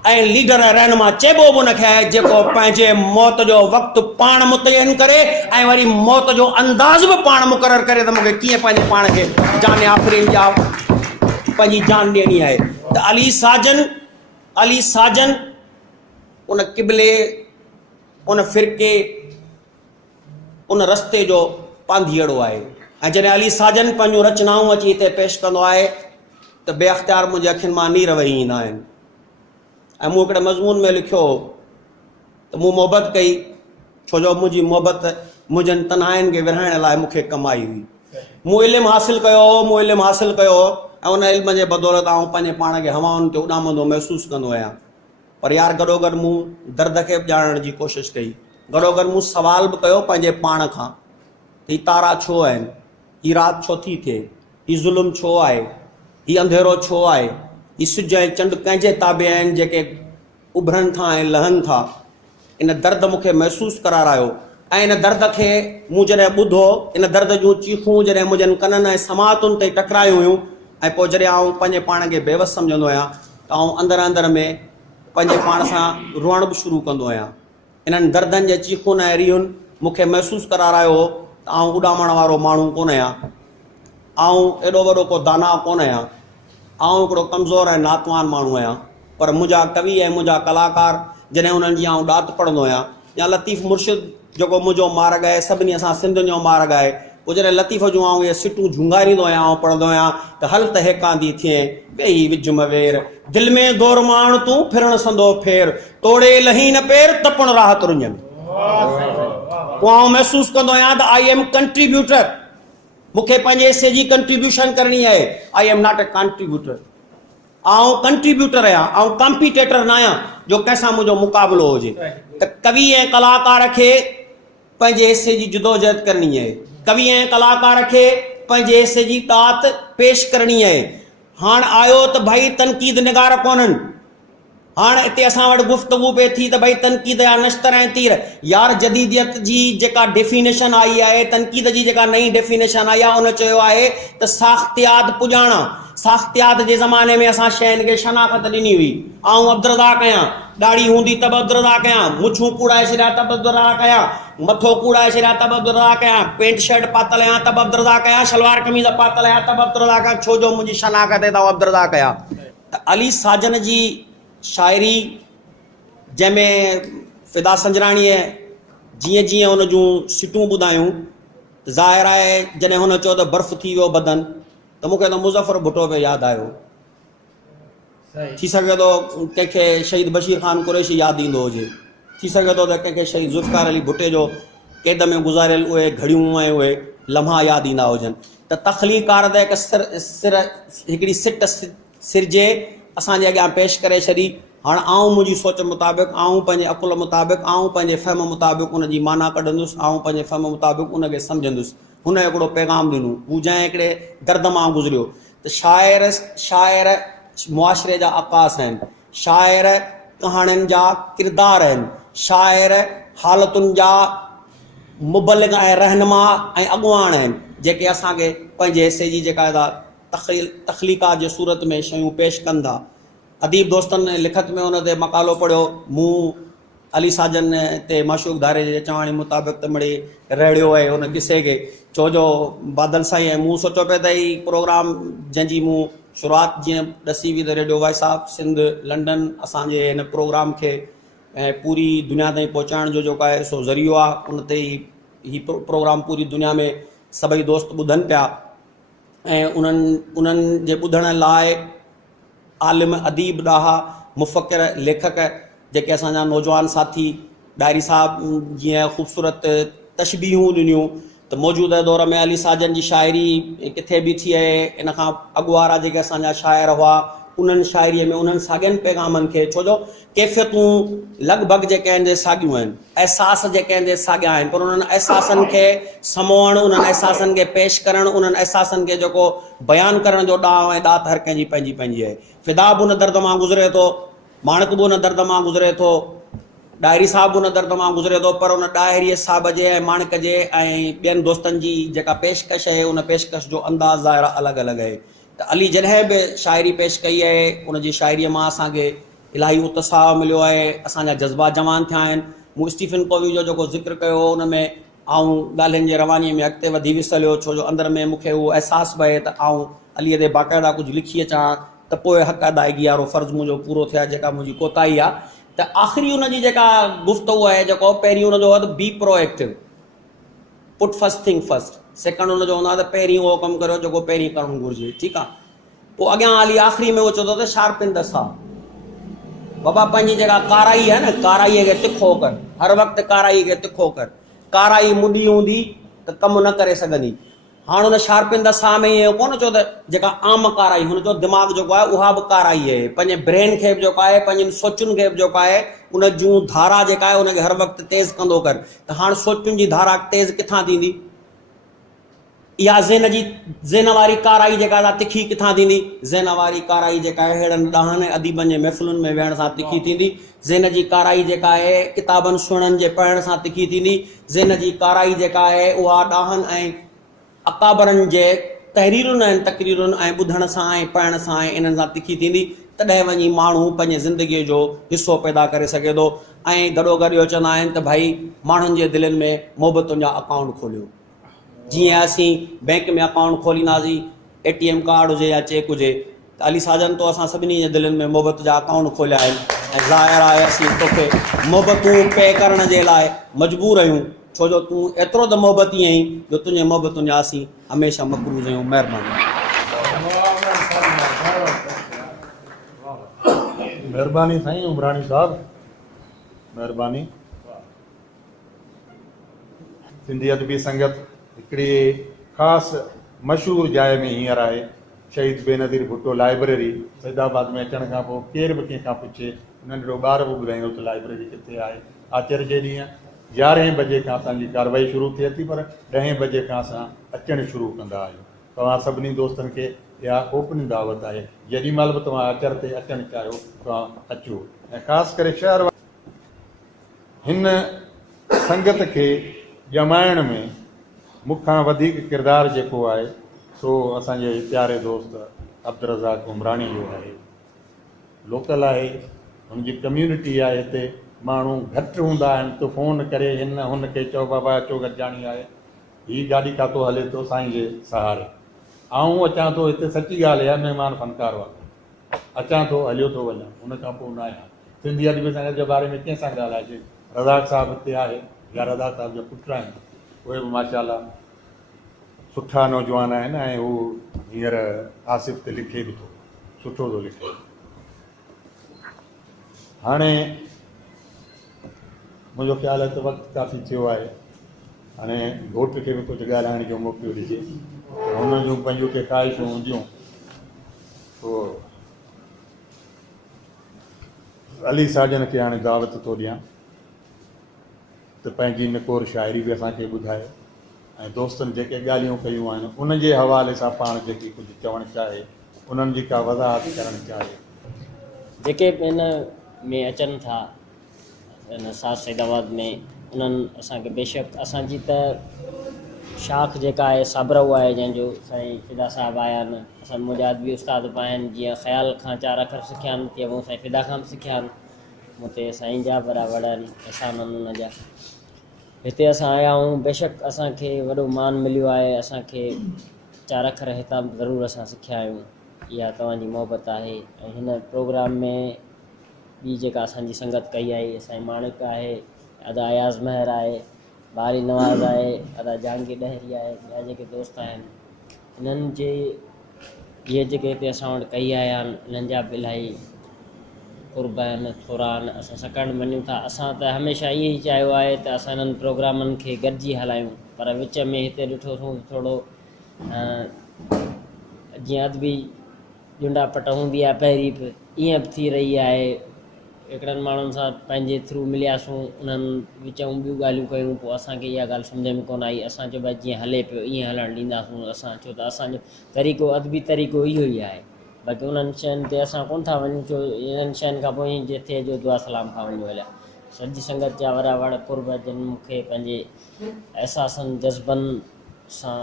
ऐं लीडर रहनुमा चइबो बि उनखे आहे जेको पंहिंजे मौत जो वक़्तु पाण मुतयन करे ऐं वरी मौत जो अंदाज़ बि पाण मुक़ररु करे त मूंखे कीअं पंहिंजे पाण खे जान आफ़रीन जा पंहिंजी जान ॾियणी आहे। त अली साजन उन क़िबले, उन फ़िरके, उन रस्ते जो पांधीअड़ो आहे। ऐं जॾहिं अली साजन पंहिंजूं रचनाऊं अची हिते पेश कंदो आहे त बेअख़्तियार मुंहिंजे अखियुनि मां नीर वही ईंदा आहिनि। ऐं मूं हिकिड़े मज़मून में लिखियो त मूं मोहबत कई, छो जो मुंहिंजी मोहबत मुंहिंजनि तन्हाइनि खे विरहाइण लाइ मूंखे कमाई हुई। मूं इल्मु हासिलु कयो ऐं उन इल्म जे बदौलत आउं पंहिंजे पाण खे हवाउनि ते उॾामंदो महसूसु कंदो आहियां। पर यार गॾोगॾु मूं दर्द खे बि ॼाणण जी कोशिशि कई। गॾोगॾु मूं सवाल बि कयो पंहिंजे पाण खां त हीअ तारा छो आहिनि, हीअ राति छो थी थिए, हीअ ज़ुल्म छो आहे, हीअ अंधेरो छो आहे, हीअ सिज ऐं चंड कंहिंजे ताबे आहिनि जेके उभरनि था ऐं लहनि था। इन दर्द मूंखे महसूसु करारायो ऐं इन दर्द खे मूं जॾहिं ॿुधो, इन दर्द जूं चीखूं जॾहिं मुंहिंजनि कननि ऐं समातुनि ते टकरायूं हुयूं ऐं पोइ जॾहिं आउं पंहिंजे पाण खे बेवस सम्झंदो आहियां त आउं अंदरि में पंहिंजे पाण सां रुअण बि शुरू कंदो आहियां। इन्हनि दर्दनि जे चीखुनि ऐं रियुनि मूंखे महसूसु करारायो त आउं उॾामण वारो माण्हू कोन आहियां, आउं एॾो वॾो को दाना कोन आहियां, आउं हिकिड़ो कमज़ोर ऐं नातवान माण्हू आहियां। पर मुंहिंजा कवि ऐं मुंहिंजा कलाकार जॾहिं उन्हनि जी आउं ॾात पढ़ंदो आहियां, या लतीफ़ मुर्शिद जेको मुंहिंजो मार्ग आहे, सभिनी असां सिंधियुनि जो मार्ग आहे, पोइ जॾहिं लतीफ़ जूं आउं इहे सिटूं झुंगारींदो आहियां ऐं पढ़ंदो आहियां त हल त हेकांदी थिए ॿई विझ मवेर, दिलि में दौर माण तूं फिरण संदो फेर, तोड़े लही न पेर तपण राहत रुंज में। पोइ आउं महसूसु कंदो आहियां त आई एम कंट्रीब्यूटर, मूंखे पंहिंजे हिसे जी कंट्रीब्यूशन करणी आहे। I am not a contributor, आउं कंट्रीब्यूटर आहियां, आउं कॉम्पिटेटर न आहियां जो कंहिंसां मुंहिंजो मुक़ाबिलो हुजे। त कवि ऐं कलाकार खे पंहिंजे हिसे जी जिदोजहद करणी आहे, कवि ऐं कलाकार खे पंहिंजे हिसे जी ॾात पेश करणी आहे। हाणे आयो त भाई तनक़ीद निगार कोन्हनि, हाणे हिते असां वटि गुफ़्तगू पई थी त भई तनक़ीद या नश्तर ऐं तीर। यार जदीदियत जी जेका डेफिनेशन आई आहे, तनक़ीद जी जेका नई डेफिनेशन आई आहे, उन चयो आहे त साख़्तियात पुॼाणा। साख़्तियात जे ज़माने में असां शयुनि खे शनाख़त ॾिनी हुई। आउं अब्दुरज़ा कयां, ॾाढ़ी हूंदी त बि अब्दुरज़ा कयां, मुछूं कूड़ाए छॾिया त बि अब्दुरज़ा कयां, मथो कूड़ाए छॾिया त बि अब्दुरज़ा कयां, पेंट शर्ट पातल आहियां त बि अब्दुरज़ा कयां, शलवार कमीज़ पातल आहियां त बि अब्दुरज़ा कयां, छो जो मुंहिंजी शनाख़त आहे त अब्दुरज़ा कयां। त अली साजन जी शाइरी जंहिंमें फ़िदा संजराणीअ जीअं जीअं हुन जूं सिटूं ॿुधायूं, ज़ाहिर आहे जॾहिं हुन चयो त बर्फ़ थी वियो बदन, त मूंखे त मुज़फ़र भुट्टो पे यादि आयो। थी सघे थो कंहिंखे शहीद बशीर ख़ान कुरैशी यादि ईंदो हुजे, थी सघे थो त कंहिंखे शहीद ज़ुल्फ़िकार अली भुट्टे जो क़ैद में गुज़ारियल उहे घड़ियूं ऐं उहे लम्हा यादि ईंदा हुजनि। त तख़लीकार त हिकिड़ी सिट सिरजे असांजे अॻियां पेश करे छॾी। हाणे आउं मुंहिंजी सोच मुताबिक़, आउं पंहिंजे अकुल मुताबिक़, आउं पंहिंजे फ़हम मुताबिक़ उन जी माना कढंदुसि, आउं पंहिंजे फ़हम मुताबिक़ उनखे सम्झंदुसि। हुन हिकिड़ो पैगाम ॾिनो, हू जंहिं हिकिड़े दर्द मां गुज़रियो। त शाइर मुआशिरे जा अकास आहिनि, शाइर कहाणियुनि जा किरदार आहिनि, शाइर हालतुनि जा मुबलिग ऐं रहनुमा ऐं अॻुवान आहिनि, जेके असांखे पंहिंजे हिसे जी जेका तख़लीक़ात जे सूरत में शयूं पेश कनि था। अदीब दोस्तनि ने लिखत में हुन ते मक़ालो पढ़ियो, मूं अली साजन ते माशूक़ धारे जे चवण मुताबिक़ त मिड़ई रहिड़ियो आहे हुन किसे खे, छो जो बादल साईं ऐं मूं सोचियो पिया त हीउ प्रोग्राम जंहिंजी मूं शुरूआति जीअं ॾसी हुई त radio voice of Sindh London असांजे हिन प्रोग्राम खे ऐं पूरी दुनिया ताईं पहुचाइण जो जेको आहे सो ज़रियो आहे। उन ते ही प्रोग्राम पूरी दुनिया में सभई दोस्त ॿुधनि पिया ऐं उन्हनि जे ॿुधण लाइ आलिम अदीब ॾाहा मुफ़क्किर लेखक जेके असांजा नौजवान साथी डायरी साहब जीअं ख़ूबसूरत तशबीहूं ॾिनियूं, त मौजूदा दौर में अली साजन जी शाइरी किथे बि थी आहे। इन खां अॻु वारा जेके असांजा शाइर हुआ उन्हनि शाइरीअ में उन्हनि साॻियनि पैगामनि खे, छो जो कैफ़ियतूं लॻभॻि जेके आहिनि साॻियूं आहिनि, अहसास जेके आहिनि साॻिया आहिनि, पर उन्हनि अहसासनि खे समोअण, उन्हनि अहसासनि खे पेश करणु, उन्हनि अहसासनि खे जेको बयानु करण जो ॾांहुं ऐं ॾात हर कंहिंजी पंहिंजी पंहिंजी आहे। फिदा बि उन दर्द मां गुज़रे थो, माणक बि उन दर्द मां गुज़रे थो, डायरी साहब बि उन दर्द मां गुज़रे थो, पर उन डायरीअ साहब जे ऐं माणक जे ऐं ॿियनि दोस्तनि जी जेका पेशकश आहे, उन पेशकश जो अंदाज़ ज़ाहिर अलॻि अलॻि आहे। त अली जॾहिं बि शाइरी पेश कई आहे, उनजी शाइरीअ मां असांखे इलाही उत्साह मिलियो आहे, असांजा जज़्बा जवान थिया आहिनि। मूं स्टीफन कोवी जो जेको ज़िक्र कयो हो, उन में आऊं ॻाल्हियुनि जे रवानीअ में अॻिते वधी विसलियो, छो जो अंदरि में मूंखे उहो अहसासु पए त आऊं अलीअ ते बाक़ाइदा कुझु लिखी अचां त पोइ हक़ अदायगी वारो फ़र्ज़ु मुंहिंजो पूरो थिया, जेका मुंहिंजी कोताही आहे। त आख़िरी उनजी जेका गुफ़्तगू आहे, जेको पहिरीं उनजो हूंदो be proactive, put first thing first, second उनजो हूंदो आहे त पहिरीं उहो कमु करियो जेको पहिरीं करणु घुरिजे, ठीकु आहे। पोइ अॻियां हली आख़िरी में उहो चवंदो त शार्पिन द सा, बाबा पंहिंजी जेका काराई आहे न, काराईअ खे तिखो कर, हर वक़्तु काराई खे तिखो कर। काराई मुॾी हूंदी त कमु न करे सघंदी। हाणे हुन शार्पिन द सा में इहो कोन चयो त जेका आम काराई, हुनजो दिमाग़ जेको आहे उहा बि काराई आहे, पंहिंजे ब्रेन खे बि जेको आहे, पंहिंजनि सोचुनि खे बि जेको आहे, उन जूं धारा जेका आहे उनखे हर वक़्तु तेज़ कंदो कर। त हाणे सोचुनि जी धारा तेज़ किथां थींदी? इहा ज़ेन वारी काराई जेका आहे तिखी किथां थींदी? ज़ेन वारी काराई जेका आहे अहिड़नि ॾहनि अदीबनि जे महफ़िलुनि में वेहण सां तिखी थींदी। ज़ेन जी काराई जेका आहे किताबनि सुणनि जे पढ़ण सां तिखी थींदी। ज़ेन जी काराई जेका आहे उहा ॾहनि ऐं अकाबरनि जे तहरीरुनि ऐं तक़रीरुनि ऐं ॿुधण सां ऐं पढ़ण सां ऐं इन्हनि सां तिखी थींदी। तॾहिं वञी माण्हू पंहिंजे ज़िंदगीअ जो हिसो पैदा करे सघे थो। ऐं गॾो गॾु इहो चवंदा आहिनि त भाई माण्हुनि जे दिलनि में मोहबतुनि जा अकाउंट खोलियो। जीअं असीं बैंक में अकाउंट खोलींदासीं, ATM कार्ड हुजे या चेक हुजे, त अली साजन तो असां सभिनी जे दिलनि में मोहबत जा अकाउंट खोलिया आहिनि ऐं ज़ाहिर आहे असीं तोखे मोहबतूं पे करण जे लाइ मजबूर आहियूं, छो जो तूं एतिरो त मोहबती आहीं जो तुंहिंजे मोहबतुनि जा असीं हमेशह मक़रूज़ आहियूं। महिरबानी। महिरबानी साईं उमरानी साहब, महिरबानी। सिंधी अदबी संगत हिकिड़ी ख़ासि मशहूरु जाइ में हींअर आहे, शहीद बेनज़ीर भुट्टो लाइब्रेरी। फैज़ाबाद में अचण खां पोइ केर बि कंहिंखां पुछे, नंढिड़ो ॿार बि ॿुधाईंदो त लाइब्रेरी किथे आहे। आचर जे ॾींहुं 11 बजे खां असांजी कार्रवाई शुरू थिए थी, पर 10 बजे खां असां अचणु शुरू कंदा आहियूं। तव्हां सभिनी दोस्तनि खे इहा ओपन दावत आहे, जेॾी महिल बि तव्हां अचर ते अचणु चाहियो तव्हां अचो। ऐं ख़ासि करे शहर हिन संगत खे ॼमाइण में मूंखां वधीक किरदारु जेको आहे सो असांजे प्यारे दोस्त अब्दुर्रज़ाक उमरानी जो आहे। लोकल आहे, हुनजी कम्यूनिटी आहे। हिते माण्हू घटि हूंदा आहिनि त फ़ोन करे हिन हुन खे चओ बाबा अचो गॾिजाणी आहे, हीअ गाॾी काथो हले थो साईं जे सहारे। आऊं अचां थो, हिते सची ॻाल्हि आहे, महिमान फनकार वारो अचां थो हलियो थो वञा, हुन खां पोइ न आहियां। सिंधी अदबी संगत जे बारे में कंहिंसां ॻाल्हाइजे? रज़ाक साहिबु हिते आहे या रज़ाक साहिब जा पुट आहिनि, उहे बि माशाल्लाह सुठा नौजवान आहिनि ऐं हू हींअर आसिफ़ ते लिखे बि थो, सुठो थो लिखे। हाणे मुंहिंजो ख़्यालु आहे त वक़्तु काफ़ी थियो आहे, हाणे घोट खे बि कुझु ॻाल्हाइण जो मौक़ो ॾिजे। हुन जूं पंहिंजूं के ख़्वाहिशूं हूंदियूं पोइ अली साजन खे हाणे दावत थो ॾियां त पंहिंजी निकोर शाइरी बि असांखे ॿुधाए ऐं दोस्तनि जेके ॻाल्हियूं कयूं आहिनि उन जे हवाले सां पाण जेकी कुझु चवणु चाहे, उन्हनि जी का वज़ाहत करणु चाहे। जेके हिन में अचनि था हिन साथ सैदाबाद में, उन्हनि असांखे बेशक असांजी त शाख जेका आहे साबरऊ आहे, जंहिंजो साईं फिदा साहिबु आया आहिनि। असां मुंहिंजा अदबी उस्ताद बि आहिनि, जीअं ख़्याल खां 4 अखर सिखिया आहिनि, तीअं मूं साईं फिदा खां बि सिखिया आहिनि। मूं ते साईं जा बड़ा वॾा अहसान आहिनि उन जा। हिते असां आया आहियूं, बेशक असांखे वॾो मान मिलियो आहे, असांखे 4 अखर हितां ज़रूरु असां सिखिया आहियूं। इहा तव्हांजी मोहबत आहे। ऐं हिन प्रोग्राम में ॿी जेका असांजी संगत कई आहे, असांजी माणिक आहे, अदा अयाज़ महर आहे, बारी नवाज़ आहे, अदा जहांगीर ॾहरी आहे, ॿिया जेके दोस्त आहिनि, इन्हनि जे इहे जेके हिते असां वटि कई आया आहिनि, इन्हनि जा बि इलाही क़ुर्ब आहिनि, थोरा आहिनि। असां सकाइण मञूं था। असां त हमेशह इहो ई चाहियो आहे त असां इन्हनि प्रोग्रामनि खे गॾिजी हलायूं, पर विच में हिते ॾिठोसीं थोरो जीअं अदबी जुंडा पट हूंदी आहे पहिरीं बि ईअं बि थी रही आहे। हिकिड़नि माण्हुनि सां पंहिंजे थ्रू मिलियासीं, उन्हनि विचूं ॿियूं ॻाल्हियूं कयूं, पोइ असांखे इहा ॻाल्हि सम्झ में कोन आई। असां चयो भाई जीअं हले पियो ईअं हलणु ॾींदासीं असां, छो त असांजो तरीक़ो अदबी तरीक़ो इहो ई आहे। बाक़ी उन्हनि शयुनि ते असां कोन था वञूं, छो इन्हनि शयुनि खां पोइ जिथे जो दुआ सलाम खां वञूं हलिया। सॼी संगत जा वॾा वॾा कुर्ब जन मूंखे पंहिंजे अहसासनि जज़्बनि सां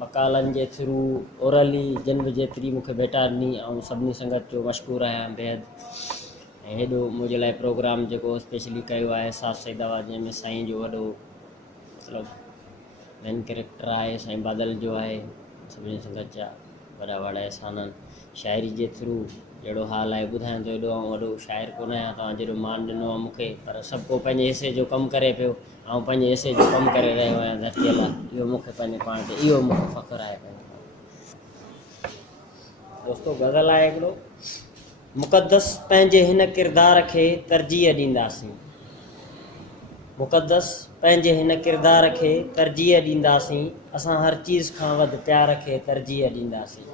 मकालनि जे थ्रू ओरली जिन बि जेतिरी मूंखे भेटा ॾिनी, ऐं सभिनी संगत जो मशकूर आहियां बेहद। ऐं हेॾो मुंहिंजे लाइ प्रोग्राम जेको स्पेशली कयो आहे एहसास सईदाबाद, जंहिंमें साईं जो वॾो मतिलबु मेन कैरेक्टर आहे, साईं बादल जो आहे। सभिनी संगत जा वॾा वॾा एहसान। शाइरी जे थ्रू जहिड़ो हाल आहे ॿुधायां थो, एॾो ऐं वॾो शाइर कोन आहियां तव्हां जहिड़ो मान ॾिनो आहे मूंखे, पर सभु को पंहिंजे हिसे जो कमु करे पियो, ऐं पंहिंजे हिसे जो कमु करे रहियो आहियां धरतीअ लाइ। इहो मूंखे पंहिंजे पाण ते इहो मूंखे फ़ख़्रु आहे पंहिंजो। दोस्तो गज़ल आहे हिकिड़ो, मुक़दस पंहिंजे हिन किरदार खे तरजीह ॾींदासीं, मुक़दस पंहिंजे हिन किरदार खे तरजीह ॾींदासीं, असां हर चीज़ खां वधि प्यार खे तरजीह ॾींदासीं।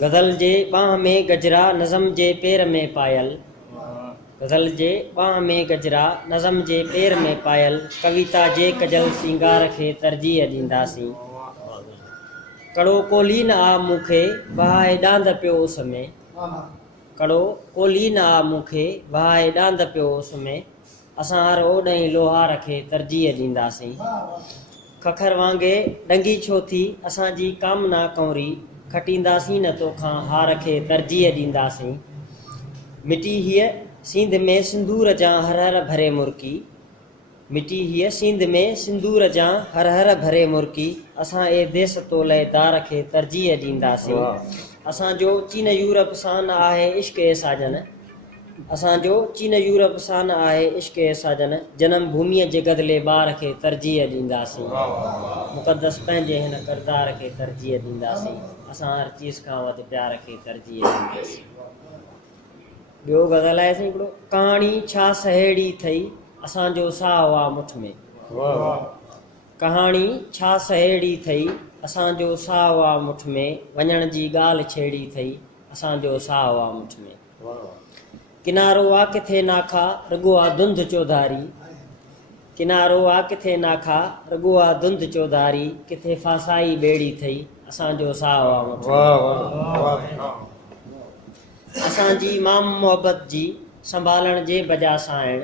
गज़ल जे बाह में गजरा नज़म जे पेर में पायल, गज़ल जे बाह में गजरा नज़म जे पेर में पायल, कविता जे कजल सिंगार खे तरजीह ॾींदासीं। कड़ो कोली न आ मूंखे वहाए ॾांद पियो उस में, कड़ो कोली न आ मूंखे वहाए ॾांद पियो उस में, असां हर ओॾहीं लोहार खे तरजीह ॾींदासीं। खखर वांगुरु डंगी छो थी असांजी कामना कंवरी, खटींदासीं न तोखां हार खे तरजीह ॾींदासीं। मिटी हीअ सींध में सिंदूर जा हर हर भरे मुर्की, मिटी हीअ सींध में सिंदूर जा हर हर भरे मुर्की, असां ए देस तोले दार खे तरजीह ॾींदासीं। असांजो चीन यूरोप सां आहे इश्क ए साजन, असांजो चीन यूरोप सां आहे इश्क ए साजन, जनम भूमीअ जे गदिले ॿार खे तरजीह ॾींदासीं। मुक़दस पंहिंजे हिन किरदार खे तरजीह ॾींदासीं, असां हर चीज़ खां वधि प्यार खे तरजीह ॾींदासीं। ॿियो गज़ल आहे साईं हिकिड़ो, कहाणी छा सहेड़ी थई असांजो साह आ मुठ में, कहाणी छा सहेड़ी थई असांजो साह आ मुठ में, वञण जी ॻाल्हि छेड़ी थई असांजो साह आ मुठ में। किनारो आ किथे नाखा रुॻो आ धुंध चौधारी, किनारो आ किथे नाखा रुॻो आ धुंध चौधारी, किथे फासाई ॿेड़ी थई असांजो साह आ मुठ में। असांजी माम मोहब्बत जी संभालण जे बजा साइण,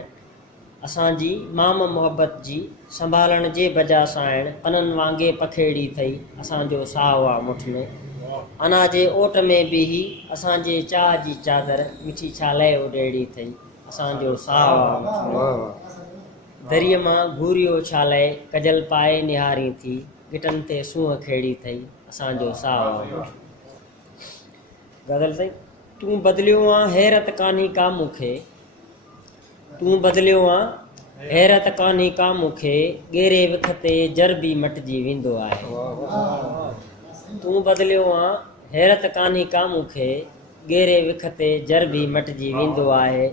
असांजी माम मोहब्बत जी संभालण जे बजा साइण, पननि वांगे पखेड़ी थई असांजो साह आ मुठ में। अना जे ओट में बीही असांजे चाह जी चादर, मिठी छाले उडेड़ी थई असांजो साह आ मुठ में। दरिया मां घूरियो छाले कजल पाए निहारी थी, गिटनि ते सूंहं खेड़ी थई असांजो साह आ मुठ में। गज़ल साईं, तूं बदिलियो आ हैरत कान्ही का मूंखे, तूं बदिलियो आ हैरत कान्ही का मूंखे, ॻेरे विख ते जर बि मटिजी वेंदो आहे। तूं बदिलियो आ हैरत कान्ही का मूंखे, ॻेरे विख ते जर बि मटिजी वेंदो आहे।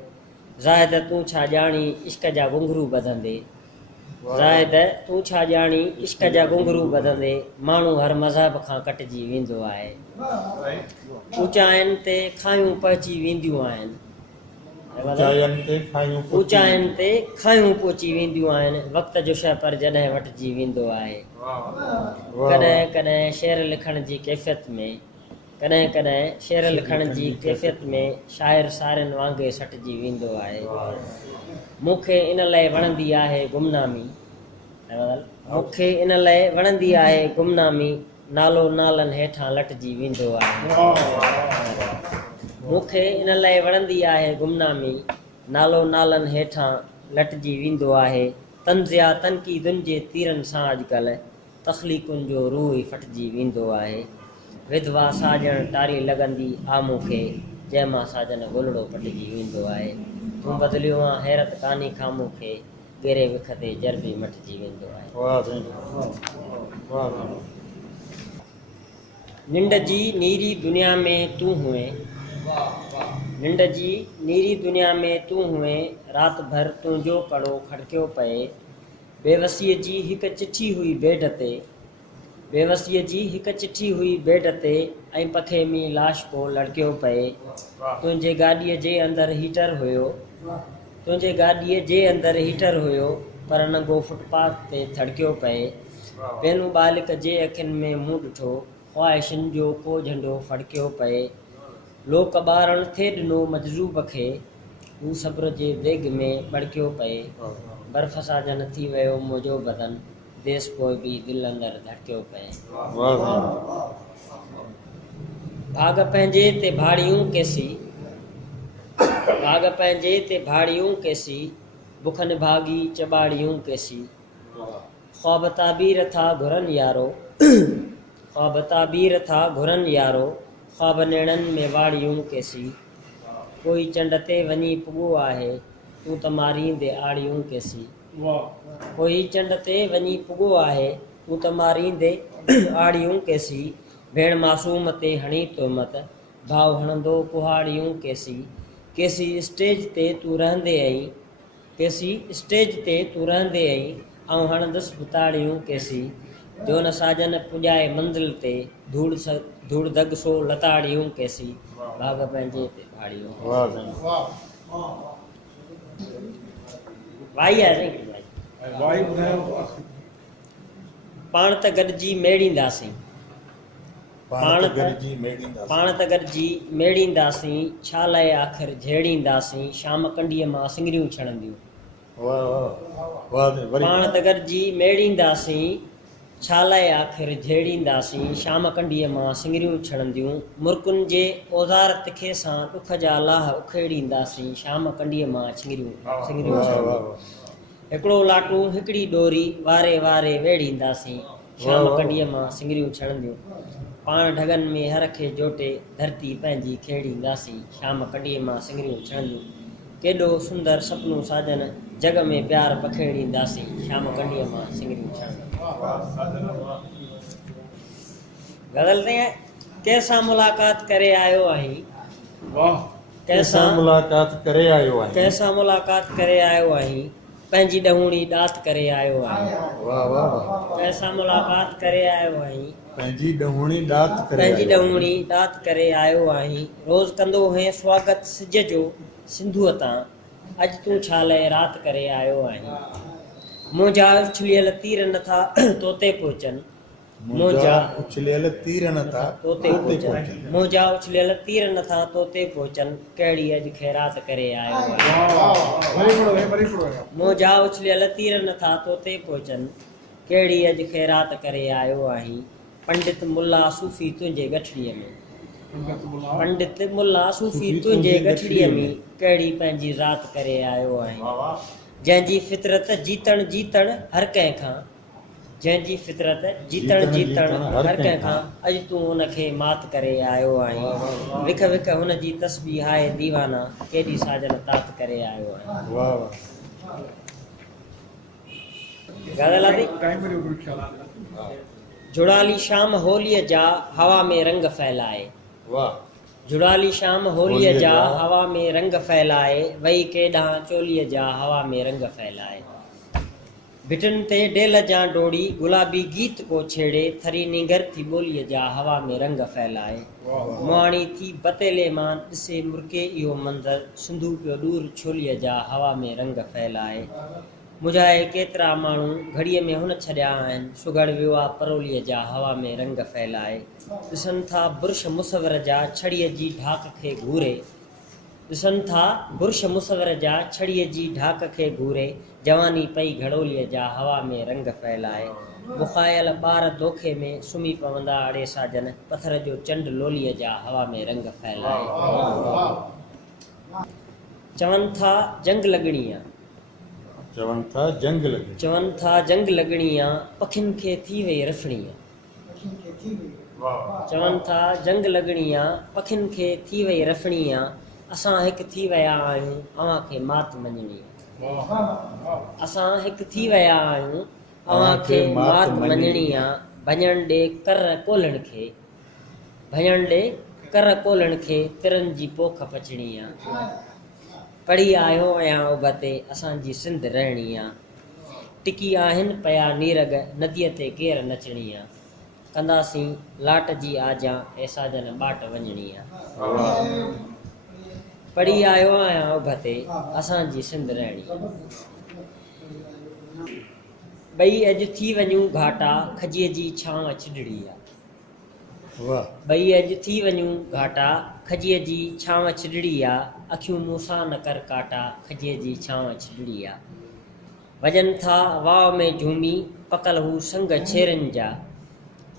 ज़ाहिद तूं छा ॼाणी इश्क जा घुंघरू ॿधंदे, ज़ाहिद तूं छा ॼाणी इश्क जा घुंघरू ॿधंदे, माण्हू हर मज़हब खां कटिजी वेंदो आहे। ऊचाइनि ते खायूं पहुची वेंदियूं आहिनि, ऊचाइनि ते खायूं पहुची वेंदियूं आहिनि, वक़्त जो शइ पर जॾहिं वटिजी वेंदो आहे। कॾहिं कॾहिं शेर लिखण जी कैफ़ियत में, कॾहिं कॾहिं शेर लिखण जी कैफ़ियत में, शाइर सारियुनि वांगुरु सटिजी वेंदो आहे। मूंखे इन लाइ वणंदी आहे गुमनामी, मूंखे इन लाइ वणंदी आहे गुमनामी, नालो नालनि हेठां लटिजी वेंदो आहे। मूंखे इन लाइ वणंदी आहे गुमनामी, नालो नालनि हेठां लटिजी वेंदो आहे। तंज़िया तनक़ीदुनि जे तीरनि सां अॼुकल्ह तख़लीक़ुनि जो रूह ई फटिजी वेंदो आहे। विधवा साजण टारी लॻंदी आ मूंखे, जंहिंमां साजन गुलड़ो पटिजी वेंदो आहे। तूं बदिलियो आ हैरत कान्ही खां मूंखे, ॻेरे विख ते जर बि मटिजी वेंदो आहे। निंड जी नीरी दुनिया में तूं हुए, निंड जी नीरी दुनिया में तूं हुए, रात भर तुंहिंजो कड़ो खड़कियो पए। बेवसीअ जी हिकु चिठी हुई बेड ते, बेवसीअ जी हिकु चिठी हुई बेड ते ऐं पखे में लाश को लड़कियो पए। तुंहिंजे गाॾीअ जे अंदरि हीटर हुयो पर नंगो फुटपाथ ते थड़कियो पए। पहिरियों बालिक जे अखियुनि में मुंहुं ॾिठो, ख़्वाहिशुनि जो को झंडो फड़कियो पए। लोक ॿारण थे ॾिनो मजरूब खे, हू सब्र जे बेग में बड़कियो पए। बर्फ़ सां जन थी वियो मुंहिंजो बदन, देश पोइ बि दिलि अंदरि धड़कियो पए। भाग पंहिंजे ते भाड़ियूं केसी, बुख निभागी चॿाड़ियूं केसी। ख्वाब ताबीर था घुरनि यारो, ख्वाब नेणनि में वाड़ियूं केसी। कोई चंड ते वञी पुॻो आहे, तूं त मारींदे आड़ियूं केसी। आड़ियूं केसी। भेण मासूम ते हणी तोहमत, भाउ हणंदो कुहाड़ियूं केसी। केसी स्टेज ते तूं रहंदे आहीं, आऊं हणंदुसि बुताड़ियूं केसी। जो न साजन पुॼाए मंज़िल ते, धूड़ दग सो लताड़ियूं केसी। भाग पंहिंजे ते भाड़ियूं। वाई आहे पाण त गॾिजी मेड़ींदासीं, छा लाइ आख़िर झेड़ींदासीं, शाम कंडीअ मां सिंगरियूं छणंदियूं। पाण त गॾिजी मेड़ींदासीं, छा लाइ आख़िर झेड़ींदासीं, शाम कंडीअ मां सिंगरियूं छणंदियूं। मुर्कुनि जे औज़ार तिखे सां ॾुख जा लाह उखेड़ींदासीं, शाम कंडीअ मां सिंगरियूं छणंदियूं। हिकिड़ो लाटू हिकिड़ी डोरी वारे वारे वेड़ींदासीं, शाम कंडीअ मां सिंगरियूं छणंदियूं। पाण ढगनि में हर खे जोटे, धरती पंहिंजी खेड़ींदासीं, शाम कंडीअ मां सिंगरियूं छणंदियूं। केॾो सुंदर सपनो साजन, जग में प्यार पखेड़ींदासीं, शाम कंडीअ मां सिंगरियूं छणंदियूं। गज़ल ते कंहिंसां मुलाक़ात करे आयो आहीं, पंहिंजी ॾहूणी ॾात करे आयो आहीं। कंहिंसां मुलाक़ात करे आयो आहीं, पंहिंजी ॾहूणी ॾात करे आयो आहीं। रोज़ कंदो हैं स्वागत सिज जो सिंधुअ तां, अॼु तूं छा लाइ राति करे आयो आहीं। मुंहिंजा उछलियल तीर नथा तोते पहुचनि, मुंहिंजा उछलियल तीर नथा तोते पहुचनि, कहिड़ी अॼु ख़ैरात करे आयो आहीं। मुंहिंजा उछलियल तीर नथा तोते पहुचनि, कहिड़ी अॼु ख़ैरात करे आयो आहीं। पंडित मुल्ला सूफ़ी तुंहिंजे गठड़ीअ में, कहिड़ी पंहिंजी रात करे आयो आहीं। जंहिंजी फितरत जीतण हर कंहिंखां, अॼु तूं हुनखे मात करे आयो आहीं। विख हुनजी तस्बीह आहे दीवाना, केॾी साजन तात करे आयो आहीं। जुड़ाली शाम होलीअ जा हवा में रंग फैलाए, वही केॾां चोलीअ जा हवा में रंग फैलाए। भिटनि ते डेल जा डोड़ी, गुलाबी गीत को छेड़े, थरी नींगर थी ॿोलीअ जा हवा में रंग फैलाए। मुहाणी थी बतेले मां ॾिसे मुर्के इहो मंज़र, सिंधु पियो दूर छोलीअ जा हवा में रंग फैलाए। मुझाए केतिरा माण्हू घड़ीअ में हुन छॾिया आहिनि, सुगड़ वियो आहे परोलीअ जा हवा में रंग फैलाए। ॾिसनि था बुर्श मुसवर जा छड़ीअ जी ढाक खे घूरे, जवानी पई घड़ोलीअ जा हवा में रंग फैलाए। बुखायल ॿार धोखे में सुम्ही पवंदा अड़े साजन, पथर जो चंड लोलीअ जा हवा में रंग फैलाए। चवनि था जंग लॻणी आ, पखियुनि खे थी वई रफणी आ, असां हिकु थी विया आहियूं, अव्हां खे मात मञणी आ। भञण ॾे कर कोलण खे तिरनि जी पोख पचणी आ। पढ़ी आयो आहियां उभ ते असांजी सिंध रहणी आ, टिकी आहिनि पया नीरग नदीअ ते केर नचणी आ। कंदासीं लाट जी आजा ऐं साजन बाट वञणी आहे। पढ़ी आयो आहियां उभते असांजी सिंध रहणी। ॿई अॼु थी वञूं घाटा खजीअ जी छांव छिॾड़ी आहे। वाह। ॿई अॼु थी वञूं घाटा खजीअ जी छांव छिॾड़ी आहे। अखियूं मूंसां न कर काटा खजीअ जी छांव छिॾड़ी आहे। वॼनि था वाव में झूमी पकल हू संग छेरनि जा।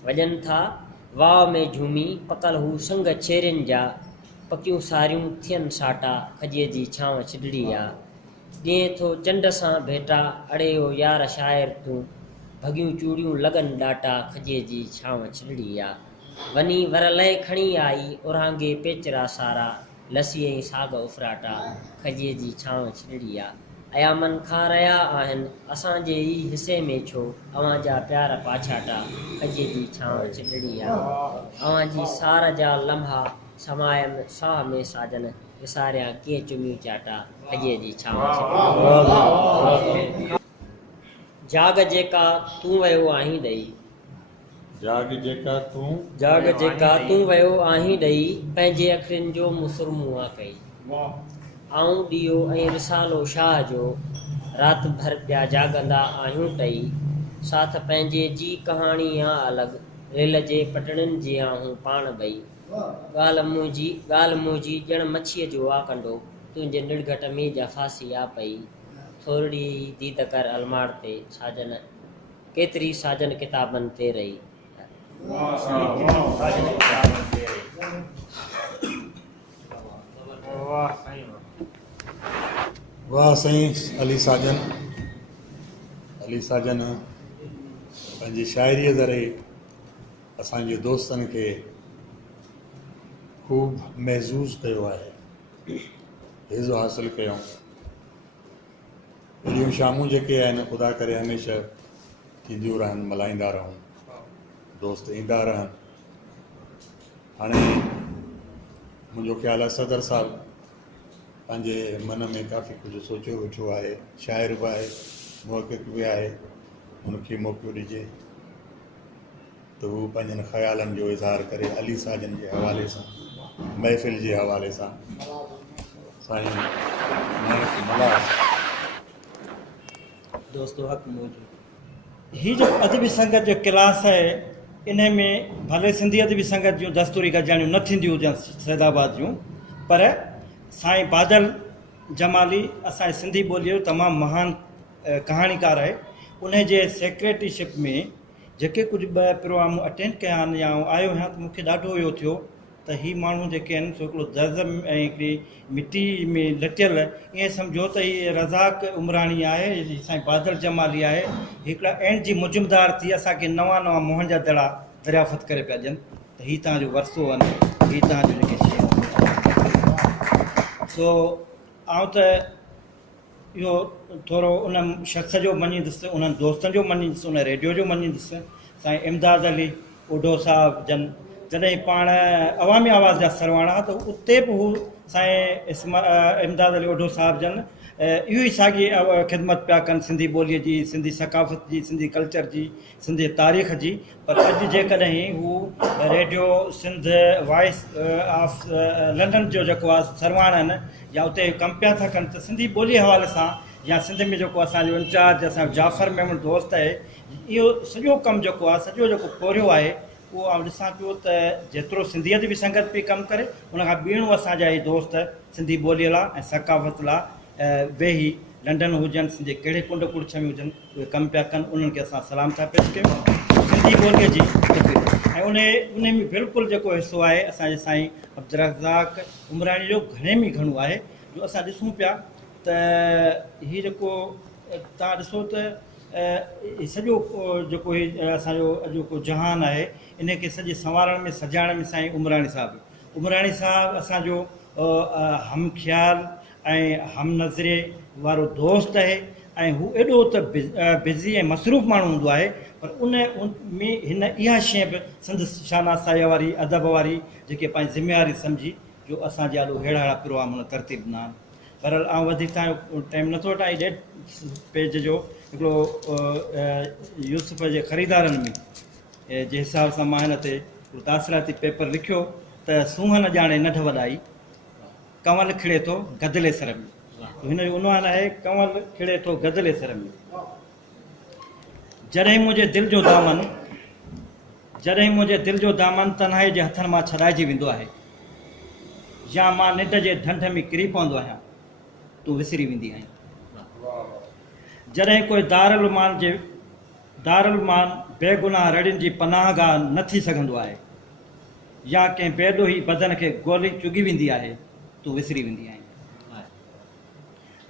वॼनि था वाव में झूमी पकल हू संग छेरनि जा। पकियूं सारियूं थियनि साटा खजीअ जी छांव छिॾड़ी आहे। ॾिए थो चंड सां भेटा अड़े ओ यार शाइर तूं। भॻियूं चूड़ियूं लॻनि ॾाटा खजीअ जी छांव छिॾड़ी आहे। वञी वर लय खणी आई उरांगे पेचरा सारा। लसी ऐं साग उफराटा खजीअ जी छांव छिॾड़ी आहे। अयामन खां रहिया आहिनि असांजे ई हिसे में छो। अव्हां जा प्यार पाछाटा खजीअ जी छांव छिॾड़ी आहे। अव्हां जी सार जा लम्हा समायनि साह में साजन विसारिया कीअं चुमियूं चाटा खजीअ जी छांव छिॾड़ी। जाग जेका तूं वियो आहीं ॾेई। जाग जेका तूं जाग जेका तूं वियो आहीं ॾेई पंहिंजे अखियुनि जो मुसुरमुआ कई। आऊं ॾियो ऐं रिसालो शाह जो राति भर पिया जागंदा आहियूं टई। साथ पंहिंजे जी कहाणी आहे अलॻि रेल जे पटड़ियुनि जी आहियूं पाण ॿई। ॻाल्हि मुंहिंजी ॼण मच्छीअ जो आहे कंडो तुंहिंजे निर्घट में जा फासी आहे पई। थोरी दीद कर अलमाड़ ते साजन केतिरी साजन किताबनि ते रही। वाह साईं अली साजन। अली साजन पंहिंजी शाइरीअ ज़रिए असांजे दोस्तनि खे ख़ूब महज़ूज़ कयो आहे, हिज़ो हासिलु कयूं। अहिड़ियूं शामूं जेके आहिनि ख़ुदा करे हमेशह थींदियूं रहनि, मल्हाईंदा रहूं, दोस्त ईंदा रहनि। हाणे मुंहिंजो ख़्यालु आहे सदर साहिबु पंहिंजे मन में काफ़ी कुझु सोचियो वेठो आहे, शाइर बि आहे, मुहक़िक़ बि आहे, हुनखे मौक़ो ॾिजे त हू पंहिंजनि ख़्यालनि जो इज़हार करे अली साजन जे हवाले सां, महफ़िल जे हवाले सां। साईं दोस्तों हक़ मौजूद ही जो अदबी संगत जो क्लास आहे इन में भले सिंधी अदबी संगत जूं दस्तूरी गजाणियूं न थींदियूं हुजनि सैदाबाद जूं, पर साईं बादल जमाली असांजे सिंधी ॿोलीअ जो तमामु महान कहाणीकार आहे। उन जे सेक्रेटरीशिप में जेके कुझु ॿ प्रोग्राम अटेंड कया आहिनि या आयो आहियां त मूंखे ॾाढो इहो थियो त ही माण्हू जेके आहिनि सो हिकिड़ो दर्द ऐं हिकिड़ी मिटी में लटियल ईअं सम्झो त हीअ रज़ाक उमराणी आहे, साईं बादल जमाली आहे, हिकिड़ा एंड जी मुजिमदार थी असांखे नवां नवां मोहन जा दड़ा दरियाफ़त करे पिया ॾियनि त हीअ तव्हांजो वरसो आहिनि, हीअ तव्हांजो जेके शइ सो आउं त इहो थोरो उन शख़्स जो मञींदुसि, उन्हनि दोस्तनि जो मञींदुसि, उन रेडियो जो मञींदुसि। साईं इमदाद अली ओढो साहिबु जन जॾहिं पाण अवामी आवाज़ जा सरवाणा त उते बि हू साईं इमदाद अली ओढो साहिबु जन इहो ई साॻी ख़िदमत पिया कनि सिंधी ॿोलीअ जी, सिंधी सकाफ़त जी, सिंधी कल्चर जी, सिंधी तारीख़ जी। पर अॼु जेकॾहिं हू radio Sindh voice of London जो जेको आहे सरवाणा आहिनि या उते कमु पिया था कनि त सिंधी ॿोलीअ हवाले सां या सिंध में जेको असांजो इंचार्ज असांजो जाफ़र मेमन दोस्त आहे, इहो सॼो कमु जेको आहे सॼो जेको कोरियो आहे उहो आउं ॾिसां पियो त जेतिरो सिंधियत बि संगत पई कमु करे उनखां ॿीणो असांजा ई दोस्त सिंधी ॿोलीअ लाइ ऐं सकाफ़त लाइ वेही लंडन हुजनि, सिंधी कहिड़े कुंड कुड़छ में हुजनि, उहे कमु पिया कनि। उन्हनि खे असां सलाम था पेश कयूं सिंधी ॿोलीअ जी। ऐं उन में बिल्कुलु जेको हिसो आहे असांजे साईं अब्दुर्रज़ाक उमराणी जो घणे में घणो आहे जो असां ॾिसूं पिया त हीअ जेको तव्हां ॾिसो त सॼो जेको असांजो जेको जहान आहे इन खे सॼे संवारण में सजाइण में साईं उमराणी साहिबु असांजो हम ख़्याल ऐं हम नज़रे वारो दोस्त आहे। ऐं हू एॾो त बिज़ी ऐं मसरूफ़ माण्हू हूंदो आहे, पर उन में हिन इहा शइ बि सिंध शानासाई वारी अदब वारी जेके पंहिंजी ज़िमेवारी सम्झी जो असांजा ॾाढो अहिड़ा अहिड़ा प्रोग्राम हुन तरतीब ॾिना आहिनि। पर आउं वधीक तव्हांजो टाइम नथो वठां। डेढ पेज जो हिकिड़ो यूसुफ जे ख़रीदारनि में जे हिसाब सां मां हिन ते तासिराती पेपर लिखियो त सूहन ॼाणे नढ वॾाई, कंवल खिड़े थो गदिले सर में। हिन जो उनवान आहे कंवल खिड़े थो गदिले सर में। जॾहिं मुंहिंजे दिलि जो दामन, जॾहिं मुंहिंजे दिलि जो दामन तन्हाई जे हथनि मां छॾाइजी वेंदो आहे, या मां निंड जे ढंढ में किरी पवंदो आहियां, तूं विसरी वेंदी आहीं। जॾहिं कोई दारुलमान बेगुनाह रड़ियुनि जी पनाहगाह न थी सघंदो आहे, या कंहिं बेॾोही बदन खे गोली चुगी वेंदी आहे, तूं विसरी वेंदी आहीं।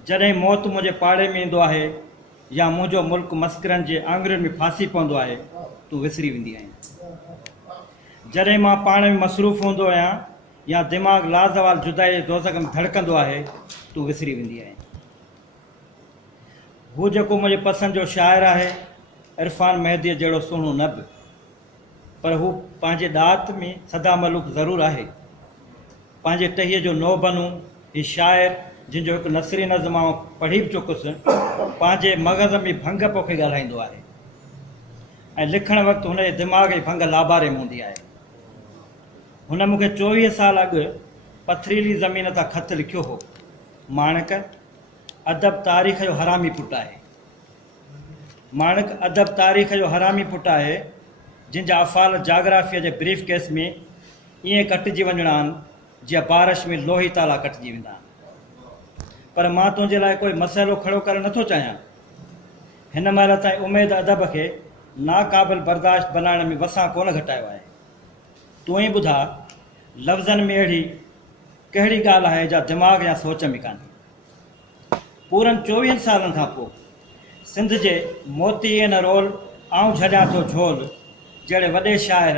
जॾहिं मौत मुंहिंजे पाड़े में ईंदो आहे, या मुंहिंजो मुल्क मस्करनि जे आङुरियुनि में फासी पवंदो आहे, तूं विसरी वेंदी आहीं। जॾहिं मां पाण में मसरूफ़ हूंदो आहियां, या दिमाग़ लाज़वाल जुदाई जे दोज़ख में धड़कंदो आहे, तूं विसरी वेंदी आहीं। हू जेको मुंहिंजे पसंदि जो शाइर आहे, इरफ़ान मेहदीअ जहिड़ो सुहिणो न बि, पर हू पंहिंजे ॾात में सदा मलूक ज़रूरु आहे। पंहिंजे टहीअ जो नो बनूं, हीउ शाइर जिन जो हिकु नसरी नज़्म आउं पढ़ी बि चुकुसि, पंहिंजे मग़ज़ में भंग पोखे ॻाल्हाईंदो आहे, ऐं लिखण वक़्तु हुन जे दिमाग़ जी भंग लाबारे में हूंदी आहे। हुन मूंखे 24 साल अॻु पथरीली ज़मीन तां ख़त लिखियो हो। माणक अदब तारीख़ जो हरामी पुटु आहे। माणक अदब तारीख़ जो हरामी पुटु आहे, जिन जा अफ़ाल जाग्राफीअ जे ब्रीफ केस में ईअं कटिजी वञणा आहिनि जीअं बारिश में लोही ताला कटिजी वेंदा आहिनि। पर मां तुंहिंजे लाइ कोई मसइलो खड़ो करणु नथो चाहियां। हिन महिल ताईं उमेद अदब खे नाक़ाबिल बर्दाश्त बनाइण में वसां कोन घटायो आहे। तूं ई ॿुधा, लफ़्ज़नि में अहिड़ी कहिड़ी ॻाल्हि आहे जा दिमाग़ या सोच में कान्हे। पूरनि 24 सालनि खां पोइ सिंध जे मोती न रोल आऊं झॾियां थो झोल जहिड़े वॾे शाइर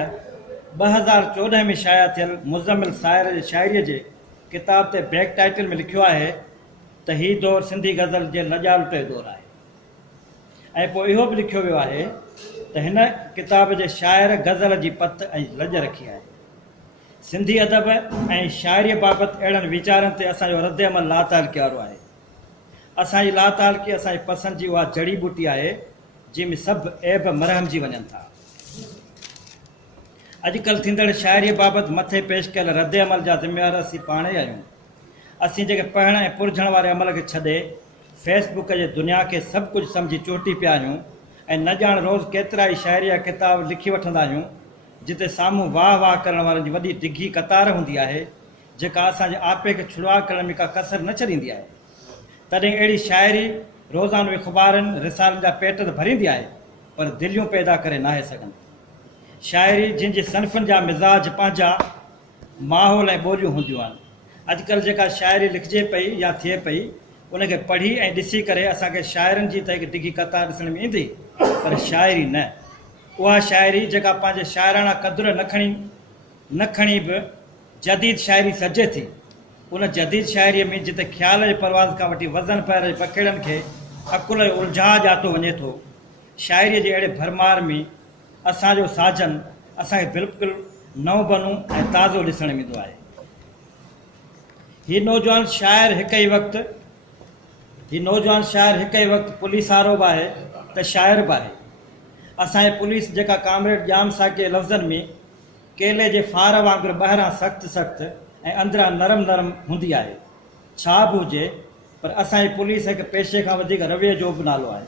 2014 में शाया थियल मुज़म्मिल साहिर जे शाइरीअ जे किताब ते बैक टाइटल में लिखियो आहे त हीउ दौरु सिंधी गज़ल जे लॼालुटे दौरु आहे। ऐं पोइ इहो बि लिखियो वियो आहे त हिन किताब जे शाइर गज़ल जी पत ऐं लॼ रखी आहे। सिंधी अदब ऐं शाइरीअ बाबति अहिड़नि वीचारनि ते असांजो रद्द अमल लातालकी वारो आहे। असांजी लातालकी असांजी पसंदि जी उहा जड़ी बूटी आहे जंहिंमें सभु ऐब मरहमजी वञनि था। अॼुकल्ह थींदड़ शाइरीअ बाबति मथे पेश कयल रद्द अमल जा ज़िम्मेवार असीं पाण ई आहियूं। असीं जेके पढ़ण ऐं पुरझण वारे अमल खे छॾे फेसबुक जे दुनिया खे सभु कुझु सम्झी चोटी पिया आहियूं ऐं न ॼाण रोज़ु केतिरा ई शाइरी जा किताब लिखी वठंदा आहियूं जिते साम्हूं वाह वाह करण वारनि जी वॾी डिघी कतार हूंदी आहे जेका असांजे आपे खे छुड़वा करण में का कसर न छॾींदी आहे। तॾहिं अहिड़ी शाइरी रोज़ानो अख़बारनि रिसालनि जा पेट त भरींदी आहे पर दिलियूं पैदा करे नाहे सघंदी। शाइरी जिन जे सनफ़नि जा मिज़ाज पंहिंजा माहौल ऐं ॿोलियूं हूंदियूं आहिनि। अॼुकल्ह जेका शाइरी लिखिजे पई या थिए पई उनखे पढ़ी ऐं ॾिसी करे असांखे शाइरनि जी त हिकु डिघी कतार ॾिसण में ईंदी पर शाइरी न। उहा शाइरी जेका पंहिंजे शाइराना क़दुरु न खणी बि जदीद शाइरी सजे थी। उन जदीद शाइरीअ में जिते ख़्याल जे परवाज़ खां वठी वज़न पैर जे पखेड़नि खे अकुल जो उलझा ॼातो वञे थो, शाइरीअ जे अहिड़े भरमार में असांजो साजन असांखे बिल्कुलु नओं बनूं ऐं ताज़ो ॾिसण में ईंदो आहे। हीउ नौजवान शाइर हिकु ई वक़्तु पुलिस आरो बि आहे त शाइर बि आहे। असांजे पुलिस जेका कामरेड जाम साॻे लफ़्ज़नि में केले जे फार वांगुरु ॿाहिरां सख़्तु ऐं अंदरां नरम हूंदी आहे। छा बि हुजे पर असांजी पुलिस हिकु पेशे खां वधीक रवैये जो बि नालो आहे।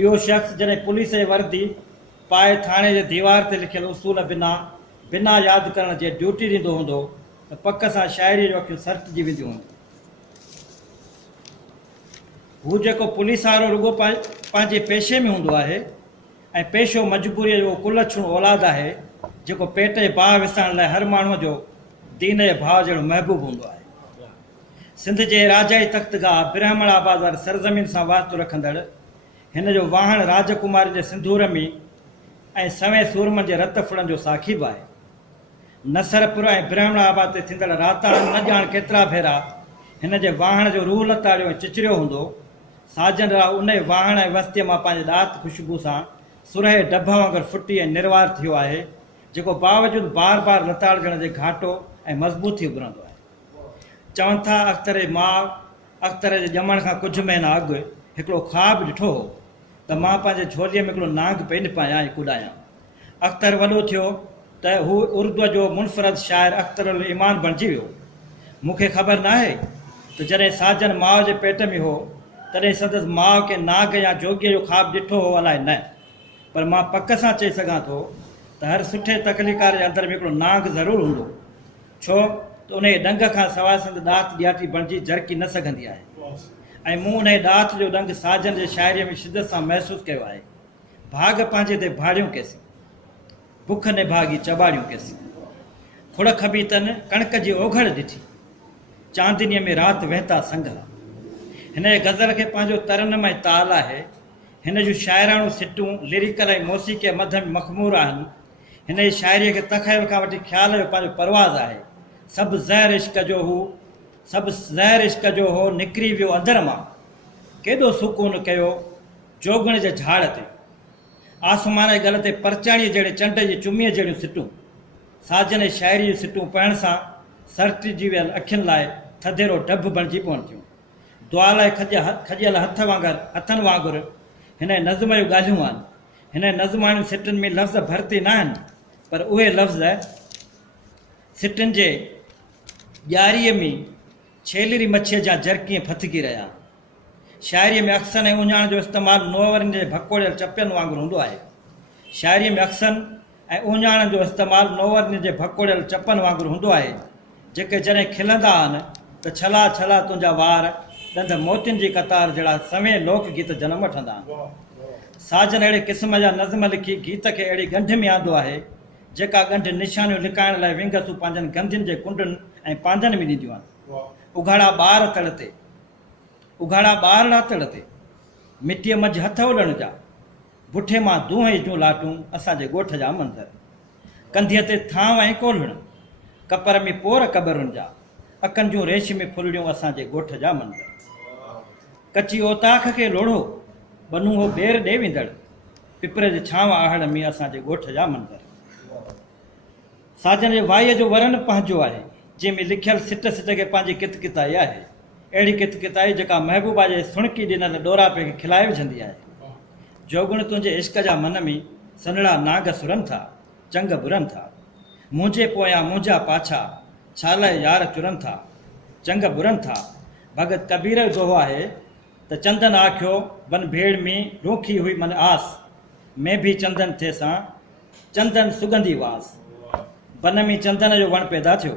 इहो शख़्स जॾहिं पुलिस जी वर्दी पाए थाणे जे दीवार ते लिखियल उसूल बिना यादि करण जे ड्यूटी ॾींदो हूंदो त पक सां शाइरीअ जो अखियूं सरटिजी वेंदियूं हूंदियूं। हू जेको पुलिस वारो रुॻो पंहिंजे पेशे में हूंदो आहे ऐं पेशो मजबूरीअ जो कुलछुण औलाद आहे जेको पेट जे बाहि विसाइण लाइ हर माण्हूअ जो दीन जे भाव जहिड़ो महबूब हूंदो आहे। सिंध जे राजाई तख़्तगाह ब्रह्मणाबाद वारी सरज़मीन सां वास्तो रखंदड़ हिन जो वाहण राजकुमारी जे सिंधूर में ऐं सवें सूरमनि जे रत फुड़नि जो साखी बि आहे। नसरपुर ऐं ब्रह्मणाबाद ते थींदड़ राताड़ न ॼाण केतिरा भेरा हिन जे वाहण जो रूह लताड़ियो ऐं चिचरियो हूंदो। साजन राव उन वाहण ऐं वस्तीअ मां पंहिंजे ॾात ख़ुशबू सां सुरहे डभ वांगुरु फुटी ऐं निर्वार थियो आहे जेको बावजूदि बार बार लताड़जण जे घाटो ऐं मज़बूत थी उभरंदो आहे। चवनि था अख़्तर जे ॼमण खां कुझु महीना अॻु हिकिड़ो ख़्वाबु ॾिठो हो त मां पंहिंजे झोलीअ में हिकिड़ो नांग पेई न पायां ऐं कुॾायां। अख़्तर वॾो थियो त हू उर्दूअ जो मुनफ़रद शाइर अख़्तर उल ईमान बणिजी वियो। मूंखे ख़बर नाहे त जॾहिं साजन माउ जे पेट में हो तॾहिं संदसि माउ खे नाग या जोगीअ जो ख़्वाबु ॾिठो हो अलाए न, पर मां पक सां चई सघां थो त हर सुठे तकलीकार जे अंदरि में हिकिड़ो नाग ज़रूरु हूंदो, छो त उन ॾंग खां सवाइ संदसि ॾात ॾियाटी बणिजी झरकी न सघंदी आहे। ऐं मूं उन ॾात जो ॾंग साजन जे शाइरीअ में शिदत सां महसूसु कयो आहे। भाग पंहिंजे ते भाड़ियूं केसी, बुख निभागी चॿाड़ियूं केसी, खुड़ खबी तन कणिक जी ओघड़ ॾिठी, चांदनीअ में राति वहता संघा। हिन गज़ल खे पंहिंजो तरनमय ताल आहे। हिन जूं शाइराणू सिटूं लिरिकल ऐं मौसीक़ी मध में मखमूर आहिनि। हिन जी शाइरीअ खे तख़यल खां वठी ख़्याल जो पंहिंजो परवाज़ आहे। सभु ज़हर इश्क जो हो निकिरी वियो अंदर मां, केॾो सुकून कयो जोगण जे झाड़ ते, आसमान जे गल ते परचाणीअ जहिड़े चंड जी चुमीअ जहिड़ियूं सिटूं। साजन जी शाइरी जूं सिटूं पढ़ण सां सरटिजी वियल अखियुनि लाइ थधेरो डब बणिजी पवनि थियूं। दुआ लाइ खजियल हथनि वांगुरु हिन नज़्म जूं ॻाल्हियूं आहिनि। हिन नज़्माणियूं सिटुनि में लफ़्ज़ भरती न आहिनि, पर उहे लफ़्ज़ सिटुनि जे ॾियारीअ में छेलरी मच्छीअ जा झरकीअ फथकी रहिया। शाइरीअ में अक्सनि ऐं उञाण जो इस्तेमालु नोवरनि जे भकोड़ियल चपियनि वांगुरु हूंदो आहे। शाइरीअ में अक्सनि ऐं उञाण जो इस्तेमालु नोवरनि जे भकोड़ियल चपनि वांगुरु हूंदो आहे, जेके जॾहिं खिलंदा आहिनि त छला छला तुंहिंजा वार ॾंद मोतियुनि जी कतार जहिड़ा सवें लोकगीत जनम वठंदा आहिनि। साजन अहिड़े क़िस्म जा नज़्म लिखी गीत खे अहिड़ी ॻंढ में आंदो आहे जेका ॻंढ निशानियूं लिकाइण लाइ विंगसूं पंहिंजनि गंदियुनि जे कुंडनि ऐं पांधनि में ॾींदियूं आहिनि। उघाड़ा ॿारड़ा तड़ ते मिटीअ मंझि हथ उॾण जा, बुठे मां दूंहें जूं लाटूं असांजे ॻोठ जा मंदर, कंधीअ ते थांव ऐं कोल्हण, कपर में पोर कबरुनि जा, अकनि जूं रेशमी फुलड़ियूं असांजे ॻोठ जा मंदर। कची ओताख खे लोढ़ो बनू हो ॿेर ॾे वेंदड़, पिपर जे छांव आहड़ में असांजे ॻोठ जा मंदर। साजन जे वाईअ जो वरन पंहिंजो आहे, जंहिंमें लिखियल सिट सिट खे पंहिंजी कितकिताई आहे। अहिड़ी कितकिताई जेका महबूबा जे सुणकी ॾिनल ॾोरापे खे खिलाए विझंदी आहे। जोगुण तुंहिंजे इश्क जा मन में सनड़ा नाग सुरनि था, चंग बुरनि था, मुंहिंजे पोयां मुंहिंजा पाछा छालाए यार चुरनि था, चंग बुरनि था। भगत कबीर जो दोहो आहे त चंदन आखियो बन भेड़ में रोखी हुई मन आस, मैं भी चंदन थे सां चंदन सुगंधी वास। बन में चंदन जो वण पैदा थियो,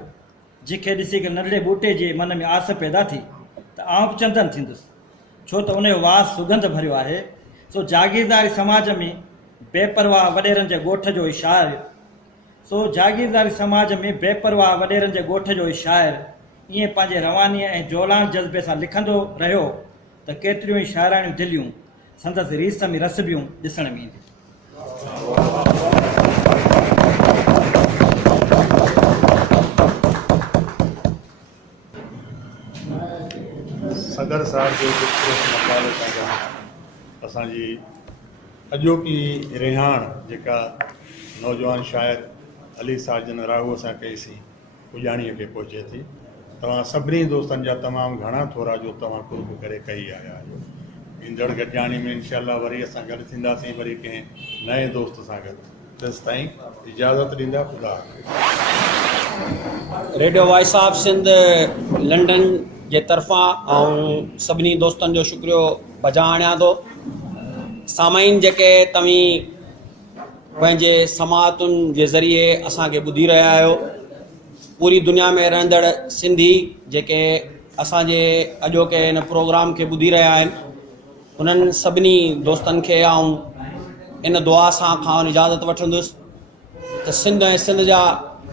जंहिंखे ॾिसी करे नंढड़े ॿूटे जे मन में आस पैदा थी त आउं बि चंदन थींदुसि, छो त उनजो वास सुगंध भरियो आहे। सो जागीरदारी समाज में बेपरवाह वॾेरनि जे ॻोठ जो ई शाइर ईअं पंहिंजे रवानीअ ऐं जोलान जज़्बे सां लिखंदो रहियो त केतिरियूं ई शाइराणियूं दिलियूं संदसि रीस में रसबियूं ॾिसण में ईंदियूं। सदर साहिब जो मक़ाले सां गॾु असांजी अॼोकी रिहाण जेका नौजवान शाइर अली साजन राहू सां कईसीं उॼाणीअ खे पहुचे थी। तव्हां सभिनी दोस्तनि जा तमामु घणा थोरा जो तव्हां कुर्ब करे कई आया आहियो। ईंदड़ गॾिजाणी में इनशाला वरी असां गॾु थींदासीं, वरी कंहिं नए दोस्त सां गॾु। तेसि ताईं इजाज़त ॾींदा, ख़ुदा हाफ़िज़। Radio voice of Sindh London जे तरफ़ां ऐं सभिनी दोस्तनि जो शुक्रियो बजा आणियां थो। सामाईन जेके तव्हीं पंहिंजे समातुनि जे ज़रिए असांखे ॿुधी रहिया आहियो, पूरी दुनिया में रहंदड़ सिंधी जेके असांजे अॼोके हिन प्रोग्राम खे ॿुधी रहिया आहिनि, उन्हनि सभिनी दोस्तनि खे इन दुआ सां खां इजाज़त वठंदुसि त सिंध ऐं सिंध जा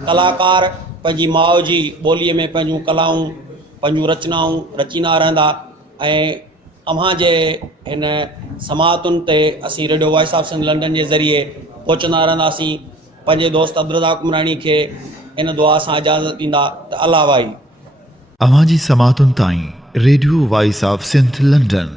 कलाकार पंहिंजी माउ जी ॿोलीअ में पंहिंजूं कलाऊं पंहिंजूं रचनाऊं रचींदा रहंदा ऐं अव्हां जे हिन समातुनि ते असीं radio voice of Sindh London जे ज़रिए पहुचंदा रहंदासीं। पंहिंजे दोस्त अब्दुल्ला कुमरानी खे इन दुआ सां इजाज़त ॾींदा त अल्लाह वाही। अव्हां जी समातुनि ताईं रेडियो वॉइस ऑफ सिंध लंडन